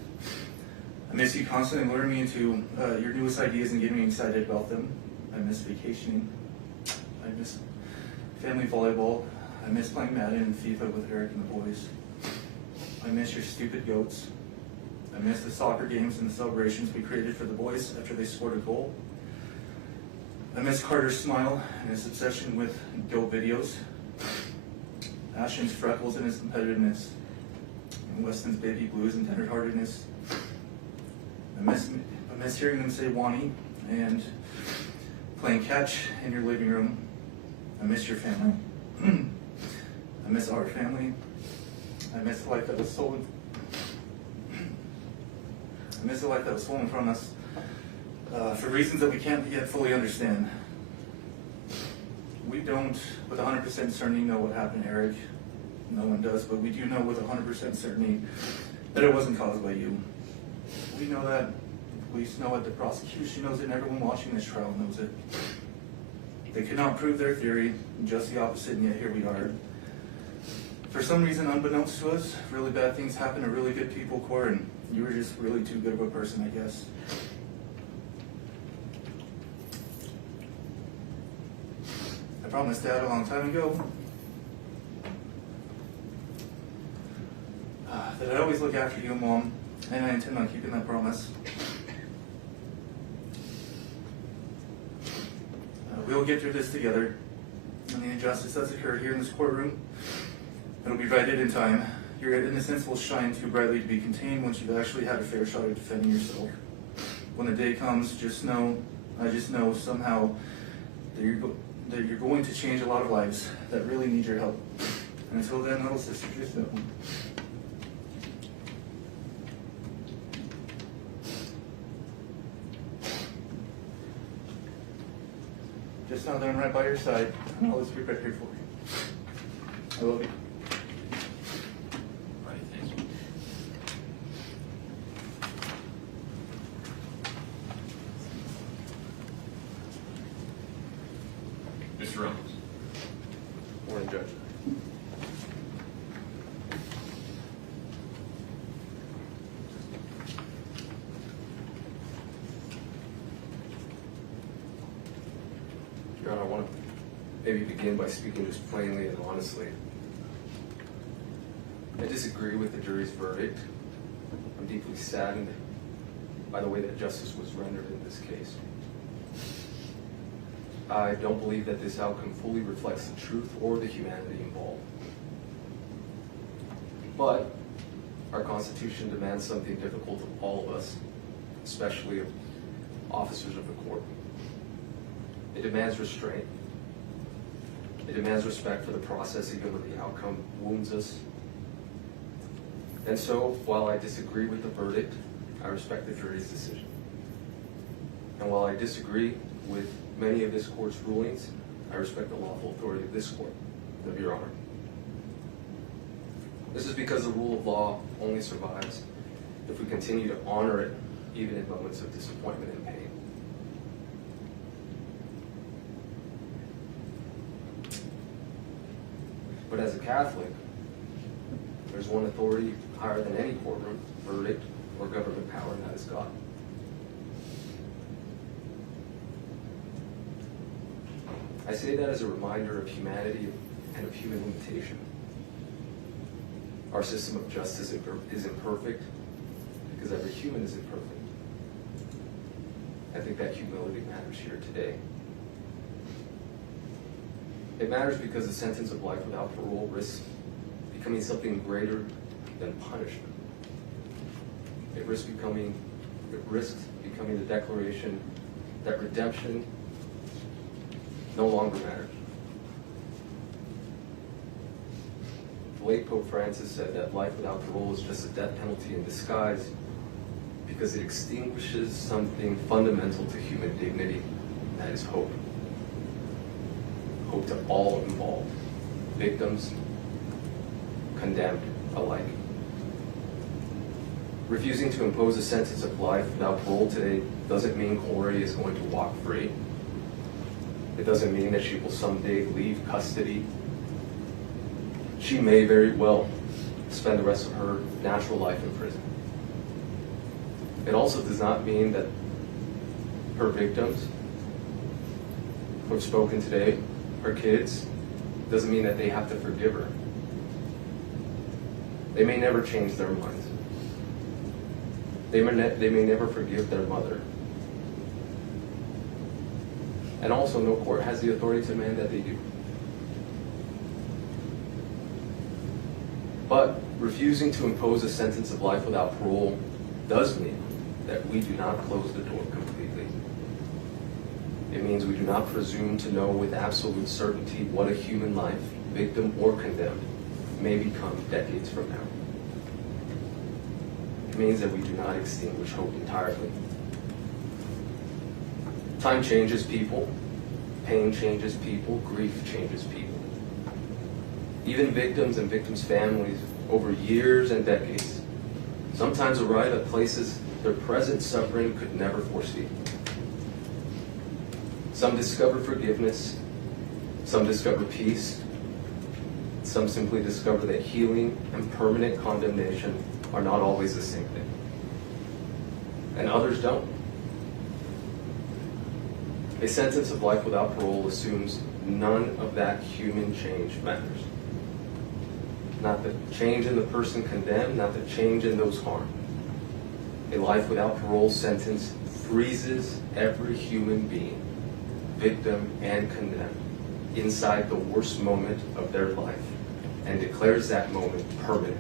I miss you constantly luring me into your newest ideas and getting me excited about them. I miss vacationing. I miss family volleyball. I miss playing Madden and FIFA with Eric and the boys. I miss your stupid goats. I miss the soccer games and the celebrations we created for the boys after they scored a goal. I miss Carter's smile and his obsession with goat videos. Ashton's freckles and his competitiveness. And Weston's baby blues and tenderheartedness. I miss hearing them say Wani and playing catch in your living room. I miss your family. I miss our family. I miss the life that was stolen. I miss the life that was stolen from us for reasons that we can't yet fully understand. We don't, with 100% certainty, know what happened to Eric. No one does, but we do know with 100% certainty that it wasn't caused by you. We know that, the police know it, the prosecution knows it, and everyone watching this trial knows it. They could not prove their theory, just the opposite, and yet here we are. For some reason, unbeknownst to us, really bad things happen to really good people, Cor, and you were just really too good of a person, I guess. I promised Dad a long time ago that I'd always look after you, Mom, and I intend on keeping that promise. We'll get through this together, and the injustice that's occurred here in this courtroom, it'll be righted in time. Your innocence will shine too brightly to be contained once you've actually had a fair shot at defending yourself. When the day comes, I just know somehow that you're going to change a lot of lives that really need your help. And until then, little sister, just know. Just know that I'm right by your side, and I'll always be right here for you. I love you. Right, thank you. Mr. Ramos. Morning, Judge. Your Honor, I want to maybe begin by speaking just plainly and honestly. I disagree with the jury's verdict. I'm deeply saddened by the way that justice was rendered in this case. I don't believe that this outcome fully reflects the truth or the humanity involved. But our Constitution demands something difficult of all of us, especially of officers of the court. It demands restraint. It demands respect for the process even when the outcome wounds us. And so, while I disagree with the verdict, I respect the jury's decision. And while I disagree with many of this court's rulings, I respect the lawful authority of this court. of Your Honor. This is because the rule of law only survives if we continue to honor it even in moments of disappointment and pain. But as a Catholic, there's one authority higher than any courtroom, verdict, or government power, and that is God. I say that as a reminder of humanity and of human limitation. Our system of justice is imperfect because every human is imperfect. I think that humility matters here today. It matters because the sentence of life without parole risks becoming something greater than punishment. It risks becoming the declaration that redemption no longer matters. The late Pope Francis said that life without parole is just a death penalty in disguise because it extinguishes something fundamental to human dignity, and that is hope. Hope to all involved, victims, condemned alike. Refusing to impose a sentence of life without parole today doesn't mean Kouri is going to walk free. It doesn't mean that she will someday leave custody. She may very well spend the rest of her natural life in prison. It also does not mean that her victims who have spoken today, her kids, doesn't mean that they have to forgive her. They may never change their minds. They may never forgive their mother. And also, no court has the authority to demand that they do. But refusing to impose a sentence of life without parole does mean that we do not close the door completely. It means we do not presume to know with absolute certainty what a human life, victim or condemned, may become decades from now. It means that we do not extinguish hope entirely. Time changes people, pain changes people, grief changes people. Even victims and victims' families, over years and decades, sometimes arrive at places their present suffering could never foresee. Some discover forgiveness, some discover peace, some simply discover that healing and permanent condemnation are not always the same thing. And others don't. A sentence of life without parole assumes none of that human change matters. Not the change in the person condemned, not the change in those harmed. A life without parole sentence freezes every human being, victim and condemned, inside the worst moment of their life and declares that moment permanent.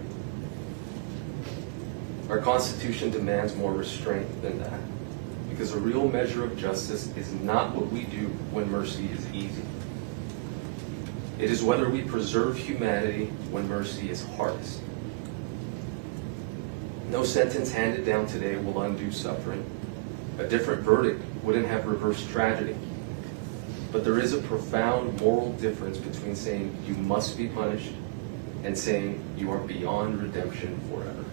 Our Constitution demands more restraint than that, because a real measure of justice is not what we do when mercy is easy. It is whether we preserve humanity when mercy is hardest. No sentence handed down today will undo suffering. A different verdict wouldn't have reversed tragedy. But there is a profound moral difference between saying you must be punished and saying you are beyond redemption forever.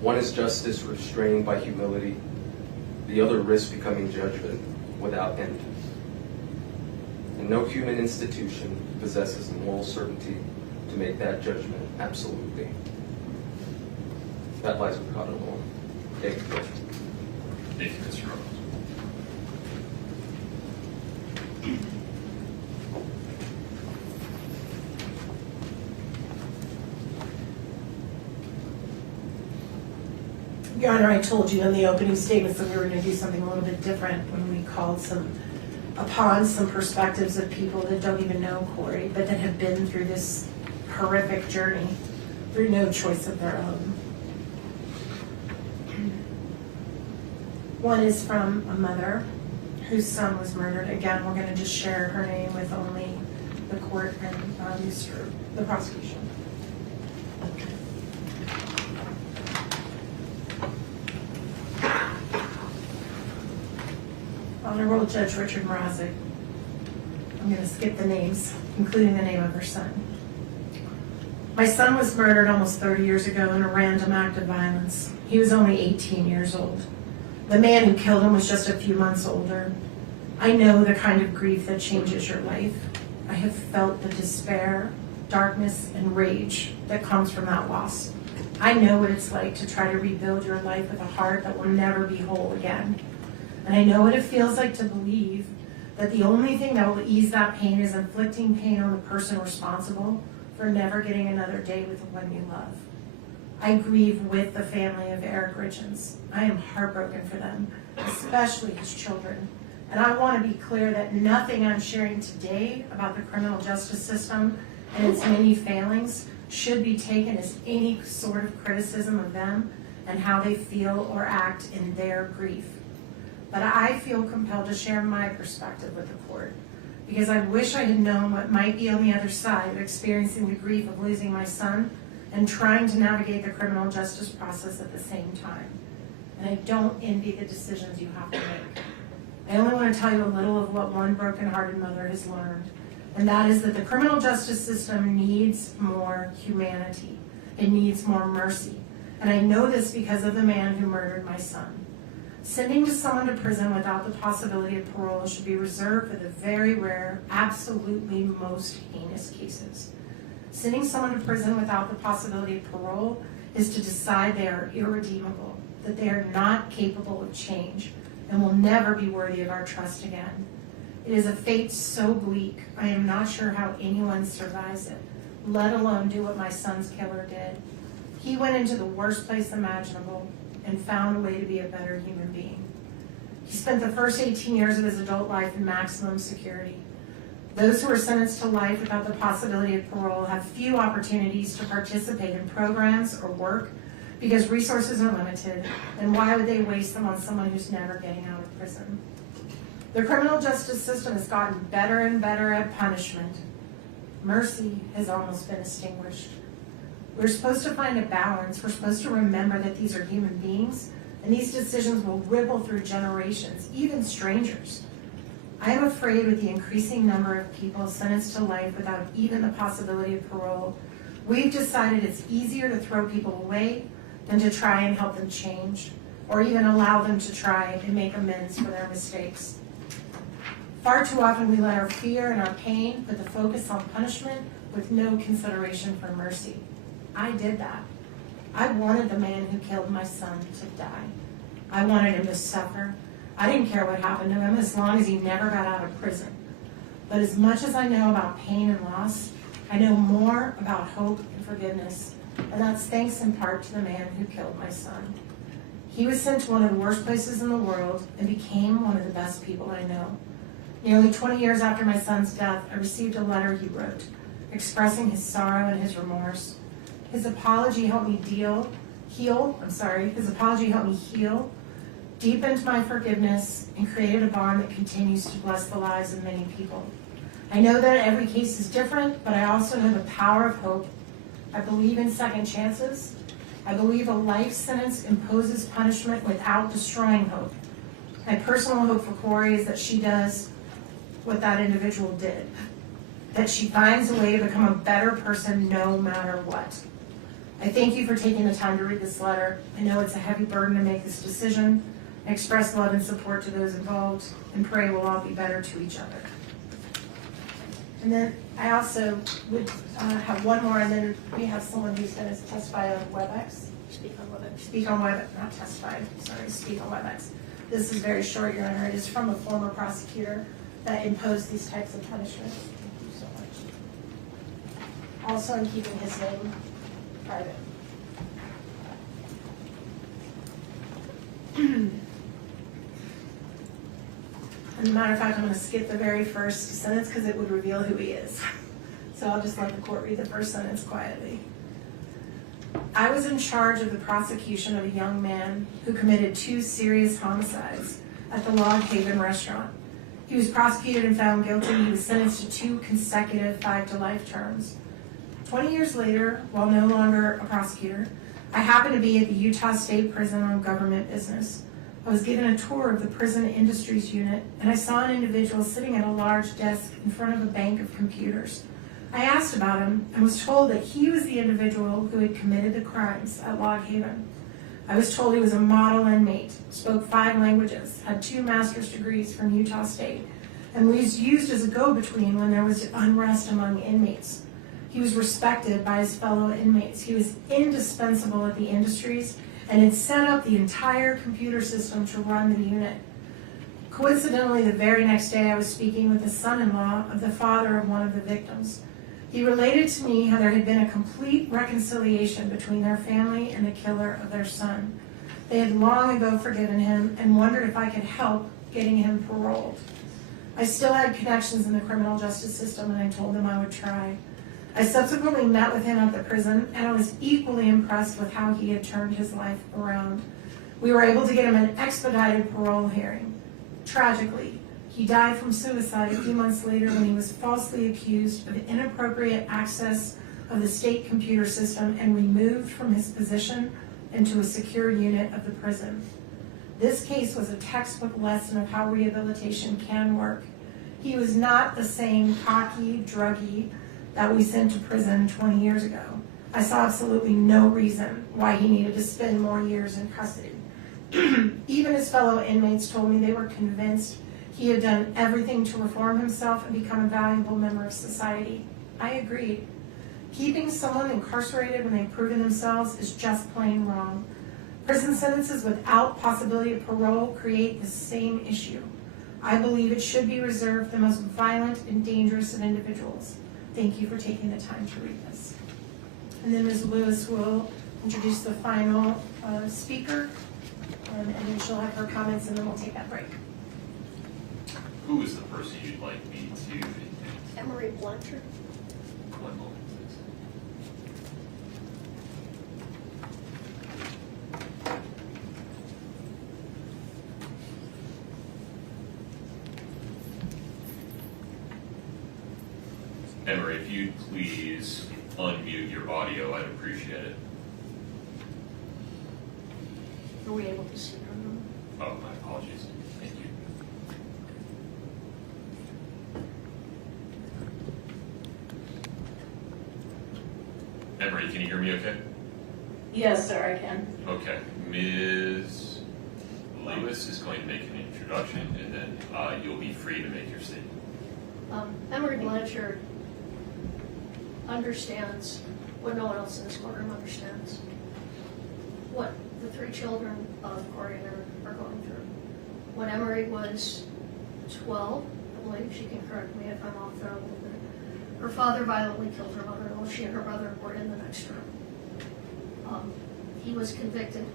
One is justice restrained by humility. The other risks becoming judgment without end. And no human institution possesses the moral certainty to make that judgment absolutely. That lies with God alone. Thank you, Judge. Thank you, Mr. Rose. Your Honor, I told you in the opening statements that we were going to do something a little bit different when we called upon some perspectives of people that don't even know Kouri, but that have been through this horrific journey through no choice of their own. One is from a mother whose son was murdered. Again, we're going to just share her name with only the court and the prosecution. Honorable Judge Richard Mrazik. I'm going to skip the names. including the name of her son. My son was murdered almost 30 years ago in a random act of violence. He was only 18 years old. The man who killed him was just a few months older. I know the kind of grief that changes your life. I have felt the despair, darkness, and rage that comes from that loss. I know what it's like to try to rebuild your life with a heart that will never be whole again. And I know what it feels like to believe that the only thing that will ease that pain is inflicting pain on the person responsible for never getting another day with the one you love. I grieve with the family of Eric Richins. I am heartbroken for them, especially his children. And I want to be clear that nothing I'm sharing today about the criminal justice system and its many failings should be taken as any sort of criticism of them and how they feel or act in their grief. But I feel compelled to share my perspective with the court, because I wish I had known what might be on the other side of experiencing the grief of losing my son and trying to navigate the criminal justice process at the same time. And I don't envy the decisions you have to make. I only want to tell you a little of what one broken-hearted mother has learned, and that is that the criminal justice system needs more humanity. It needs more mercy. And I know this because of the man who murdered my son. Sending someone to prison without the possibility of parole should be reserved for the very rare, absolutely most heinous cases. Sending someone to prison without the possibility of parole is to decide they are irredeemable, that they are not capable of change, and will never be worthy of our trust again. It is a fate so bleak, I am not sure how anyone survives it, let alone do what my son's killer did. He went into the worst place imaginable and found a way to be a better human being. He spent the first 18 years of his adult life in maximum security. Those who are sentenced to life without the possibility of parole have few opportunities to participate in programs or work because resources are limited, and why would they waste them on someone who's never getting out of prison? The criminal justice system has gotten better and better at punishment. Mercy has almost been extinguished. We're supposed to find a balance. We're supposed to remember that these are human beings, and these decisions will ripple through generations, even strangers. I am afraid with the increasing number of people sentenced to life without even the possibility of parole, we've decided it's easier to throw people away than to try and help them change, or even allow them to try and make amends for their mistakes. Far too often we let our fear and our pain put the focus on punishment with no consideration for mercy. I did that. I wanted the man who killed my son to die. I wanted him to suffer. I didn't care what happened to him as long as he never got out of prison. But as much as I know about pain and loss, I know more about hope and forgiveness, and that's thanks in part to the man who killed my son. He was sent to one of the worst places in the world and became one of the best people I know. Nearly 20 years after my son's death, I received a letter he wrote, expressing his sorrow and his remorse. His apology helped me heal, deepened my forgiveness, and created a bond that continues to bless the lives of many people. I know that every case is different, but I also know the power of hope. I believe in second chances. I believe a life sentence imposes punishment without destroying hope. My personal hope for Kouri is that she does what that individual did, that she finds a way to become a better person no matter what. I thank you for taking the time to read this letter. I know it's a heavy burden to make this decision. I express love and support to those involved and pray we'll all be better to each other. And then I also would have one more, and then we have someone who's going to testify on WebEx. Speak on WebEx, not testify, sorry, speak on WebEx. This is very short, Your Honor. It is from a former prosecutor that imposed these types of punishments. Thank you so much. Also, I'm keeping his name private. As a matter of fact, I'm going to skip the very first sentence because it would reveal who he is. So I'll just let the court read the first sentence quietly. I was in charge of the prosecution of a young man who committed 2 serious homicides at the Log Haven restaurant. He was prosecuted and found guilty. He was sentenced to 2 consecutive 5-to-life terms. 20 years later, while no longer a prosecutor, I happened to be at the Utah State Prison on government business. I was given a tour of the prison industries unit, and I saw an individual sitting at a large desk in front of a bank of computers. I asked about him and was told that he was the individual who had committed the crimes at Log Haven. I was told he was a model inmate, spoke 5 languages, had 2 master's degrees from Utah State, and was used as a go-between when there was unrest among inmates. He was respected by his fellow inmates. He was indispensable at the industries and had set up the entire computer system to run the unit. Coincidentally, the very next day I was speaking with the son-in-law of the father of one of the victims. He related to me how there had been a complete reconciliation between their family and the killer of their son. They had long ago forgiven him and wondered if I could help getting him paroled. I still had connections in the criminal justice system, and I told them I would try. I subsequently met with him at the prison, and I was equally impressed with how he had turned his life around. We were able to get him an expedited parole hearing. Tragically, he died from suicide a few months later when he was falsely accused of inappropriate access of the state computer system and removed from his position into a secure unit of the prison. This case was a textbook lesson of how rehabilitation can work. He was not the same cocky druggie that we sent to prison 20 years ago. I saw absolutely no reason why he needed to spend more years in custody. Even his fellow inmates told me they were convinced he had done everything to reform himself and become a valuable member of society. I agreed. Keeping someone incarcerated when they've proven themselves is just plain wrong. Prison sentences without possibility of parole create the same issue. I believe it should be reserved for the most violent and dangerous of individuals. Thank you for taking the time to read this. And then Ms. Lewis will introduce the final speaker, and then she'll have her comments, and then we'll take that break. Who is the person you'd like me to introduce? Emery Blanchard. One moment, please. Emery, if you'd please unmute your audio, I'd appreciate it. Are we able to see her? Oh, my apologies. Thank you. Emery, can you hear me okay? Yes, sir, I can. Okay. Ms. Lewis is going to make an introduction, and then you'll be free to make your statement. Emery Blanchard understands what no one else in this courtroom understands. What the 3 children of Kouri and Eric are going through. When Emery was 12, I believe, she can correct me if I'm off there a little bit, her father violently killed her mother while she and her brother were in the next room. He was convicted,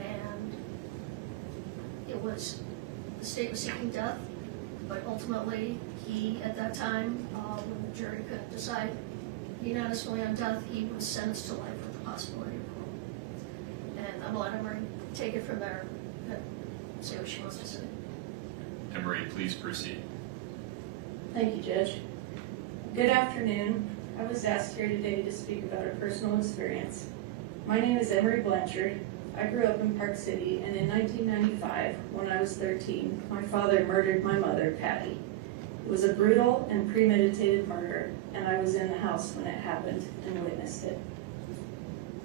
and the state was seeking death, but ultimately he, at that time, when the jury couldn't decide unanimously on death, he was sentenced to life with the possibility of parole. And I'm going to let Emery take it from there and see what she wants to say. Emery, please proceed. Thank you, Judge. Good afternoon. I was asked here today to speak about a personal experience. My name is Emery Blanchard. I grew up in Park City, and in 1995, when I was 13, my father murdered my mother, Patty. It was a brutal and premeditated murder, and I was in the house when it happened and witnessed it.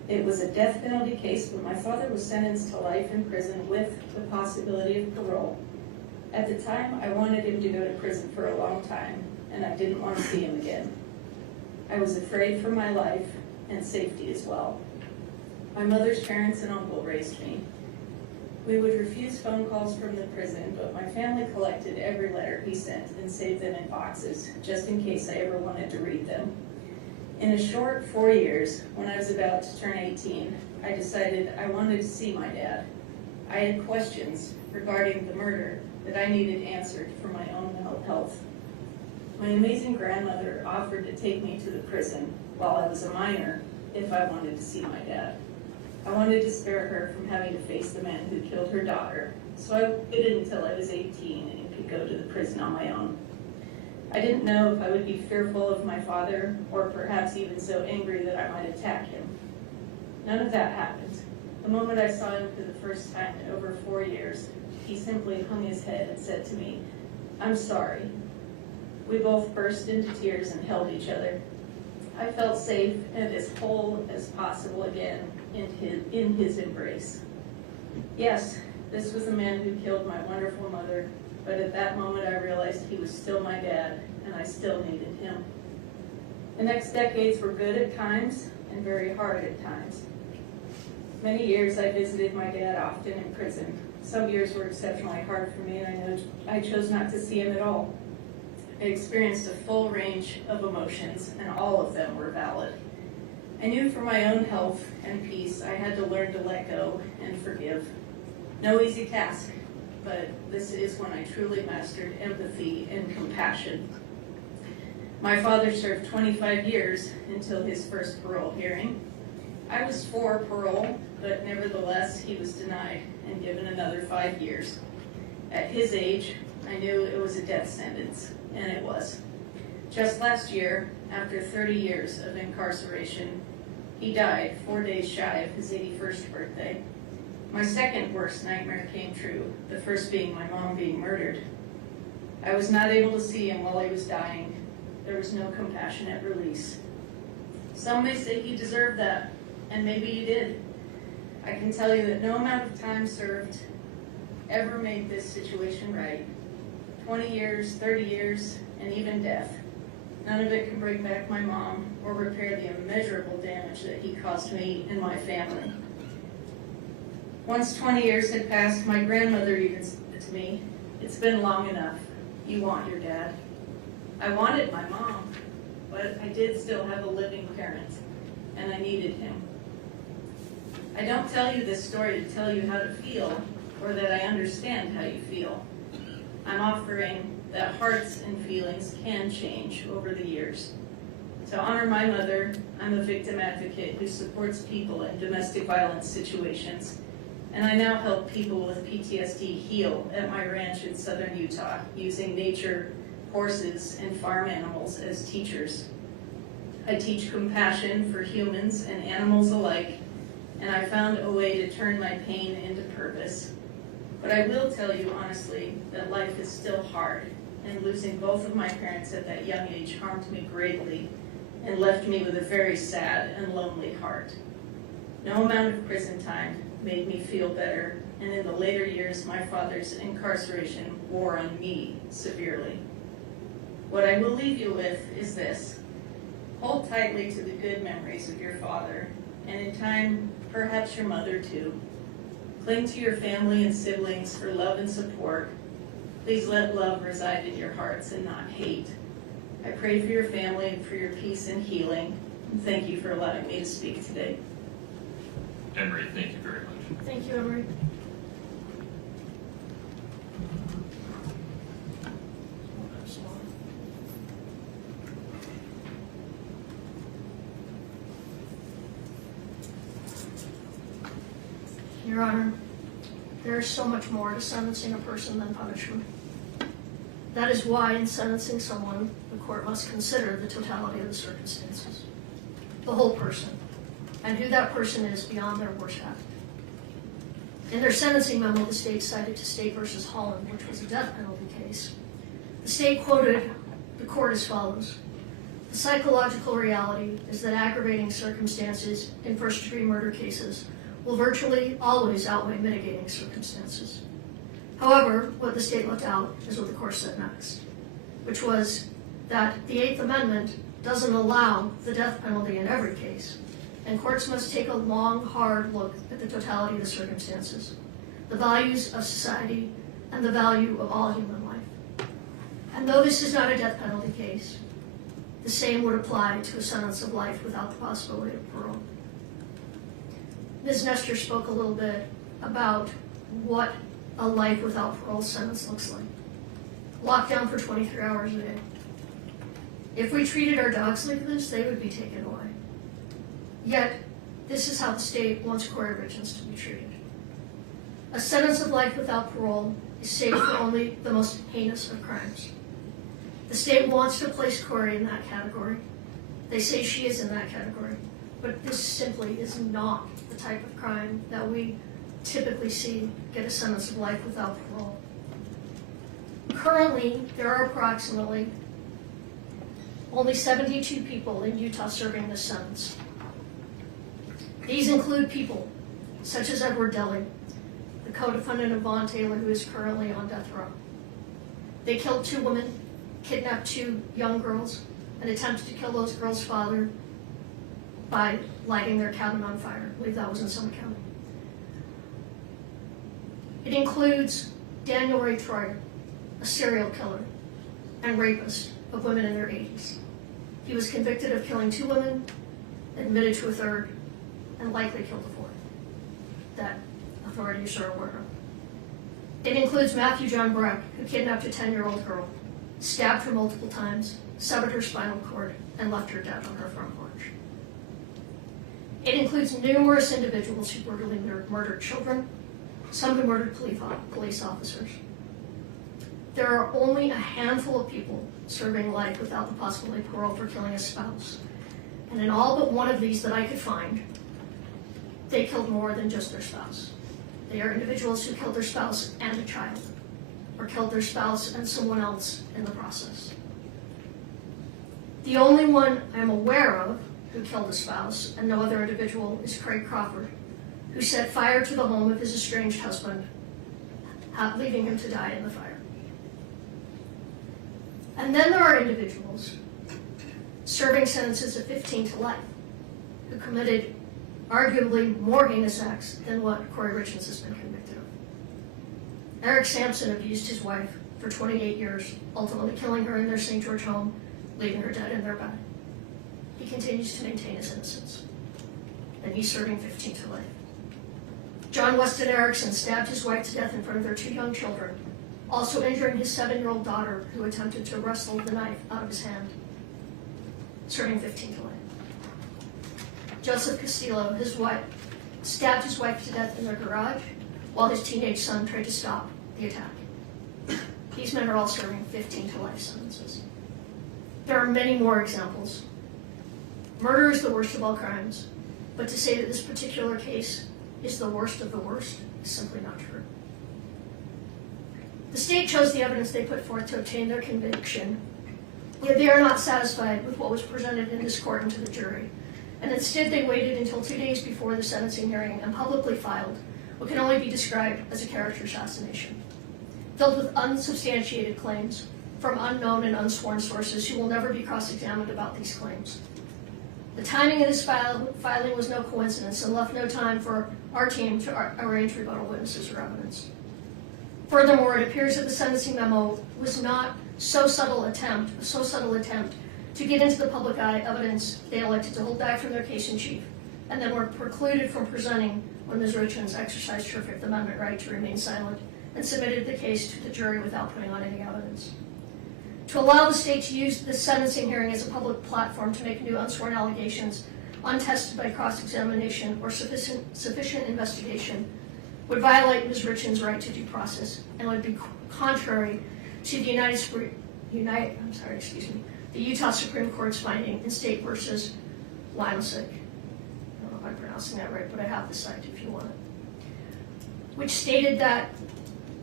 It was a death penalty case, but my father was sentenced to life in prison with the possibility of parole. At the time, I wanted him to go to prison for a long time, and I didn't want to see him again. I was afraid for my life and safety as well. My mother's parents and uncle raised me. We would refuse phone calls from the prison, but my family collected every letter he sent and saved them in boxes, just in case I ever wanted to read them. In a short 4 years, when I was about to turn 18, I decided I wanted to see my dad. I had questions regarding the murder that I needed answered for my own mental health. My amazing grandmother offered to take me to the prison while I was a minor if I wanted to see my dad. I wanted to spare her from having to face the man who killed her daughter, so I waited until I was 18 and could go to the prison on my own. I didn't know if I would be fearful of my father, or perhaps even so angry that I might attack him. None of that happened. The moment I saw him for the first time in over 4 years, he simply hung his head and said to me, "I'm sorry." We both burst into tears and held each other. I felt safe and as whole as possible again in his embrace. Yes, this was the man who killed my wonderful mother, but at that moment I realized he was still my dad, and I still needed him. The next decades were good at times and very hard at times. Many years I visited my dad often in prison. Some years were exceptionally hard for me, and I chose not to see him at all. I experienced a full range of emotions, and all of them were valid. I knew for my own health and peace I had to learn to let go and forgive. No easy task, but this is when I truly mastered empathy and compassion. My father served 25 years until his first parole hearing. I was for parole, but nevertheless he was denied and given another 5 years. At his age, I knew it was a death sentence, and it was. Just last year, after 30 years of incarceration, he died 4 days shy of his 81st birthday. My second worst nightmare came true, the first being my mom being murdered. I was not able to see him while he was dying. There was no compassionate release. Some may say he deserved that, and maybe he did. I can tell you that no amount of time served ever made this situation right. 20 years, 30 years, and even death. None of it can bring back my mom or repair the immeasurable damage that he caused me and my family. Once 20 years had passed, my grandmother even said to me, "It's been long enough. You want your dad." I wanted my mom, but I did still have a living parent, and I needed him. I don't tell you this story to tell you how to feel or that I understand how you feel. I'm offering that hearts and feelings can change over the years. To honor my mother, I'm a victim advocate who supports people in domestic violence situations, and I now help people with PTSD heal at my ranch in southern Utah using nature, horses, and farm animals as teachers. I teach compassion for humans and animals alike, and I found a way to turn my pain into purpose. But I will tell you honestly that life is still hard, and losing both of my parents at that young age harmed me greatly and left me with a very sad and lonely heart. No amount of prison time made me feel better, and in the later years my father's incarceration wore on me severely. What I will leave you with is this: hold tightly to the good memories of your father, and in time, perhaps your mother too. Cling to your family and siblings for love and support. Please let love reside in your hearts and not hate. I pray for your family and for your peace and healing, and thank you for allowing me to speak today. Emery, thank you very much. Thank you, Emery. Your Honor, there is so much more to sentencing a person than punishment. That is why in sentencing someone, the court must consider the totality of the circumstances, the whole person, and who that person is beyond their worst act. In their sentencing memo, the state cited to State v. Holland, which was a death penalty case. The state quoted the court as follows: "The psychological reality is that aggravating circumstances in first-degree murder cases will virtually always outweigh mitigating circumstances." However, what the state left out is what the court said next, which was that the Eighth Amendment doesn't allow the death penalty in every case, and courts must take a long, hard look at the totality of the circumstances, the values of society, and the value of all human life. And though this is not a death penalty case, the same would apply to a sentence of life without the possibility of parole. Ms. Nestor spoke a little bit about what a life without parole sentence looks like. Lockdown for 23 hours a day. If we treated our dogs like this, they would be taken away. Yet, this is how the state wants Kouri Richins to be treated. A sentence of life without parole is safe for only the most heinous of crimes. The state wants to place Kouri in that category. They say she is in that category. but this simply is not the type of crime that we typically see get a sentence of life without parole. Currently, there are approximately only 72 people in Utah serving this sentence. These include people such as Edward Deli, the co-defendant of Vaughn Taylor, who is currently on death row. They killed 2 women, kidnapped 2 young girls, and attempted to kill those girls' father by lighting their cabin on fire. I believe that was in Summit County. It includes Daniel Ray Troyer, a serial killer and rapist of women in their 80s. He was convicted of killing 2 women, admitted to a 3rd, and likely killed a 4th. That authorities are aware of. It includes Matthew John Breck, who kidnapped a 10-year-old girl, stabbed her multiple times, severed her spinal cord, and left her dead on her front porch. It includes numerous individuals who brutally murdered children, some who murdered police officers. There are only a handful of people serving life without the possibility of parole for killing a spouse. And in all but one of these that I could find, they killed more than just their spouse. They are individuals who killed their spouse and a child, or killed their spouse and someone else in the process. The only one I'm aware of who killed a spouse and no other individual is Craig Crawford, who set fire to the home of his estranged husband, leaving him to die in the fire. And then there are individuals serving sentences of 15 to life who committed arguably more heinous acts than what Kouri Richins has been convicted of. Eric Sampson abused his wife for 28 years, ultimately killing her in their St. George home, leaving her dead in their bed. He continues to maintain his innocence, and he's serving 15 to life. John Weston Erickson stabbed his wife to death in front of their 2 young children, also injuring his 7-year-old daughter, who attempted to wrestle the knife out of his hand, serving 15 to life. Joseph Castillo, his wife, stabbed his wife to death in their garage while his teenage son tried to stop the attack. These men are all serving 15 to life sentences. There are many more examples. Murder is the worst of all crimes, but to say that this particular case is the worst of the worst is simply not true. The state chose the evidence they put forth to obtain their conviction, yet they are not satisfied with what was presented in this court and to the jury, and instead they waited until 2 days before the sentencing hearing and publicly filed what can only be described as a character assassination, filled with unsubstantiated claims from unknown and unsworn sources who will never be cross-examined about these claims. The timing of this filing was no coincidence and left no time for our team to arrange rebuttal witnesses or evidence. Furthermore, it appears that the sentencing memo was not a so subtle attempt to get into the public eye evidence they elected to hold back from their case in chief, and then were precluded from presenting when Ms. Richins exercised her Fifth Amendment right to remain silent and submitted the case to the jury without putting on any evidence. To allow the state to use this sentencing hearing as a public platform to make new unsworn allegations untested by cross-examination or sufficient investigation would violate Ms. Richins' right to due process and would be contrary to the the Utah Supreme Court's finding in State versus Limesick. I don't know if I'm pronouncing that right, but I have the site if you want it. Which stating that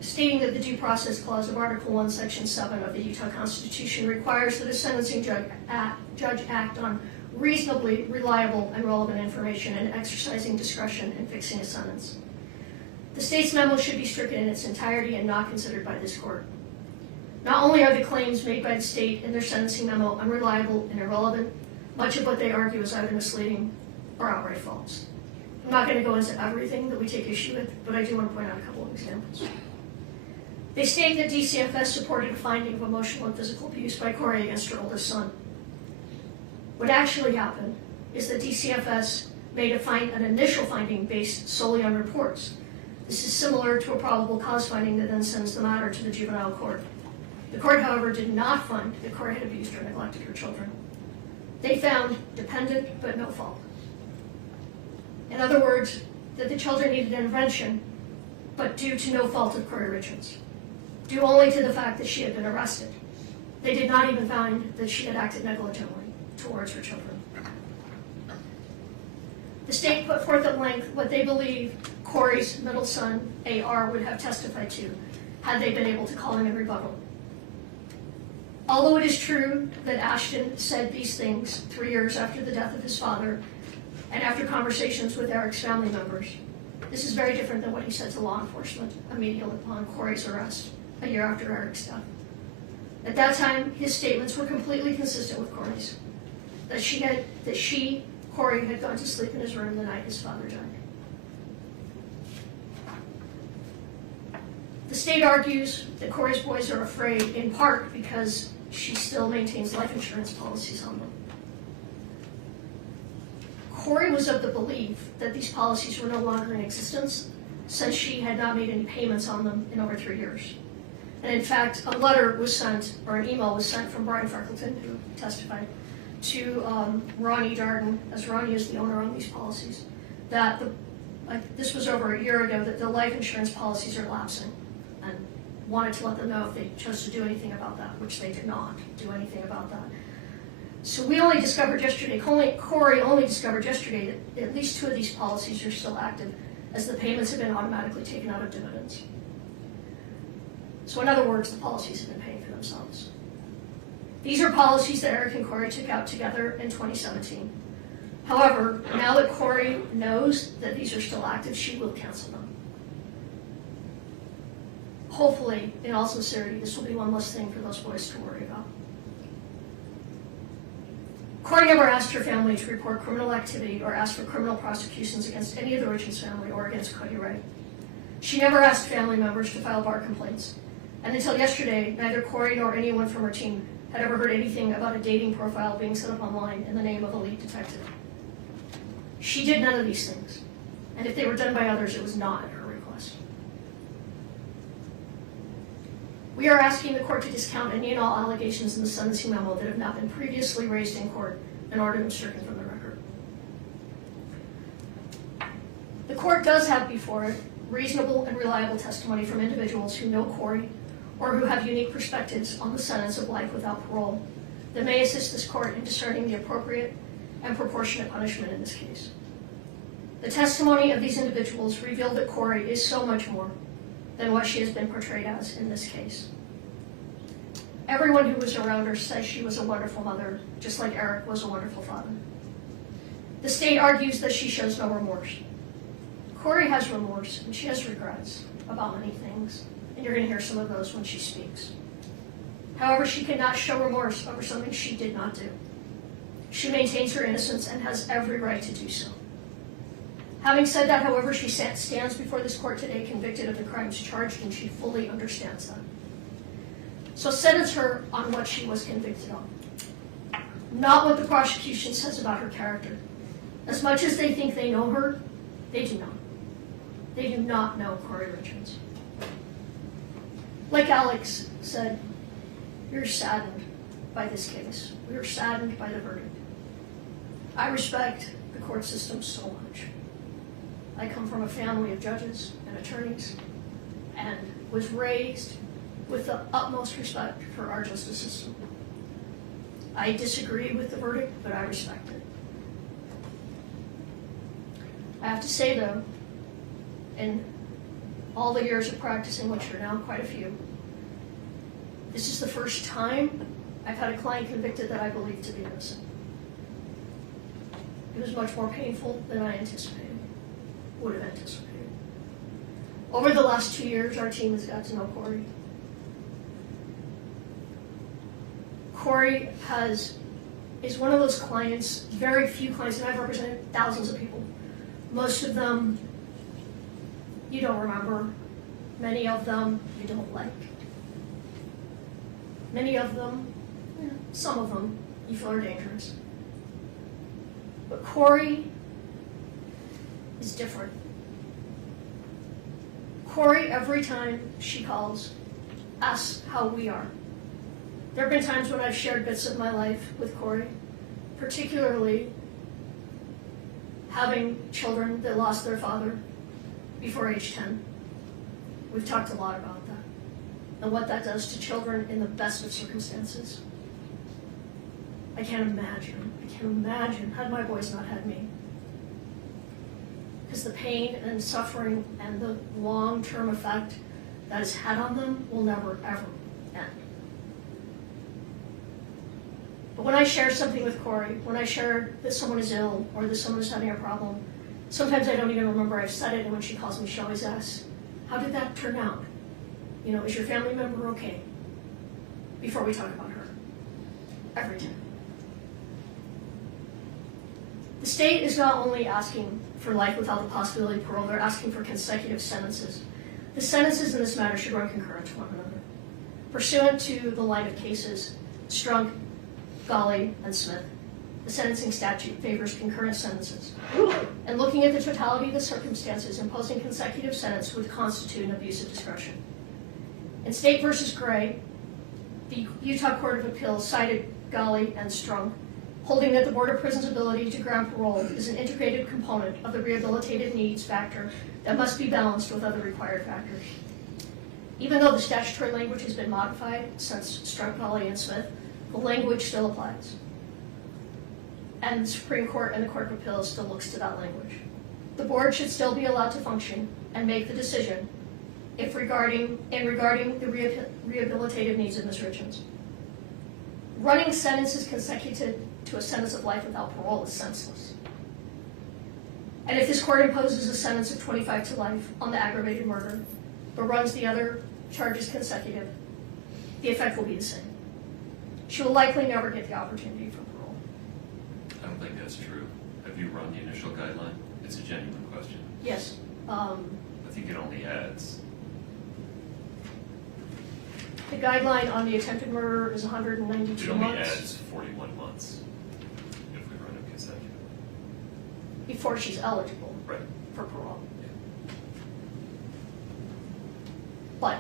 the Due Process Clause of Article 1, Section 7 of the Utah Constitution requires that a sentencing judge act on reasonably reliable and relevant information and exercising discretion in fixing a sentence. The state's memo should be stricken in its entirety and not considered by this court. Not only are the claims made by the state in their sentencing memo unreliable and irrelevant, much of what they argue is either misleading or outright false. I'm not going to go into everything that we take issue with, but I do want to point out a couple of examples. They state that DCFS supported a finding of emotional and physical abuse by Kouri against her oldest son. What actually happened is that DCFS made an initial finding based solely on reports. This is similar to a probable cause finding that then sends the matter to the juvenile court. The court, however, did not find that Kouri had abused or neglected her children. They found dependent but no fault. In other words, that the children needed intervention, but due to no fault of Kouri Richins, due only to the fact that she had been arrested. They did not even find that she had acted negligently towards her children. The state put forth at length what they believe Kouri's middle son, AR, would have testified to had they been able to call him in rebuttal. Although it is true that Ashton said these things 3 years after the death of his father and after conversations with Eric's family members, this is very different than what he said to law enforcement immediately upon Kouri's arrest a year after Eric's death. At that time, his statements were completely consistent with Kouri's, that Kouri, had gone to sleep in his room the night his father died. The state argues that Kouri's boys are afraid in part because she still maintains life insurance policies on them. Kouri was of the belief that these policies were no longer in existence since she had not made any payments on them in over 3 years. And in fact, a letter was sent, or an email was sent from Brian Freckleton, who testified, to Ronnie Darden, as Ronnie is the owner on these policies, that this was over a year ago, that the life insurance policies are lapsing, and wanted to let them know if they chose to do anything about that, which they did not do anything about that. So we only discovered yesterday, Kouri only discovered yesterday that at least 2 of these policies are still active, as the payments have been automatically taken out of dividends. So in other words, the policies have been paying for themselves. These are policies that Eric and Kouri took out together in 2017. However, now that Kouri knows that these are still active, she will cancel them. Hopefully, in all sincerity, this will be one less thing for those boys to worry about. Kouri never asked her family to report criminal activity or asked for criminal prosecutions against any of the Richins family or against Cody Wright. She never asked family members to file bar complaints. And until yesterday, neither Kouri nor anyone from her team had ever heard anything about a dating profile being set up online in the name of a lead detective. She did none of these things. And if they were done by others, it was not at her request. We are asking the court to discount any and all allegations in the sentencing memo that have not been previously raised in court in order to stricken from the record. The court does have before it reasonable and reliable testimony from individuals who know Kouri or who have unique perspectives on the sentence of life without parole that may assist this court in discerning the appropriate and proportionate punishment in this case. The testimony of these individuals revealed that Kouri is so much more than what she has been portrayed as in this case. Everyone who was around her says she was a wonderful mother, just like Eric was a wonderful father. The state argues that she shows no remorse. Kouri has remorse, and she has regrets about many things, and you're going to hear some of those when she speaks. However, she cannot show remorse over something she did not do. She maintains her innocence and has every right to do so. Having said that, however, she stands before this court today convicted of the crimes charged, and she fully understands that. So sentence her on what she was convicted on, not what the prosecution says about her character. As much as they think they know her, they do not. They do not know Kouri Richins. Like Alex said, we are saddened by this case. We are saddened by the verdict. I respect the court system so much. I come from a family of judges and attorneys and was raised with the utmost respect for our justice system. I disagree with the verdict, but I respect it. I have to say though, in all the years of practicing, which are now quite a few, this is the first time I've had a client convicted that I believe to be innocent. It was much more painful than I would have anticipated. Over the last 2 years, our team has got to know Kouri. Kouri is one of those clients, very few clients, and I've represented thousands of people. Most of them you don't remember. Many of them you don't like. Many of them, some of them, you feel are dangerous. But Kouri is different. Kouri, every time she calls, asks how we are. There have been times when I've shared bits of my life with Kouri, particularly having children that lost their father before age 10. We've talked a lot about that and what that does to children in the best of circumstances. I can't imagine had my boys not had me. because the pain and suffering and the long-term effect that it's had on them will never, ever end. But when I share something with Kouri, when I share that someone is ill or that someone is having a problem, sometimes I don't even remember I've said it, and when she calls me, she always asks, how did that turn out? You know, is your family member okay? Before we talk about her. Every time. The state is not only asking for life without the possibility of parole, they're asking for consecutive sentences. The sentences in this matter should run concurrent to one another. Pursuant to the line of cases, Strunk, Golly, and Smith, the sentencing statute favors concurrent sentences. And looking at the totality of the circumstances, imposing consecutive sentence would constitute an abuse of discretion. In State v. Gray, the Utah Court of Appeals cited Golly and Strunk, holding that the Board of Prisons' ability to grant parole is an integrated component of the rehabilitative needs factor that must be balanced with other required factors. Even though the statutory language has been modified since Strunk, Golly, and Smith, the language still applies. And the Supreme Court and the Court of Appeals still looks to that language. The board should still be allowed to function and make the decision if regarding the rehabilitative needs of Ms. Richins. Running sentences consecutive to a sentence of life without parole is senseless. And if this court imposes a sentence of 25 to life on the aggravated murder, but runs the other charges consecutive, the effect will be the same. She will likely never get the opportunity for parole. I don't think that's true. Have you run the initial guideline? It's a genuine question. Yes. I think it only adds. The guideline on the attempted murder is 192 It only months. adds 41 months if we run it consecutive. Before she's eligible Right. for parole. But,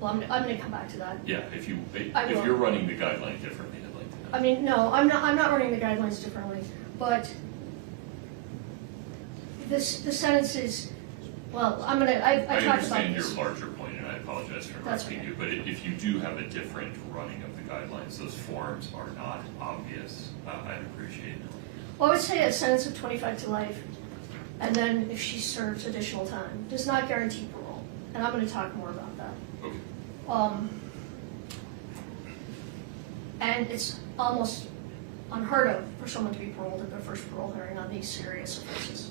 well, I'm going to come back to that. Yeah, if I will. you're running the guideline differently, I'd like to know. I mean, no, I'm not running the guidelines differently, but the sentence is, well, I talked about this. I understand your larger point, and I apologize for That's interrupting okay. you, but if you do have a different running of the guidelines, those forms are not obvious, I'd appreciate it. Well, I would say a sentence of 25 to life, and then if she serves additional time, does not guarantee parole. And I'm going to talk more about that. Okay. And it's almost unheard of for someone to be paroled at their first parole hearing on these serious offenses.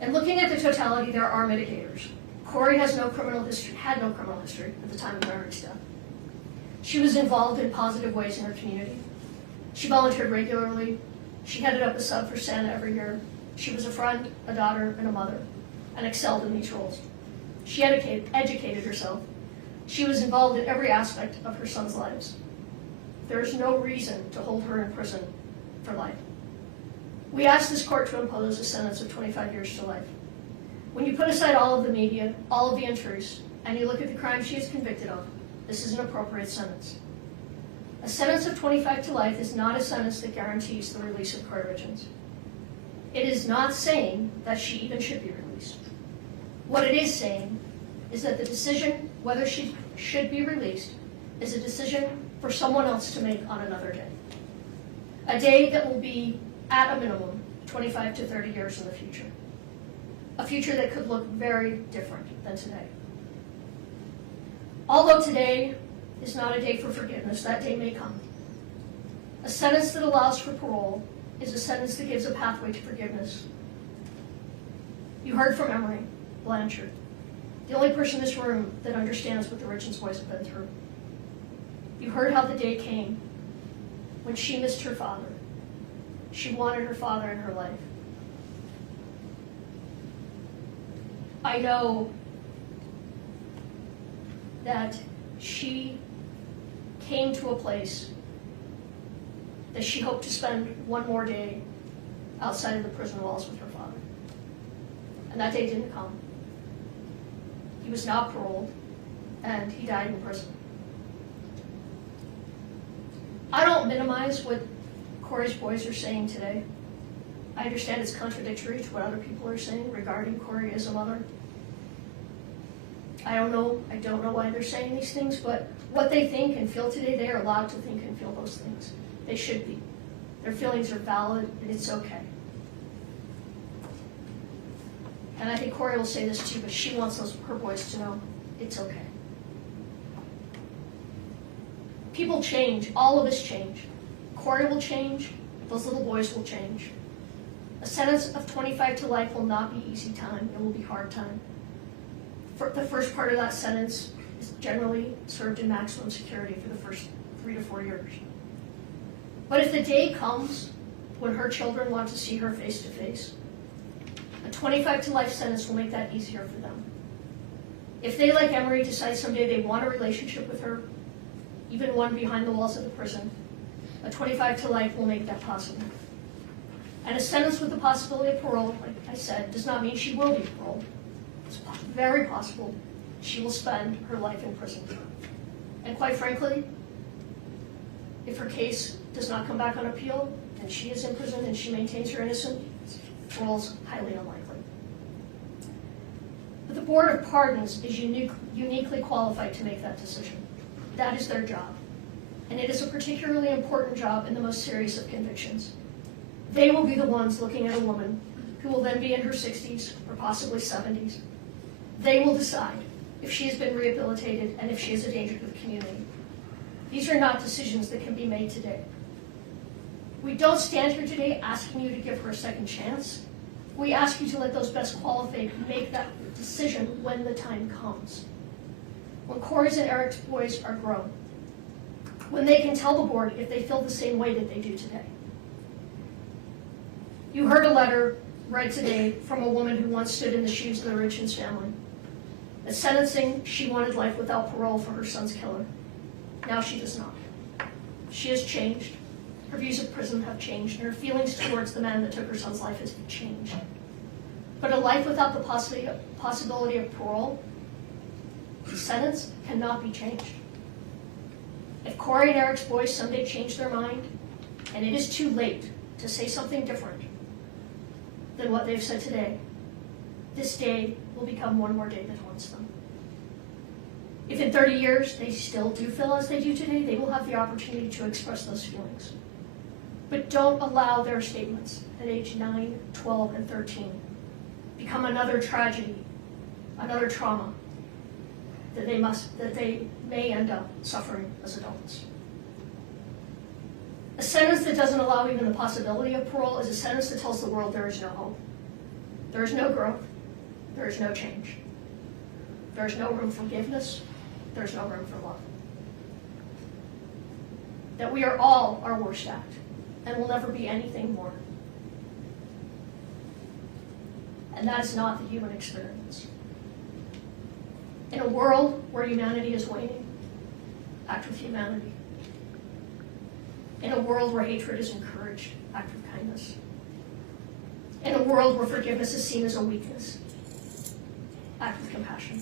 And looking at the totality, there are mitigators. Kouri had no criminal history at the time of Eric's death. She was involved in positive ways in her community. She volunteered regularly. She headed up a sub for Santa every year. She was a friend, a daughter, and a mother, and excelled in these roles. She educated herself. She was involved in every aspect of her son's lives. There is no reason to hold her in prison for life. We asked this court to impose a sentence of 25 years to life. When you put aside all of the media, all of the entries, and you look at the crime she is convicted of, this is an appropriate sentence. A sentence of 25 to life is not a sentence that guarantees the release of Kouri Richins. It is not saying that she even should be released. What it is saying is that the decision whether she should be released is a decision for someone else to make on another day. A day that will be, at a minimum, 25 to 30 years in the future. A future that could look very different than today. Although today is not a day for forgiveness, that day may come. A sentence that allows for parole is a sentence that gives a pathway to forgiveness. You heard from Emory Blanchard, the only person in this room that understands what the Richins boys have been through. You heard how the day came when she missed her father. She wanted her father in her life. I know that she came to a place that she hoped to spend one more day outside of the prison walls with her father. And that day didn't come. He was not paroled, and he died in prison. I don't minimize what Kouri's boys are saying today. I understand it's contradictory to what other people are saying regarding Kouri as a mother. I don't know why they're saying these things, but what they think and feel today, they are allowed to think and feel those things. They should be. Their feelings are valid, and it's okay. And I think Kouri will say this too, but she wants her boys to know it's okay. People change. All of us change. Kouri will change. Those little boys will change. A sentence of 25 to life will not be easy time. It will be hard time. The first part of that sentence is generally served in maximum security for the first 3 to 4 years. But if the day comes when her children want to see her face to face, a 25 to life sentence will make that easier for them. If they, like Emery, decide someday they want a relationship with her, even one behind the walls of the prison, a 25 to life will make that possible. And a sentence with the possibility of parole, like I said, does not mean she will be paroled. It's very possible she will spend her life in prison. And quite frankly, if her case does not come back on appeal, and she is in prison and she maintains her innocence, parole is highly unlikely. But the Board of Pardons is uniquely qualified to make that decision. That is their job. And it is a particularly important job in the most serious of convictions. They will be the ones looking at a woman who will then be in her 60s or possibly 70s. They will decide if she has been rehabilitated and if she is a danger to the community. These are not decisions that can be made today. We don't stand here today asking you to give her a second chance. We ask you to let those best qualified make that decision when the time comes. When Kouri's and Eric's boys are grown. When they can tell the board if they feel the same way that they do today. You heard a letter read today from a woman who once stood in the shoes of the Richins family. At sentencing, she wanted life without parole for her son's killer. Now she does not. She has changed. Her views of prison have changed, and her feelings towards the man that took her son's life has changed. But a life without the possibility of parole, the sentence cannot be changed. If Kouri and Eric's boys someday change their mind, and it is too late to say something different than what they've said today, this day will become one more day that haunts them. If in 30 years they still do feel as they do today, they will have the opportunity to express those feelings. But don't allow their statements at age 9, 12, and 13 become another tragedy, another trauma that they may end up suffering as adults. A sentence that doesn't allow even the possibility of parole is a sentence that tells the world there is no hope. There is no growth. There is no change. There is no room for forgiveness. There is no room for love. That we are all our worst act and will never be anything more. And that is not the human experience. In a world where humanity is waning, act with humanity. In a world where hatred is encouraged, act with kindness. In a world where forgiveness is seen as a weakness, act with compassion.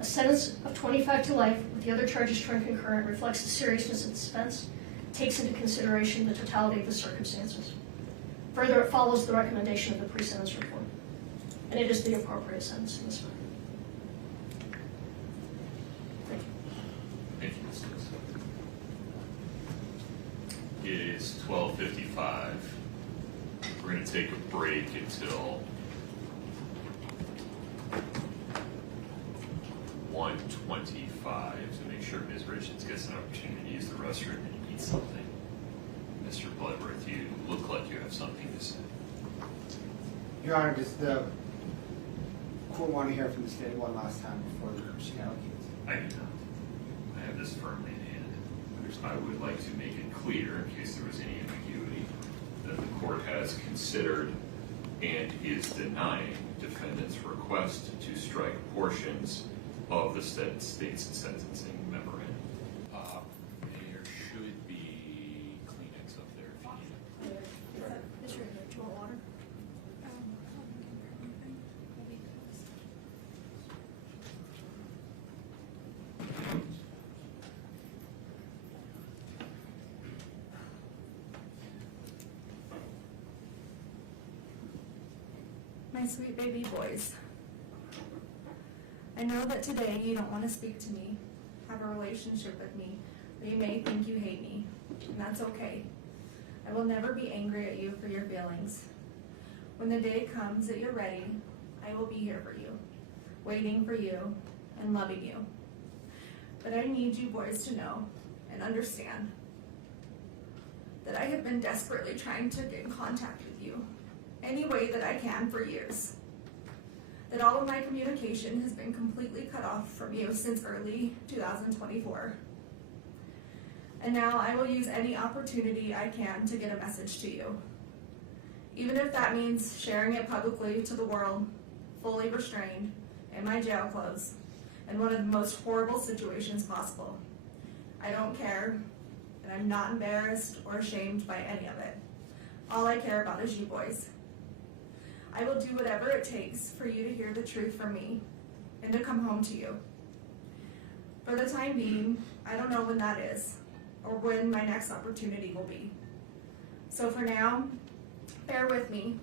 A sentence of 25 to life with the other charges turned concurrent reflects the seriousness of this offense, takes into consideration the totality of the circumstances. Further, it follows the recommendation of the pre-sentence report, and it is the appropriate sentence in this matter. Thank you. Thank you, Ms. Dixon. It is 12:55. We're going to take a break until 1:25 to make sure Ms. Richins gets an opportunity to use the restroom and eat something. Mr. Bloodworth, you look like you have something to say. Your Honor, does the court want to hear from the state one last time before she allocates? I do not. I have this firmly in hand. I would like to make it clear, in case there was any ambiguity, that the court has considered and is denying defendant's request to strike portions of the state's sentencing memorandum. There should be Kleenex up there if you need it. Is there do you want water? My sweet baby boys. I know that today you don't want to speak to me, have a relationship with me, or you may think you hate me, and that's okay. I will never be angry at you for your feelings. When the day comes that you're ready, I will be here for you, waiting for you and loving you. But I need you boys to know and understand that I have been desperately trying to get in contact with you any way that I can for years. That all of my communication has been completely cut off from you since early 2024. And now I will use any opportunity I can to get a message to you. Even if that means sharing it publicly to the world, fully restrained, in my jail clothes, in one of the most horrible situations possible. I don't care, and I'm not embarrassed or ashamed by any of it. All I care about is you boys. I will do whatever it takes for you to hear the truth from me and to come home to you. For the time being, I don't know when that is or when my next opportunity will be. So for now, bear with me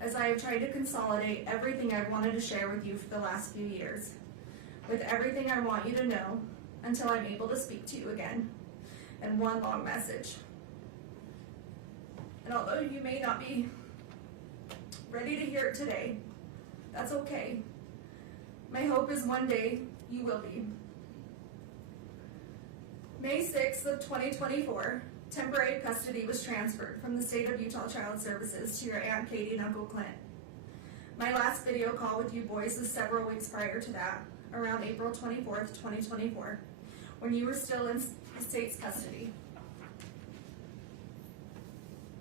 as I have tried to consolidate everything I've wanted to share with you for the last few years, with everything I want you to know until I'm able to speak to you again in one long message. And although you may not be ready to hear it today, that's okay. My hope is one day you will be. May 6th of 2024, temporary custody was transferred from the state of Utah Child Services to your Aunt Katie and Uncle Clint. My last video call with you boys was several weeks prior to that, around April 24th, 2024, when you were still in state's custody.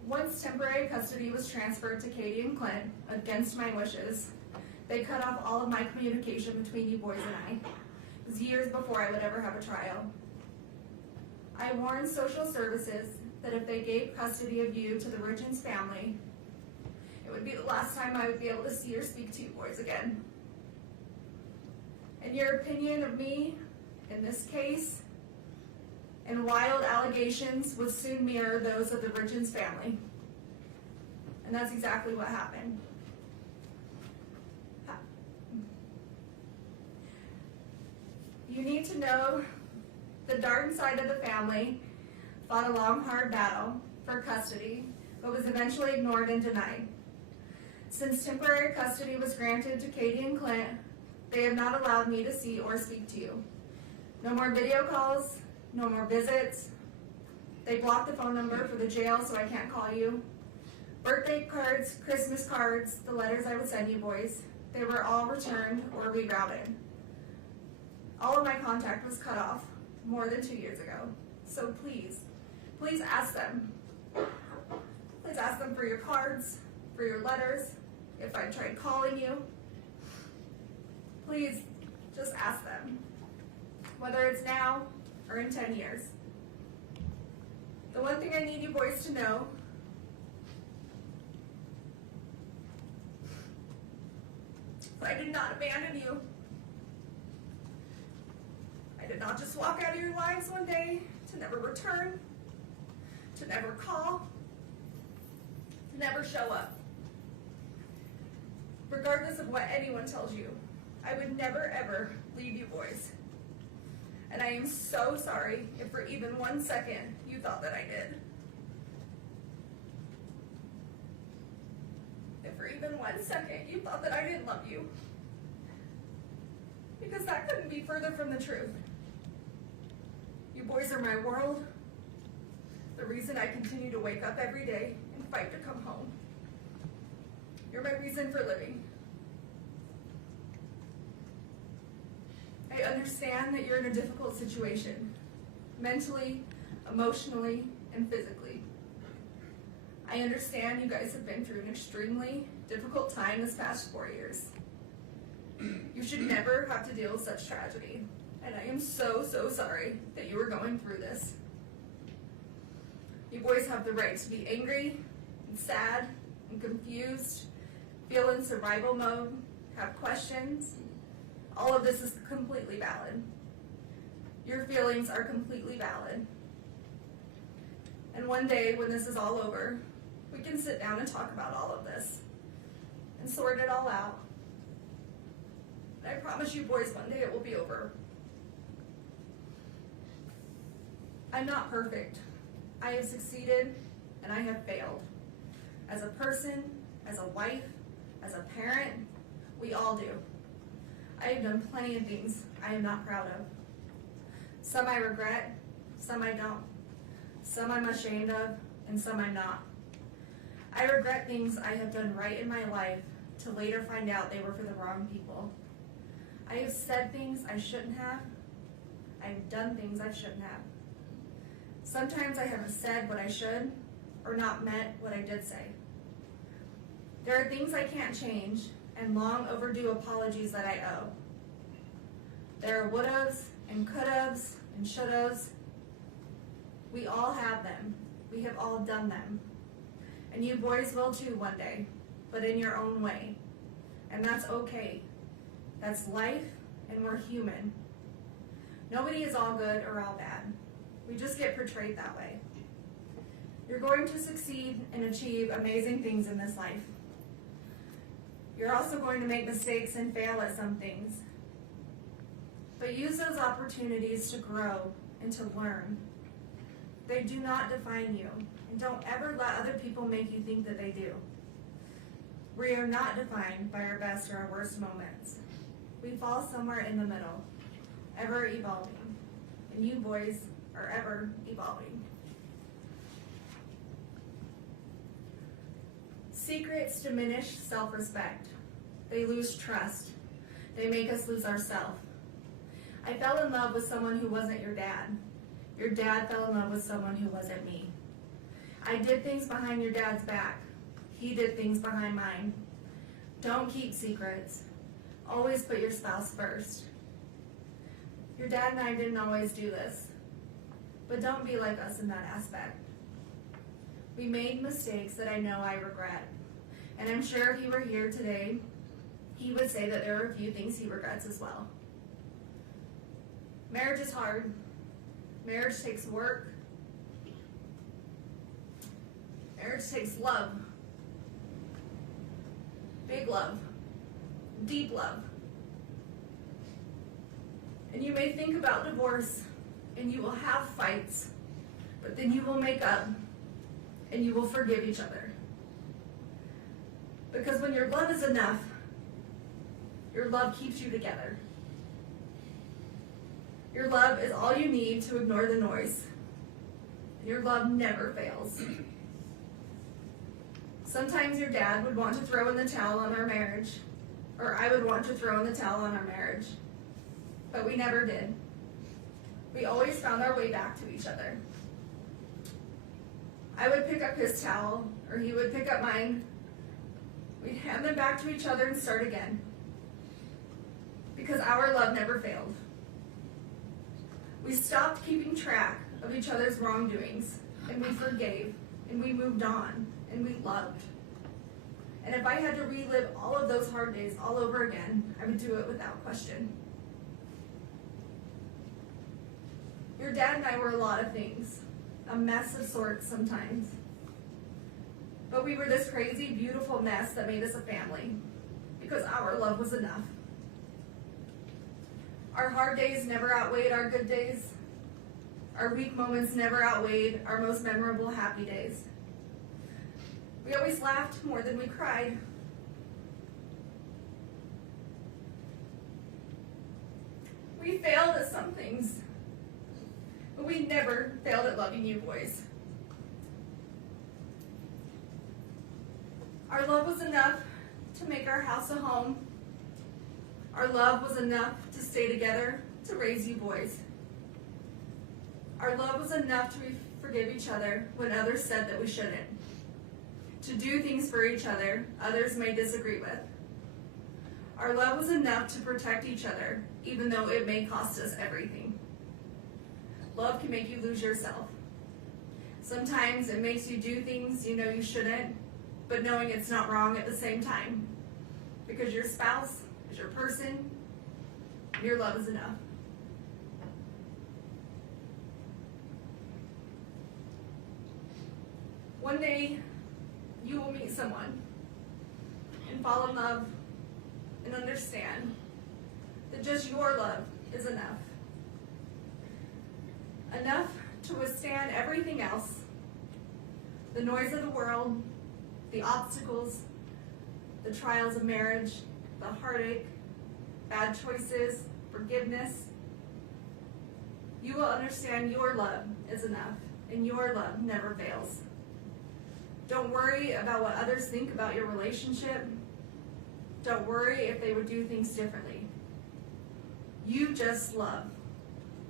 Once temporary custody was transferred to Katie and Clint, against my wishes, they cut off all of my communication between you boys and I. It was years before I would ever have a trial. I warned social services that if they gave custody of you to the Richins family, it would be the last time I would be able to see or speak to you boys again. And your opinion of me in this case and wild allegations would soon mirror those of the Richins family. And that's exactly what happened. You need to know the Darden side of the family fought a long, hard battle for custody, but was eventually ignored and denied. Since temporary custody was granted to Katie and Clint, they have not allowed me to see or speak to you. No more video calls, no more visits. They blocked the phone number for the jail so I can't call you. Birthday cards, Christmas cards, the letters I would send you boys, they were all returned or rerouted. All of my contact was cut off more than 2 years ago. So please, please ask them. Please ask them for your cards, for your letters, if I tried calling you. Please, just ask them, whether it's now or in 10 years. The one thing I need you boys to know is I did not abandon you. I did not just walk out of your lives one day to never return, to never call, to never show up. Regardless of what anyone tells you, I would never ever leave you boys. And I am so sorry if for even 1 second you thought that I did. If for even 1 second you thought that I didn't love you. Because that couldn't be further from the truth. You boys are my world, the reason I continue to wake up every day and fight to come home. You're my reason for living. I understand that you're in a difficult situation, mentally, emotionally, and physically. I understand you guys have been through an extremely difficult time this past 4 years. You should never have to deal with such tragedy, and I am so, so sorry that you are going through this. You boys have the right to be angry, and sad, and confused, feel in survival mode, have questions. All of this is completely valid. Your feelings are completely valid. And one day, when this is all over, we can sit down and talk about all of this and sort it all out. And I promise you boys, one day it will be over. I'm not perfect. I have succeeded and I have failed. As a person, as a wife, as a parent. We all do. I have done plenty of things I am not proud of. Some I regret, some I don't. Some I'm ashamed of, and some I'm not. I regret things I have done right in my life to later find out they were for the wrong people. I have said things I shouldn't have. I have done things I shouldn't have. Sometimes I haven't said what I should, or not meant what I did say. There are things I can't change, and long overdue apologies that I owe. There are would'ves, and could'ves, and should'ves. We all have them. We have all done them. And you boys will too one day, but in your own way. And that's okay. That's life, and we're human. Nobody is all good or all bad. We just get portrayed that way. You're going to succeed and achieve amazing things in this life. You're also going to make mistakes and fail at some things. But use those opportunities to grow and to learn. They do not define you, and don't ever let other people make you think that they do. We are not defined by our best or our worst moments. We fall somewhere in the middle, ever evolving, and you boys are ever evolving. Secrets diminish self-respect. They lose trust. They make us lose ourselves. I fell in love with someone who wasn't your dad. Your dad fell in love with someone who wasn't me. I did things behind your dad's back. He did things behind mine. Don't keep secrets. Always put your spouse first. Your dad and I didn't always do this, but don't be like us in that aspect. We made mistakes that I know I regret, and I'm sure if he were here today, he would say that there are a few things he regrets as well. Marriage is hard. Marriage takes work. Marriage takes love. Big love. Deep love. And you may think about divorce, and you will have fights, but then you will make up, and you will forgive each other. Because when your love is enough, your love keeps you together. Your love is all you need to ignore the noise. And your love never fails. Sometimes your dad would want to throw in the towel on our marriage, or I would want to throw in the towel on our marriage. But we never did. We always found our way back to each other. I would pick up his towel, or he would pick up mine. We'd hand them back to each other and start again. Because our love never failed. We stopped keeping track of each other's wrongdoings, and we forgave, and we moved on, and we loved. And if I had to relive all of those hard days all over again, I would do it without question. Your dad and I were a lot of things, a mess of sorts sometimes. But we were this crazy, beautiful mess that made us a family, because our love was enough. Our hard days never outweighed our good days. Our weak moments never outweighed our most memorable happy days. We always laughed more than we cried. We failed at some things, but we never failed at loving you boys. Our love was enough to make our house a home. Our love was enough to stay together, to raise you boys. Our love was enough to forgive each other when others said that we shouldn't. To do things for each other others may disagree with. Our love was enough to protect each other, even though it may cost us everything. Love can make you lose yourself. Sometimes it makes you do things you know you shouldn't, but knowing it's not wrong at the same time. Because your spouse is your person, and your love is enough. One day, you will meet someone and fall in love and understand that just your love is enough. Enough to withstand everything else, the noise of the world, the obstacles, the trials of marriage, the heartache, bad choices, forgiveness, you will understand your love is enough and your love never fails. Don't worry about what others think about your relationship. Don't worry if they would do things differently. You just love.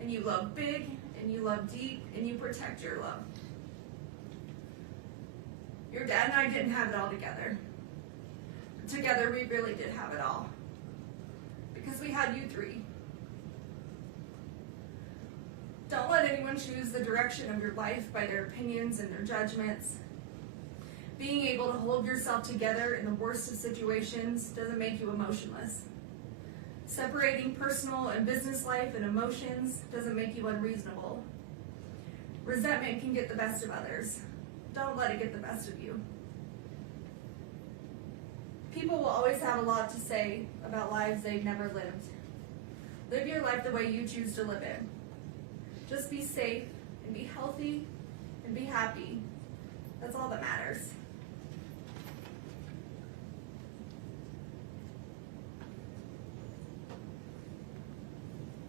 And you love big, and you love deep, and you protect your love. Your dad and I didn't have it all together. Together we really did have it all. Because we had you three. Don't let anyone choose the direction of your life by their opinions and their judgments. Being able to hold yourself together in the worst of situations doesn't make you emotionless. Separating personal and business life and emotions doesn't make you unreasonable. Resentment can get the best of others. Don't let it get the best of you. People will always have a lot to say about lives they've never lived. Live your life the way you choose to live it. Just be safe and be healthy and be happy. That's all that matters.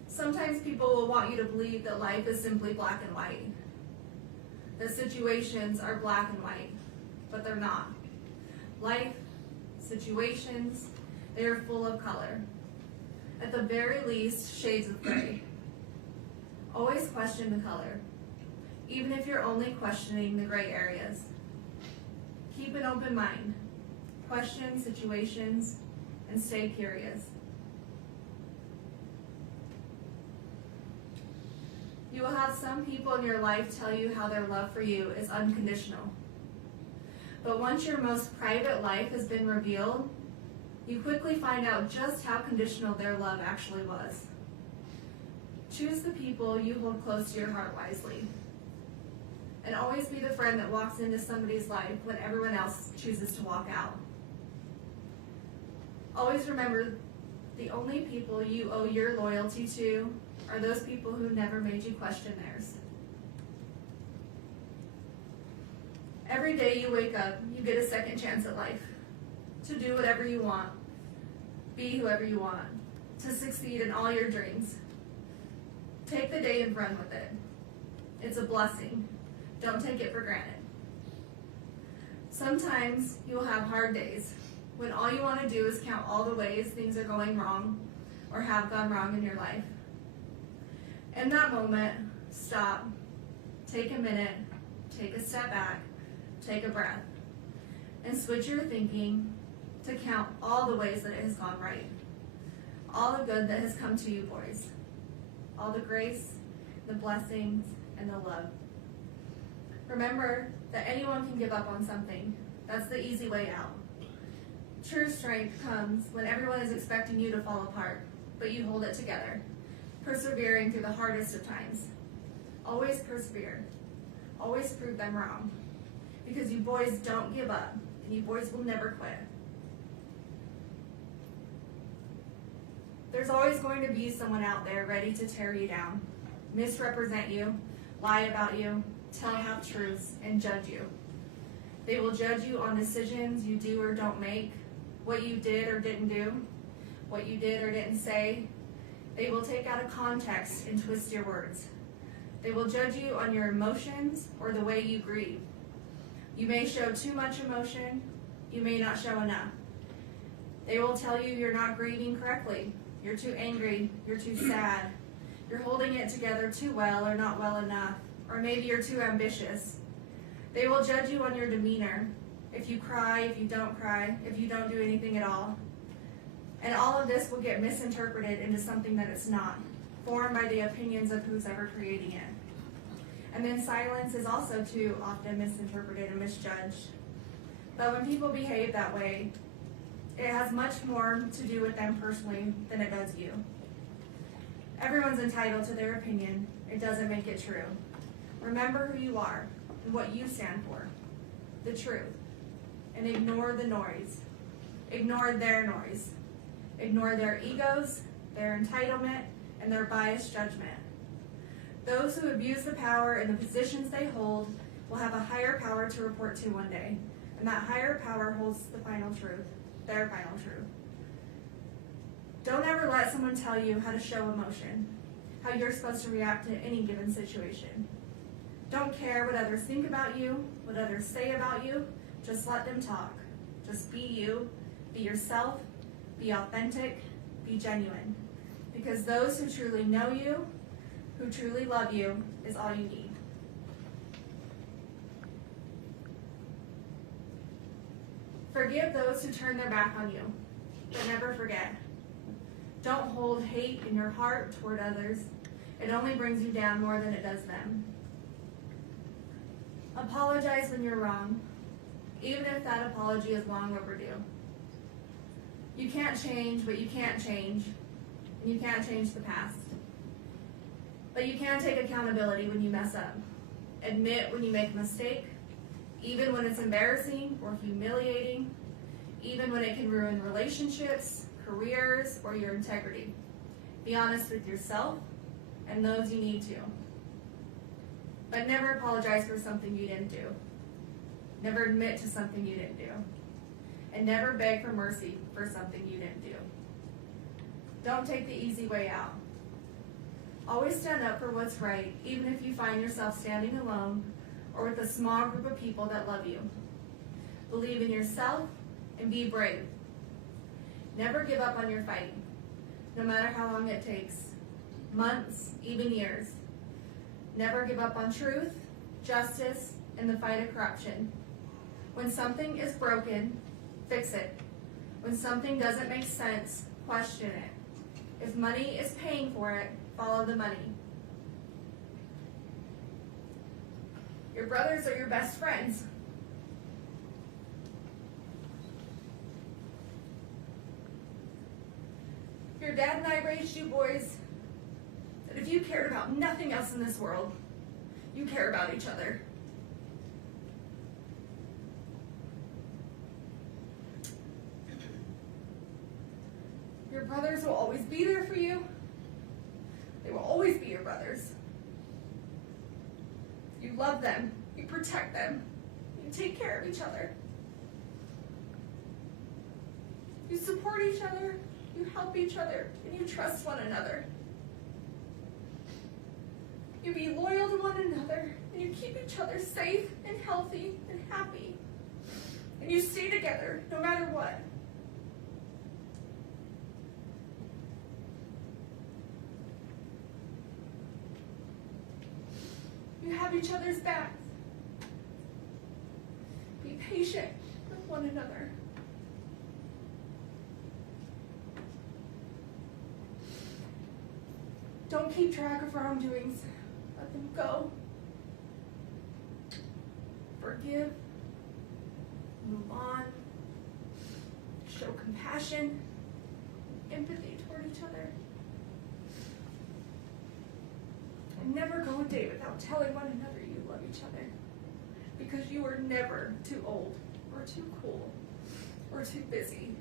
Sometimes people will want you to believe that life is simply black and white. That situations are black and white, but they're not. Life, situations, they are full of color. At the very least, shades of gray. Always question the color, even if you're only questioning the gray areas. Keep an open mind. Question situations and stay curious. You will have some people in your life tell you how their love for you is unconditional. But once your most private life has been revealed, you quickly find out just how conditional their love actually was. Choose the people you hold close to your heart wisely. And always be the friend that walks into somebody's life when everyone else chooses to walk out. Always remember, the only people you owe your loyalty to are those people who never made you question theirs. Every day you wake up, you get a second chance at life. To do whatever you want. Be whoever you want. To succeed in all your dreams. Take the day and run with it. It's a blessing. Don't take it for granted. Sometimes you will have hard days when all you want to do is count all the ways things are going wrong or have gone wrong in your life. In that moment, stop, take a minute, take a step back, take a breath, and switch your thinking to count all the ways that it has gone right. All the good that has come to you, boys. All the grace, the blessings, and the love. Remember that anyone can give up on something. That's the easy way out. True strength comes when everyone is expecting you to fall apart, but you hold it together, persevering through the hardest of times. Always persevere. Always prove them wrong. Because you boys don't give up, and you boys will never quit. There's always going to be someone out there ready to tear you down, misrepresent you, lie about you, tell half-truths, and judge you. They will judge you on decisions you do or don't make, what you did or didn't do, what you did or didn't say. They will take out of context and twist your words. They will judge you on your emotions or the way you grieve. You may show too much emotion, you may not show enough. They will tell you you're not grieving correctly, you're too angry, you're too sad, you're holding it together too well or not well enough, or maybe you're too ambitious. They will judge you on your demeanor, if you cry, if you don't cry, if you don't do anything at all. And all of this will get misinterpreted into something that it's not, formed by the opinions of who's ever creating it. And then silence is also too often misinterpreted and misjudged. But when people behave that way, it has much more to do with them personally than it does you. Everyone's entitled to their opinion. It doesn't make it true. Remember who you are and what you stand for, the truth, and ignore the noise. Ignore their noise. Ignore their egos, their entitlement, and their biased judgment. Those who abuse the power and the positions they hold will have a higher power to report to one day, and that higher power holds the final truth. their final truth. Don't ever let someone tell you how to show emotion, how you're supposed to react to any given situation. Don't care what others think about you, what others say about you. Just let them talk. Just be you, be yourself, be authentic, be genuine. Because those who truly know you, who truly love you, is all you need. Forgive those who turn their back on you, but never forget. Don't hold hate in your heart toward others. It only brings you down more than it does them. Apologize when you're wrong, even if that apology is long overdue. You can't change what you can't change, and you can't change the past. But you can take accountability when you mess up. Admit when you make a mistake, even when it's embarrassing or humiliating, even when it can ruin relationships, careers, or your integrity. Be honest with yourself and those you need to. But never apologize for something you didn't do. Never admit to something you didn't do. And never beg for mercy for something you didn't do. Don't take the easy way out. Always stand up for what's right, even if you find yourself standing alone or with a small group of people that love you. Believe in yourself and be brave. Never give up on your fight, no matter how long it takes, months, even years. Never give up on truth, justice, and the fight of corruption. When something is broken, fix it. When something doesn't make sense, question it. If money is paying for it, follow the money. Your brothers are your best friends. Your dad and I raised you boys that if you cared about nothing else in this world, you care about each other. Your brothers will always be there for you. They will always be your brothers. You love them, you protect them, you take care of each other. You support each other, you help each other, and you trust one another. You be loyal to one another, and you keep each other safe and healthy and happy. And you stay together no matter what. You have each other's backs. Be patient with one another. Don't keep track of wrongdoings. Let them go. Forgive. Move on. Show compassion, empathy toward each other. And never go a day without telling one another you love each other. Because you are never too old, or too cool, or too busy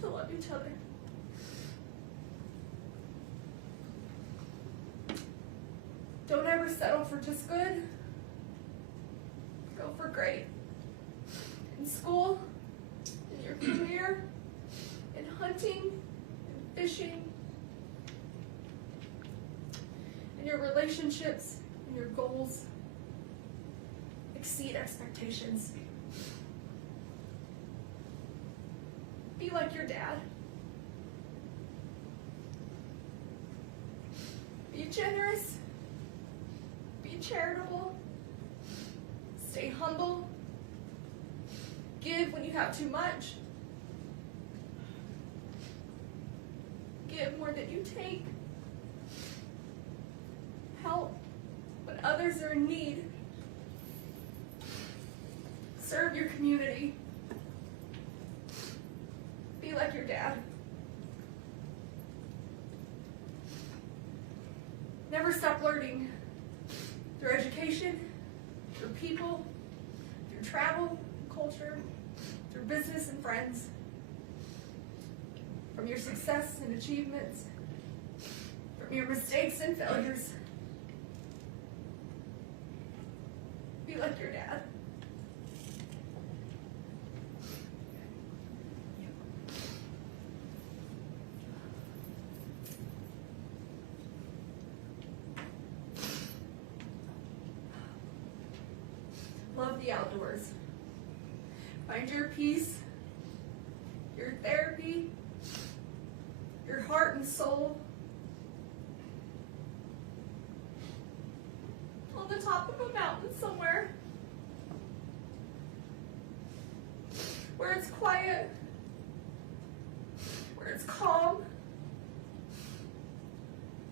to love each other. Don't ever settle for just good. Go for great. In school, in your career, in hunting, in fishing, in your relationships, in your goals. Exceed expectations. Be like your dad. Be generous. Be charitable. Stay humble. Give when you have too much. Give more than you take. Help when others are in need. Serve your community. Be like your dad. Never stop learning. Through education, through people, through travel, culture, through business and friends. From your success and achievements. From your mistakes and failures. Be like your dad. Find your peace, your therapy, your heart and soul on the top of a mountain somewhere where it's quiet, where it's calm,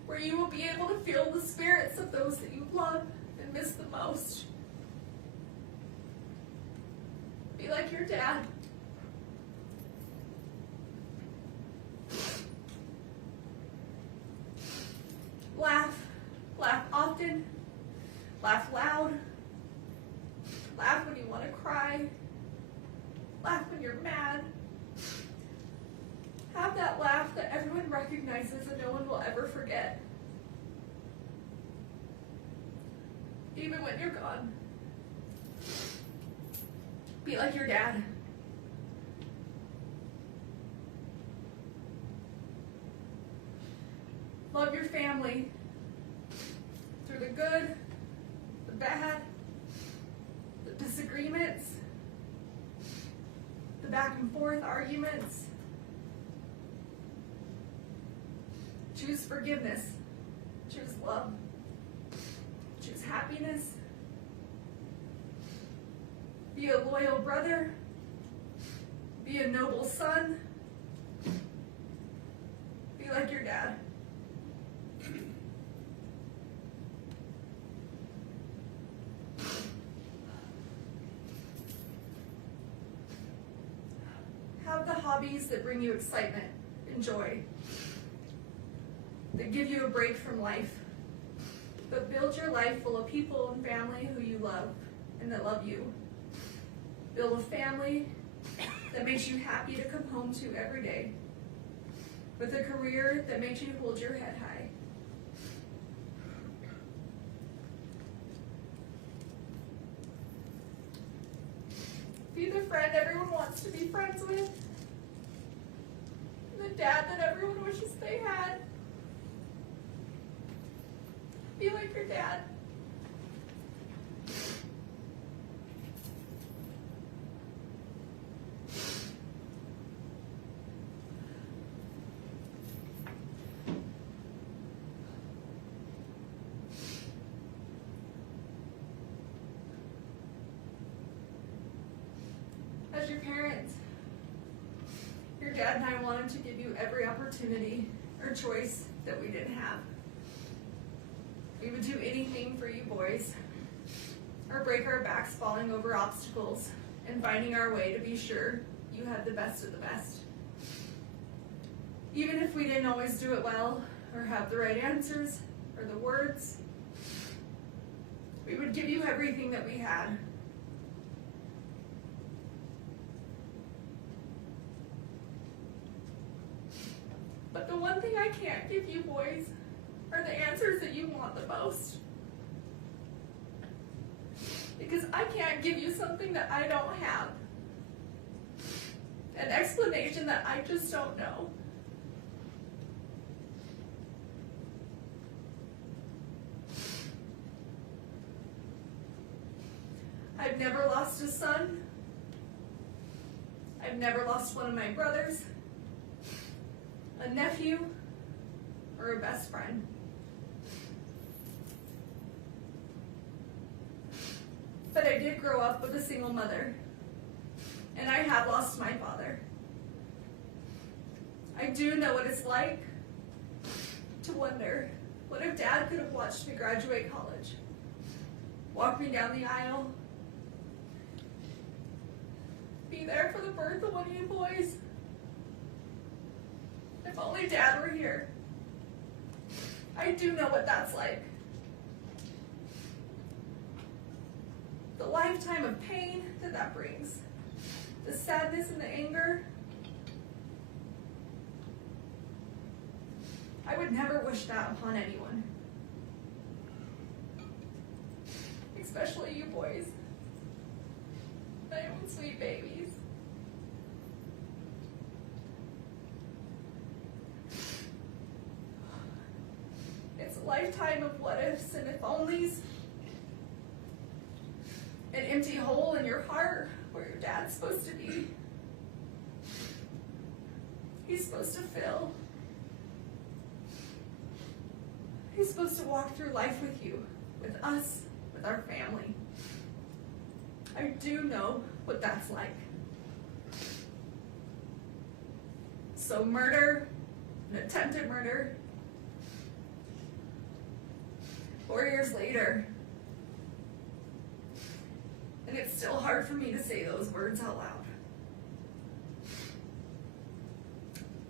where you will be able to feel the spirits of those that you love and miss the most. Be like your dad. Laugh. Laugh often. Laugh loud. Laugh when you want to cry. Laugh when you're mad. Have that laugh that everyone recognizes and no one will ever forget. Even when you're gone. Be like your dad. Love your family through the good, the bad, the disagreements, the back and forth arguments. Choose forgiveness. Choose love. Choose happiness. Be a loyal brother. Be a noble son. Be like your dad. Have the hobbies that bring you excitement and joy, that give you a break from life, but build your life full of people and family who you love and that love you. Build a family that makes you happy to come home to every day, with a career that makes you hold your head high. Be the friend everyone wants to be friends with, the dad that everyone wishes they had. Be like your dad. As your parents, your dad and I wanted to give you every opportunity or choice that we didn't have. We would do anything for you boys, or break our backs falling over obstacles and finding our way to be sure you had the best of the best. Even if we didn't always do it well, or have the right answers, or the words, we would give you everything that we had. But the one thing I can't give you boys are the answers that you want the most. Because I can't give you something that I don't have. An explanation that I just don't know. I've never lost a son. I've never lost one of my brothers, a nephew, or a best friend. But I did grow up with a single mother, and I have lost my father. I do know what it's like to wonder, what if Dad could have watched me graduate college, walk me down the aisle, be there for the birth of one of you boys? If only Dad were here. I do know what that's like. The lifetime of pain that brings, the sadness and the anger. I would never wish that upon anyone. Especially you boys. My own sweet babies. It's a lifetime of what ifs and if onlys. An empty hole in your heart where your dad dad's supposed to be. He's supposed to fill. He's supposed to walk through life with you, with us, with our family. I do know what that's like. So murder, an attempted murder, 4 years later, and it's still hard for me to say those words out loud.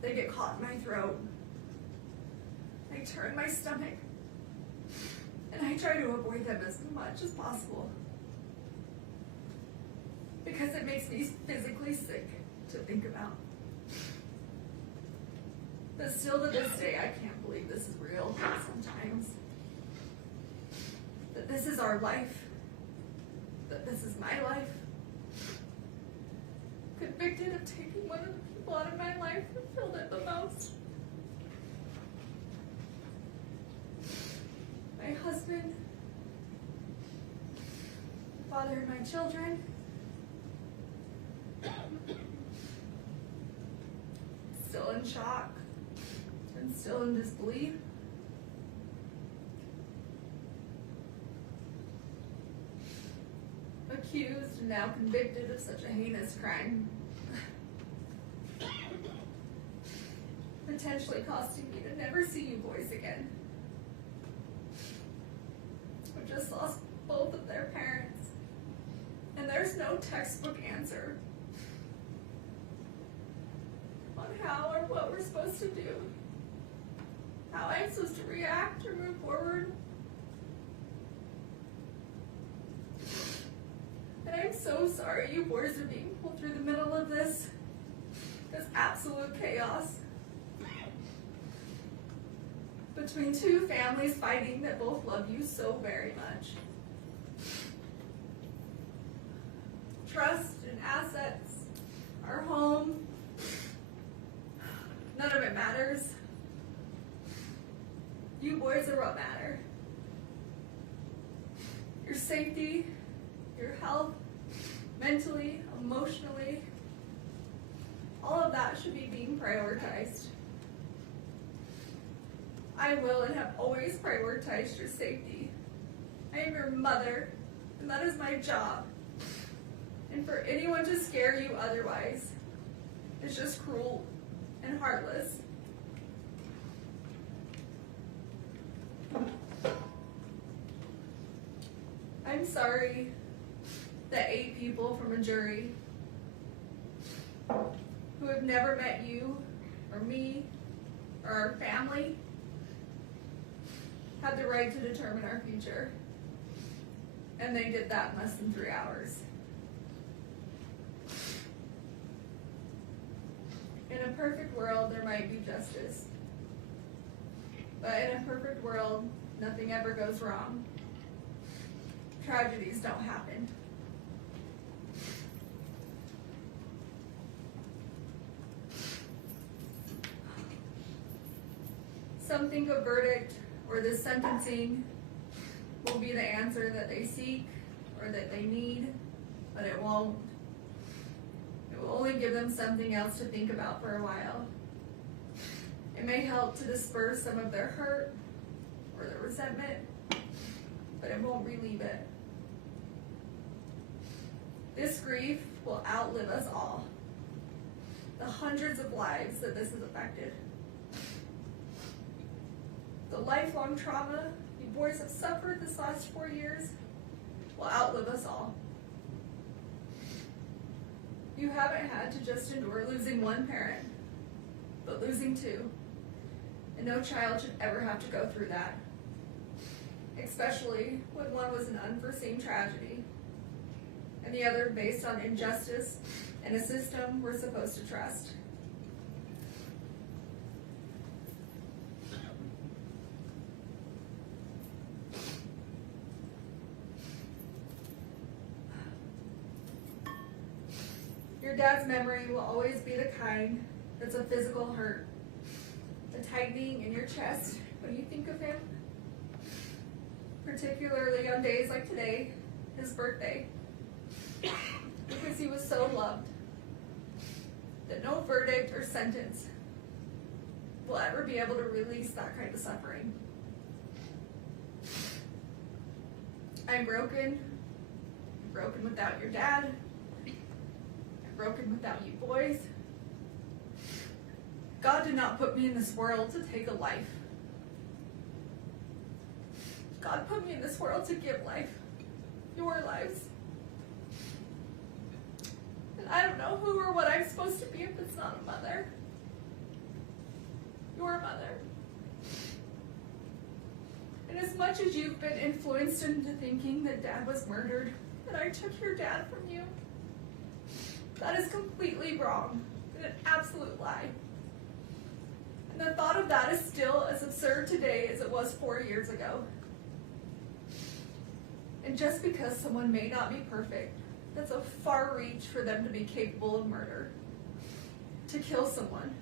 They get caught in my throat. I turn my stomach, and I try to avoid them as much as possible because it makes me physically sick to think about. But still to this day, I can't believe this is real sometimes. That this is our life. That this is my life. Convicted of taking one of the people out of my life who filled it the most. My husband, father of my children, still in shock and still in disbelief. Accused and now convicted of such a heinous crime. Potentially costing me to never see you boys again. We just lost both of their parents, and there's no textbook answer on how or what we're supposed to do, how I'm supposed to react or move forward. And I'm so sorry you boys are being pulled through the middle of this absolute chaos. Between two families fighting that both love you so very much. Trust and assets, our home, none of it matters. You boys are what matter. Your safety, your health, mentally, emotionally, all of that should be being prioritized. I will and have always prioritized your safety. I am your mother, and that is my job. And for anyone to scare you otherwise is just cruel and heartless. I'm sorry that 8 people from a jury who have never met you or me or our family had the right to determine our future. And they did that in less than 3 hours. In a perfect world, there might be justice. But in a perfect world, nothing ever goes wrong. Tragedies don't happen. Some think a verdict or the sentencing will be the answer that they seek or that they need, but it won't. It will only give them something else to think about for a while. It may help to disperse some of their hurt or their resentment, but it won't relieve it. This grief will outlive us all. The hundreds of lives that this has affected. The lifelong trauma you boys have suffered this last 4 years will outlive us all. You haven't had to just endure losing one parent, but losing 2. And no child should ever have to go through that, especially when one was an unforeseen tragedy, and the other based on injustice and a system we're supposed to trust. Your dad's memory will always be the kind that's a physical hurt, a tightening in your chest when you think of him, particularly on days like today, his birthday. because he was so loved that no verdict or sentence will ever be able to release that kind of suffering. I'm broken without your dad, I'm broken without you boys. God did not put me in this world to take a life. God put me in this world to give life, your lives. And I don't know who or what I'm supposed to be if it's not a mother. Your mother. And as much as you've been influenced into thinking that Dad was murdered, that I took your dad from you, that is completely wrong and an absolute lie. And the thought of that is still as absurd today as it was 4 years ago. And just because someone may not be perfect, that's a far reach for them to be capable of murder. To kill someone,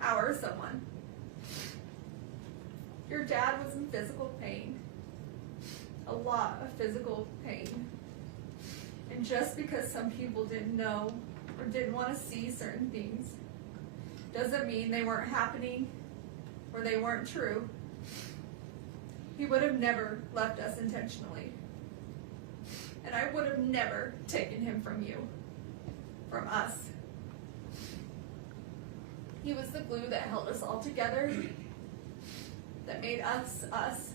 our someone. Your dad was in physical pain. A lot of physical pain. And just because some people didn't know or didn't want to see certain things, doesn't mean they weren't happening or they weren't true. He would have never left us intentionally. And I would have never taken him from you, from us. He was the glue that held us all together, that made us, us.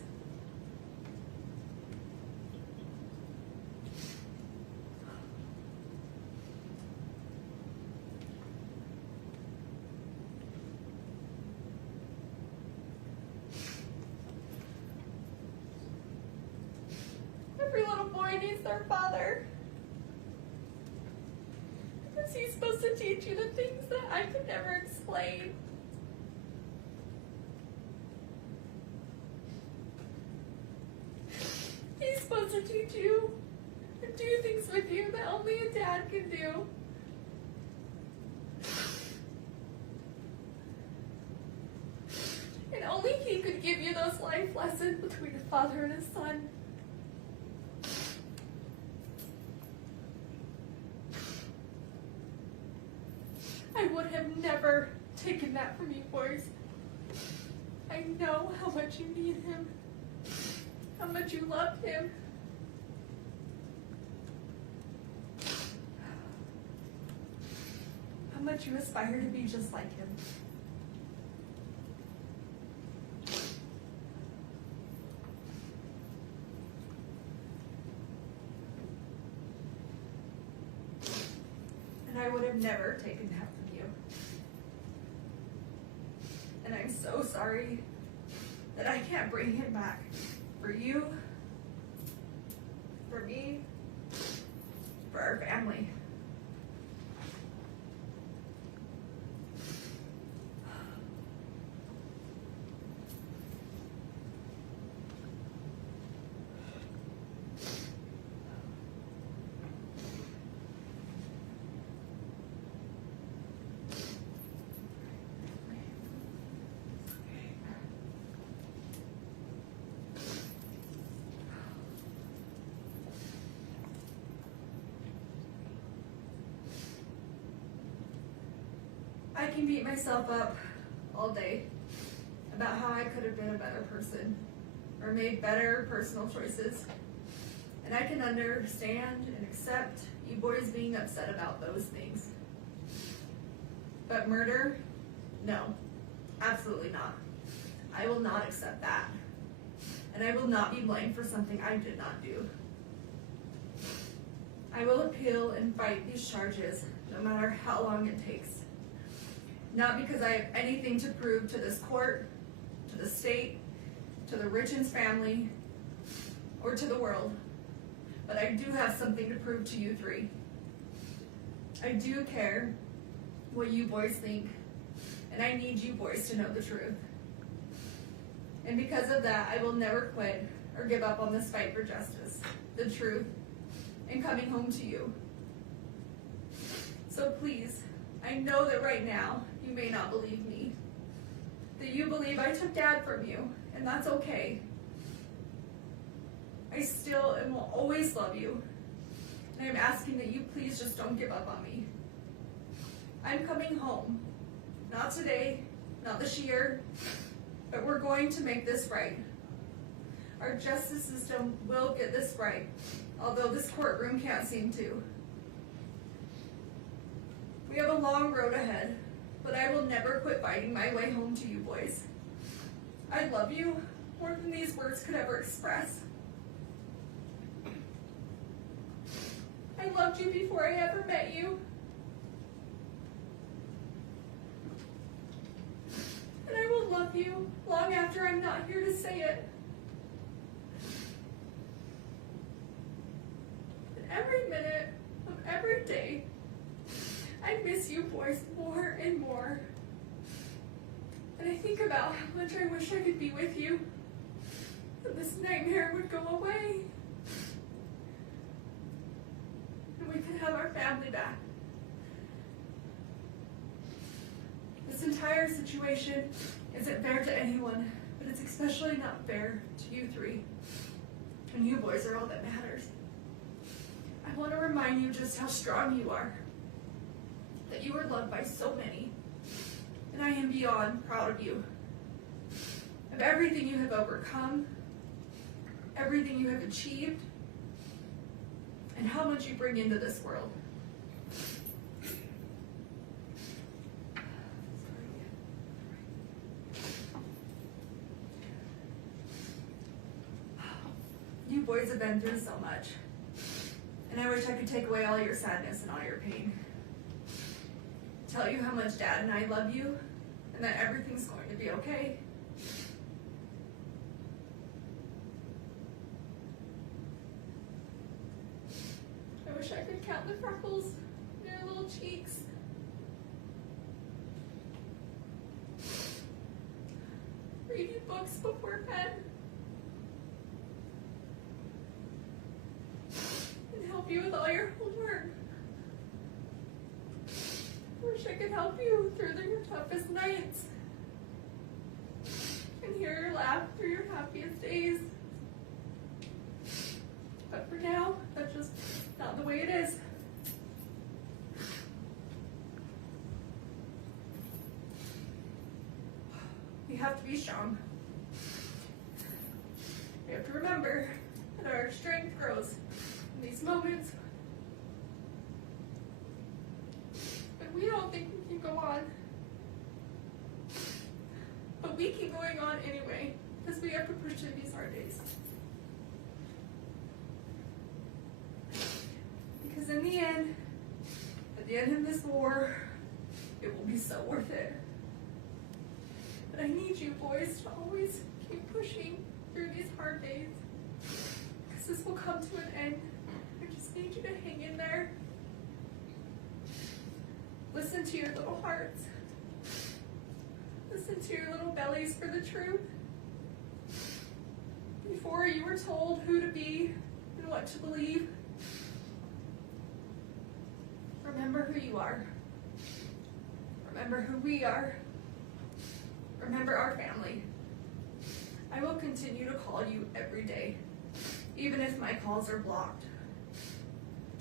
Every little boy needs their father. Because he's supposed to teach you the things that I could never explain. He's supposed to teach you and do things with you that only a dad can do. And only he could give you those life lessons between a father and a son. I would have never taken that from you boys. I know how much you need him, how much you loved him. How much you aspire to be just like him. And I would have never taken that from you. And I'm so sorry that I can't bring him back. For you, for me, for our family. I can beat myself up all day about how I could have been a better person or made better personal choices. And I can understand and accept you boys being upset about those things. But murder? No, absolutely not. I will not accept that. And I will not be blamed for something I did not do. I will appeal and fight these charges no matter how long it takes. Not because I have anything to prove to this court, to the state, to the Richins family, or to the world, but I do have something to prove to you three. I do care what you boys think, and I need you boys to know the truth. And because of that, I will never quit or give up on this fight for justice, the truth, and coming home to you. So please, I know that right now, you may not believe me. That you believe I took Dad from you, and that's okay. I still and will always love you. and I'm asking that you please just don't give up on me. I'm coming home. Not today, not this year, but we're going to make this right. Our justice system will get this right, although this courtroom can't seem to. We have a long road ahead, but I will never quit fighting my way home to you boys. I love you more than these words could ever express. I loved you before I ever met you. And I will love you long after I'm not here to say it. And every minute of every day, I miss you boys more and more. And I think about how much I wish I could be with you, and this nightmare would go away, and we could have our family back. This entire situation isn't fair to anyone, but it's especially not fair to you three. And you boys are all that matters. I want to remind you just how strong you are, that you are loved by so many, and I am beyond proud of you, of everything you have overcome, everything you have achieved, and how much you bring into this world. You boys have been through so much, and I wish I could take away all your sadness and all your pain. Tell you how much Dad and I love you, and that everything's going to be okay. I wish I could count the freckles in your little cheeks. Read you books before bed. And help you with all your homework. I wish I could help you through your toughest nights and hear your laugh through your happiest days. But for now, that's just not the way it is. We have to be strong. We have to remember that our strength grows in these moments. We don't think we can go on. But we keep going on anyway, because we have to push through these hard days. Because in the end, at the end of this war, it will be so worth it. But I need you boys to always keep pushing through these hard days, because this will come to an end. I just need you to hang in there. Listen to your little hearts. Listen to your little bellies for the truth. Before you were told who to be and what to believe, remember who you are. Remember who we are. Remember our family. I will continue to call you every day, even if my calls are blocked.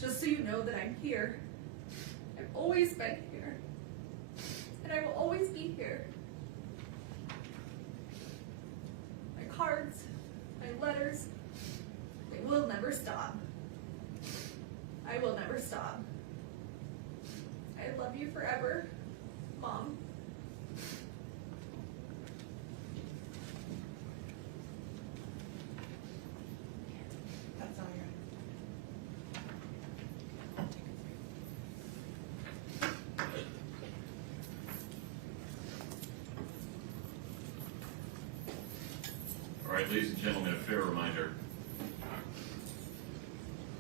Just so you know that I'm here. I've always been here, and I will always be here. My cards, my letters, they will never stop. I will never stop. I love you forever, Mom. That's all right. All right, ladies and gentlemen, a fair reminder.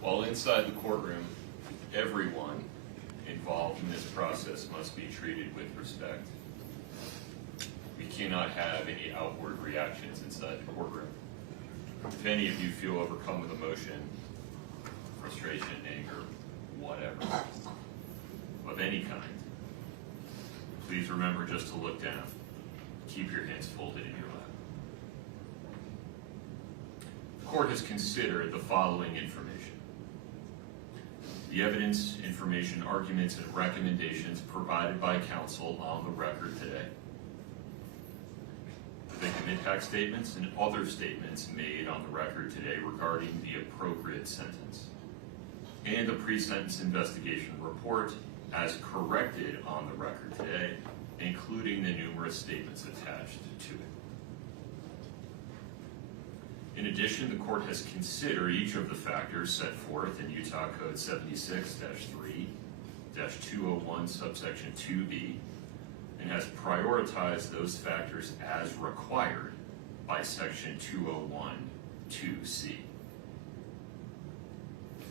While inside the courtroom, everyone involved in this process must be treated with respect. We cannot have any outward reactions inside the courtroom. If any of you feel overcome with emotion, frustration, anger, whatever, of any kind, please remember just to look down. Keep your hands folded in your lap. The court has considered the following information. The evidence, information, arguments, and recommendations provided by counsel on the record today. The victim impact statements and other statements made on the record today regarding the appropriate sentence. And the pre-sentence investigation report as corrected on the record today, including the numerous statements attached to it. In addition, the court has considered each of the factors set forth in Utah Code 76-3-201 subsection 2B and has prioritized those factors as required by section 201-2C.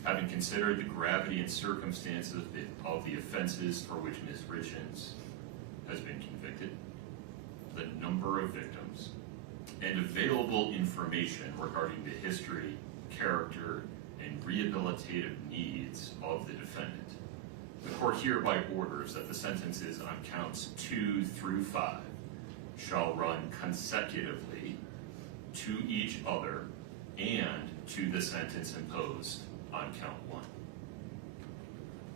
Having considered the gravity and circumstances of the offenses for which Ms. Richins has been convicted, the number of victims, and available information regarding the history, character, and rehabilitative needs of the defendant, the court hereby orders that the sentences on counts 2 through 5 shall run consecutively to each other and to the sentence imposed on count 1.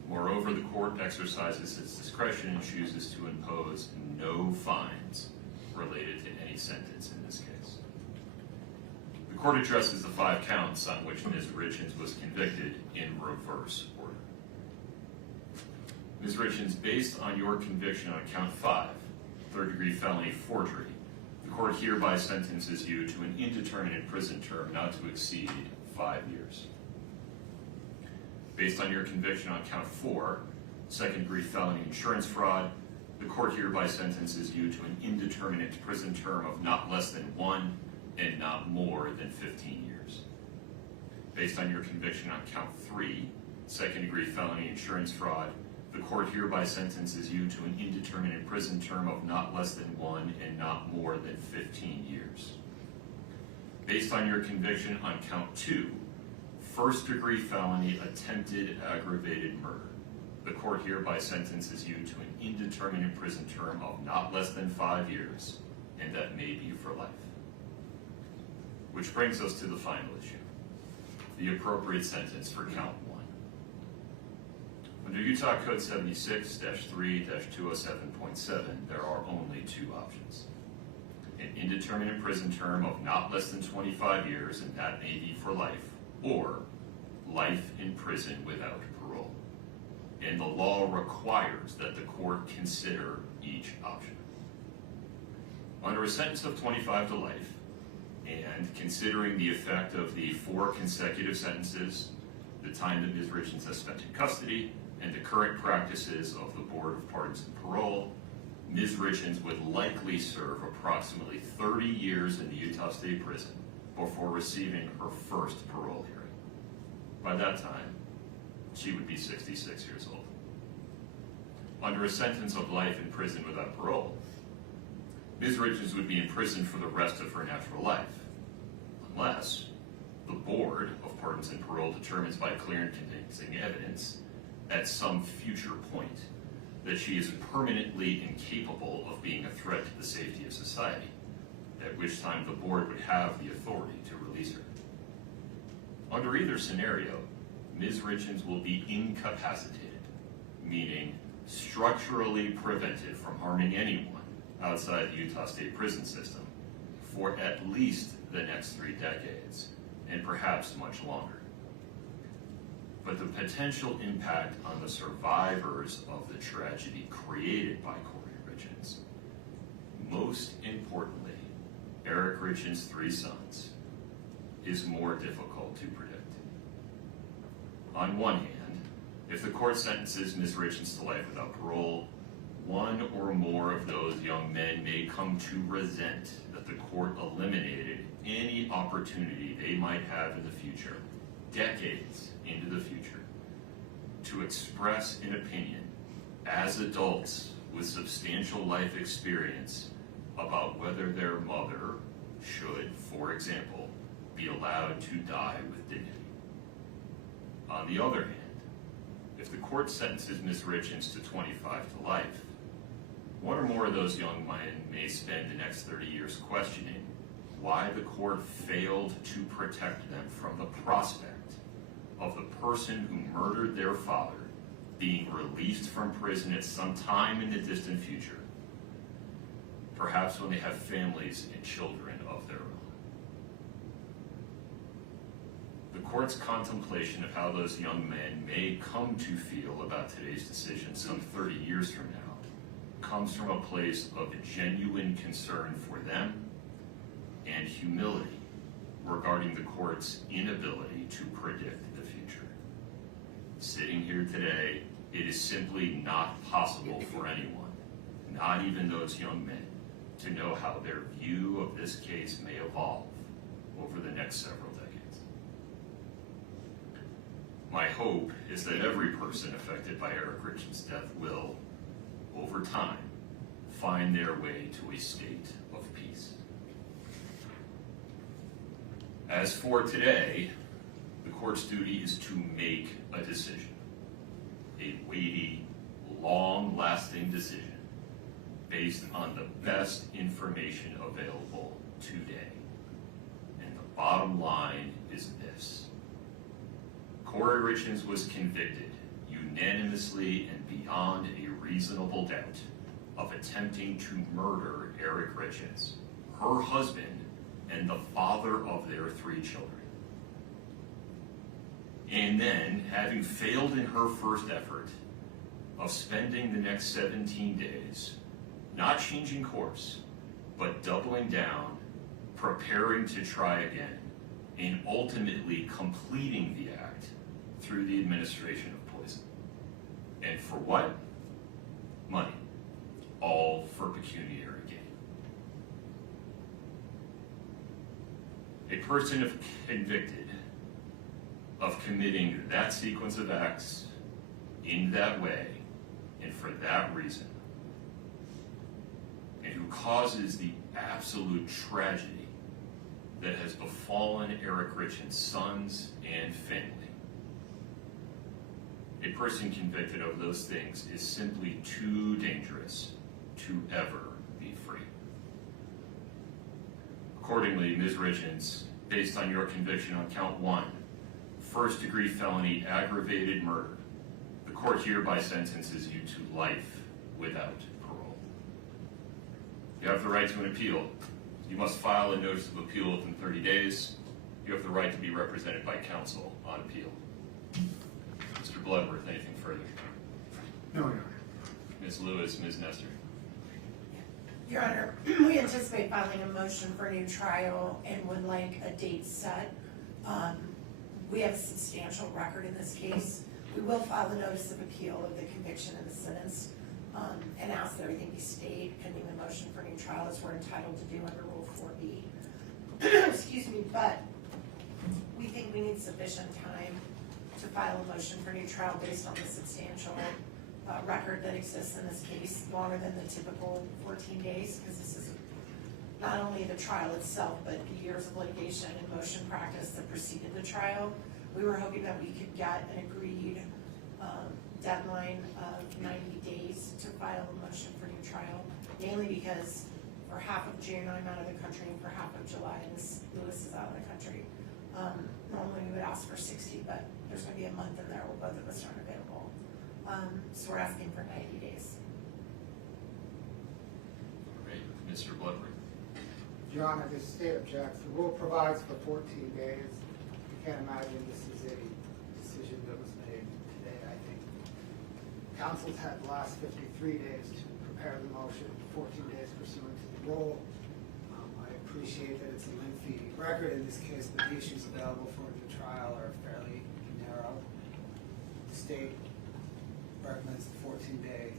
Moreover, the court exercises its discretion and chooses to impose no fines related to any sentence in this case. The court addresses the 5 counts on which Ms. Richins was convicted in reverse order. Ms. Richins, based on your conviction on count 5, third-degree felony forgery, the court hereby sentences you to an indeterminate prison term not to exceed 5 years. Based on your conviction on count 4, second-degree felony insurance fraud, the court hereby sentences you to an indeterminate prison term of not less than 1 and not more than 15 years. Based on your conviction on count 3, second-degree felony insurance fraud, the court hereby sentences you to an indeterminate prison term of not less than 1 and not more than 15 years. Based on your conviction on count 2, first-degree felony attempted aggravated murder, the court hereby sentences you to an indeterminate prison term of not less than 5 years, and that may be for life. Which brings us to the final issue, the appropriate sentence for count 1. Under Utah Code 76-3-207.7, there are only 2 options. An indeterminate prison term of not less than 25 years, and that may be for life, or life in prison without parole. And the law requires that the court consider each option. Under a sentence of 25 to life, and considering the effect of the 4 consecutive sentences, the time that Ms. Richins has spent in custody, and the current practices of the Board of Pardons and Parole, Ms. Richins would likely serve approximately 30 years in the Utah State Prison before receiving her first parole hearing. By that time, she would be 66 years old. Under a sentence of life in prison without parole, Ms. Richins would be in prison for the rest of her natural life, unless the Board of Pardons and Parole determines by clear and convincing evidence at some future point that she is permanently incapable of being a threat to the safety of society, at which time the board would have the authority to release her. Under either scenario, Ms. Richins will be incapacitated, meaning structurally prevented from harming anyone outside the Utah State prison system for at least the next 3 decades, and perhaps much longer. But the potential impact on the survivors of the tragedy created by Kouri Richins, most importantly, Eric Richins' 3 sons, is more difficult to predict. On one hand, if the court sentences Ms. Richins to life without parole, one or more of those young men may come to resent that the court eliminated any opportunity they might have in the future, decades into the future, to express an opinion as adults with substantial life experience about whether their mother should, for example, be allowed to die with dignity. On the other hand, if the court sentences Ms. Richins to 25 to life, one or more of those young men may spend the next 30 years questioning why the court failed to protect them from the prospect of the person who murdered their father being released from prison at some time in the distant future, perhaps when they have families and children of their own. The court's contemplation of how those young men may come to feel about today's decision some 30 years from now comes from a place of genuine concern for them and humility regarding the court's inability to predict the future. Sitting here today, it is simply not possible for anyone, not even those young men, to know how their view of this case may evolve over the next several decades. My hope is that every person affected by Eric Richins' death will, over time, find their way to a state of peace. As for today, the court's duty is to make a decision, a weighty, long-lasting decision based on the best information available today. And the bottom line is this: Kouri Richins was convicted unanimously and beyond a reasonable doubt of attempting to murder Eric Richins, her husband, and the father of their 3 children. And then, having failed in her first effort of spending the next 17 days not changing course, but doubling down, preparing to try again, and ultimately completing the act through the administration of poison. And for what? Money. All for pecuniary gain. A person convicted of committing that sequence of acts in that way and for that reason, and who causes the absolute tragedy that has befallen Eric Richins' sons and family. A person convicted of those things is simply too dangerous to ever be free. Accordingly, Ms. Richins, based on your conviction on count 1, first-degree felony aggravated murder, the court hereby sentences you to life without parole. You have the right to an appeal. You must file a notice of appeal within 30 days. You have the right to be represented by counsel on appeal. Mr. Bloodworth, anything further? No, Your Honor. Ms. Lewis, Ms. Nestor. Your Honor, we anticipate filing a motion for a new trial and would like a date set. We have a substantial record in this case. We will file a notice of appeal of the conviction and the sentence and ask that everything be stayed pending the motion for a new trial as we're entitled to do under Rule 4B. Excuse me, but we think we need sufficient time to file a motion for a new trial based on the substantial record that exists in this case, longer than the typical 14 days, because this is not only the trial itself, but the years of litigation and motion practice that preceded the trial. We were hoping that we could get an agreed deadline of 90 days to file a motion for new trial, mainly because for half of June I'm out of the country and for half of July Ms. Lewis is out of the country. Normally we would ask for 60, but there's going to be a month in there where both of us aren't available. So we're asking for 90 days. All right, Mr. Bloodworth. Your Honor, the state objects. The rule provides for 14 days. You can't imagine this is a decision that was made today, I think. Counsel's had the last 53 days to prepare the motion, 14 days pursuant to the rule. I appreciate that it's a lengthy record in this case, but the issues available for the trial are fairly narrow. The state recommends the 14-day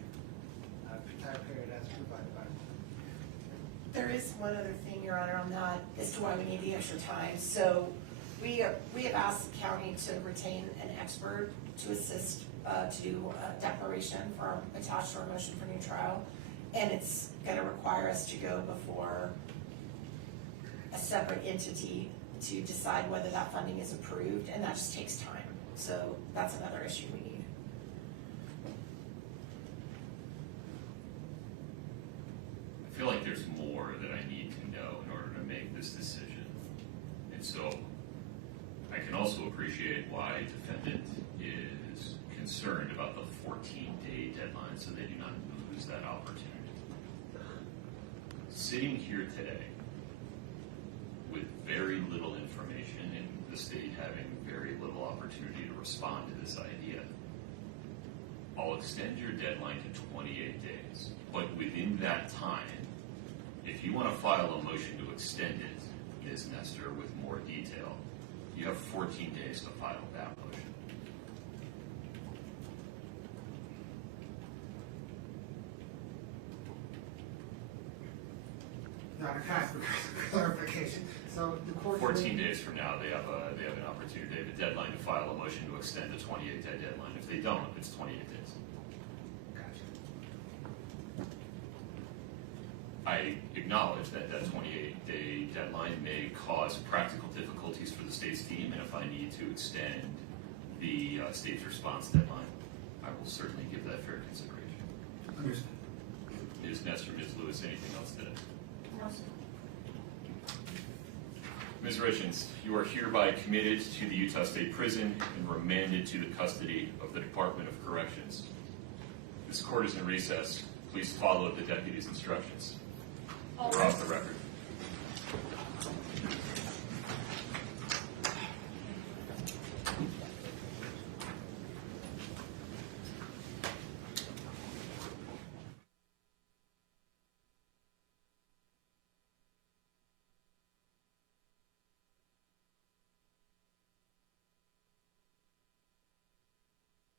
time period as provided by law. There is one other thing, Your Honor, on that as to why we need the extra time. So we have asked the county to retain an expert to assist to do a declaration for attached to our motion for new trial, and it's going to require us to go before a separate entity to decide whether that funding is approved, and that just takes time. So that's another issue we need. I feel like there's more that I need to know in order to make this decision. And so I can can also appreciate why defendant is concerned about the 14-day deadline so they do not lose that opportunity. Sitting here today with very little information and the state having very little opportunity to respond to this idea, I'll extend your deadline to 28 days. But within that time, if you want to file a motion to extend it, Ms. Nestor, with more detail, you have 14 days to file that motion. Dr. Katz, for clarification, so the court... 14 days from now, they have an opportunity, they have a deadline to file a motion to extend the 28-day deadline. If they don't, it's 28 days. Gotcha. I acknowledge that that 28-day deadline may cause practical difficulties for the state's team, and if I need to extend the state's response deadline, I will certainly give that fair consideration. Understood. Ms. Nestor, Ms. Lewis, anything else today? No, sir. Ms. Richins, you are hereby committed to the Utah State Prison and remanded to the custody of the Department of Corrections. This court is in recess. Please follow the deputy's instructions. We're off the record.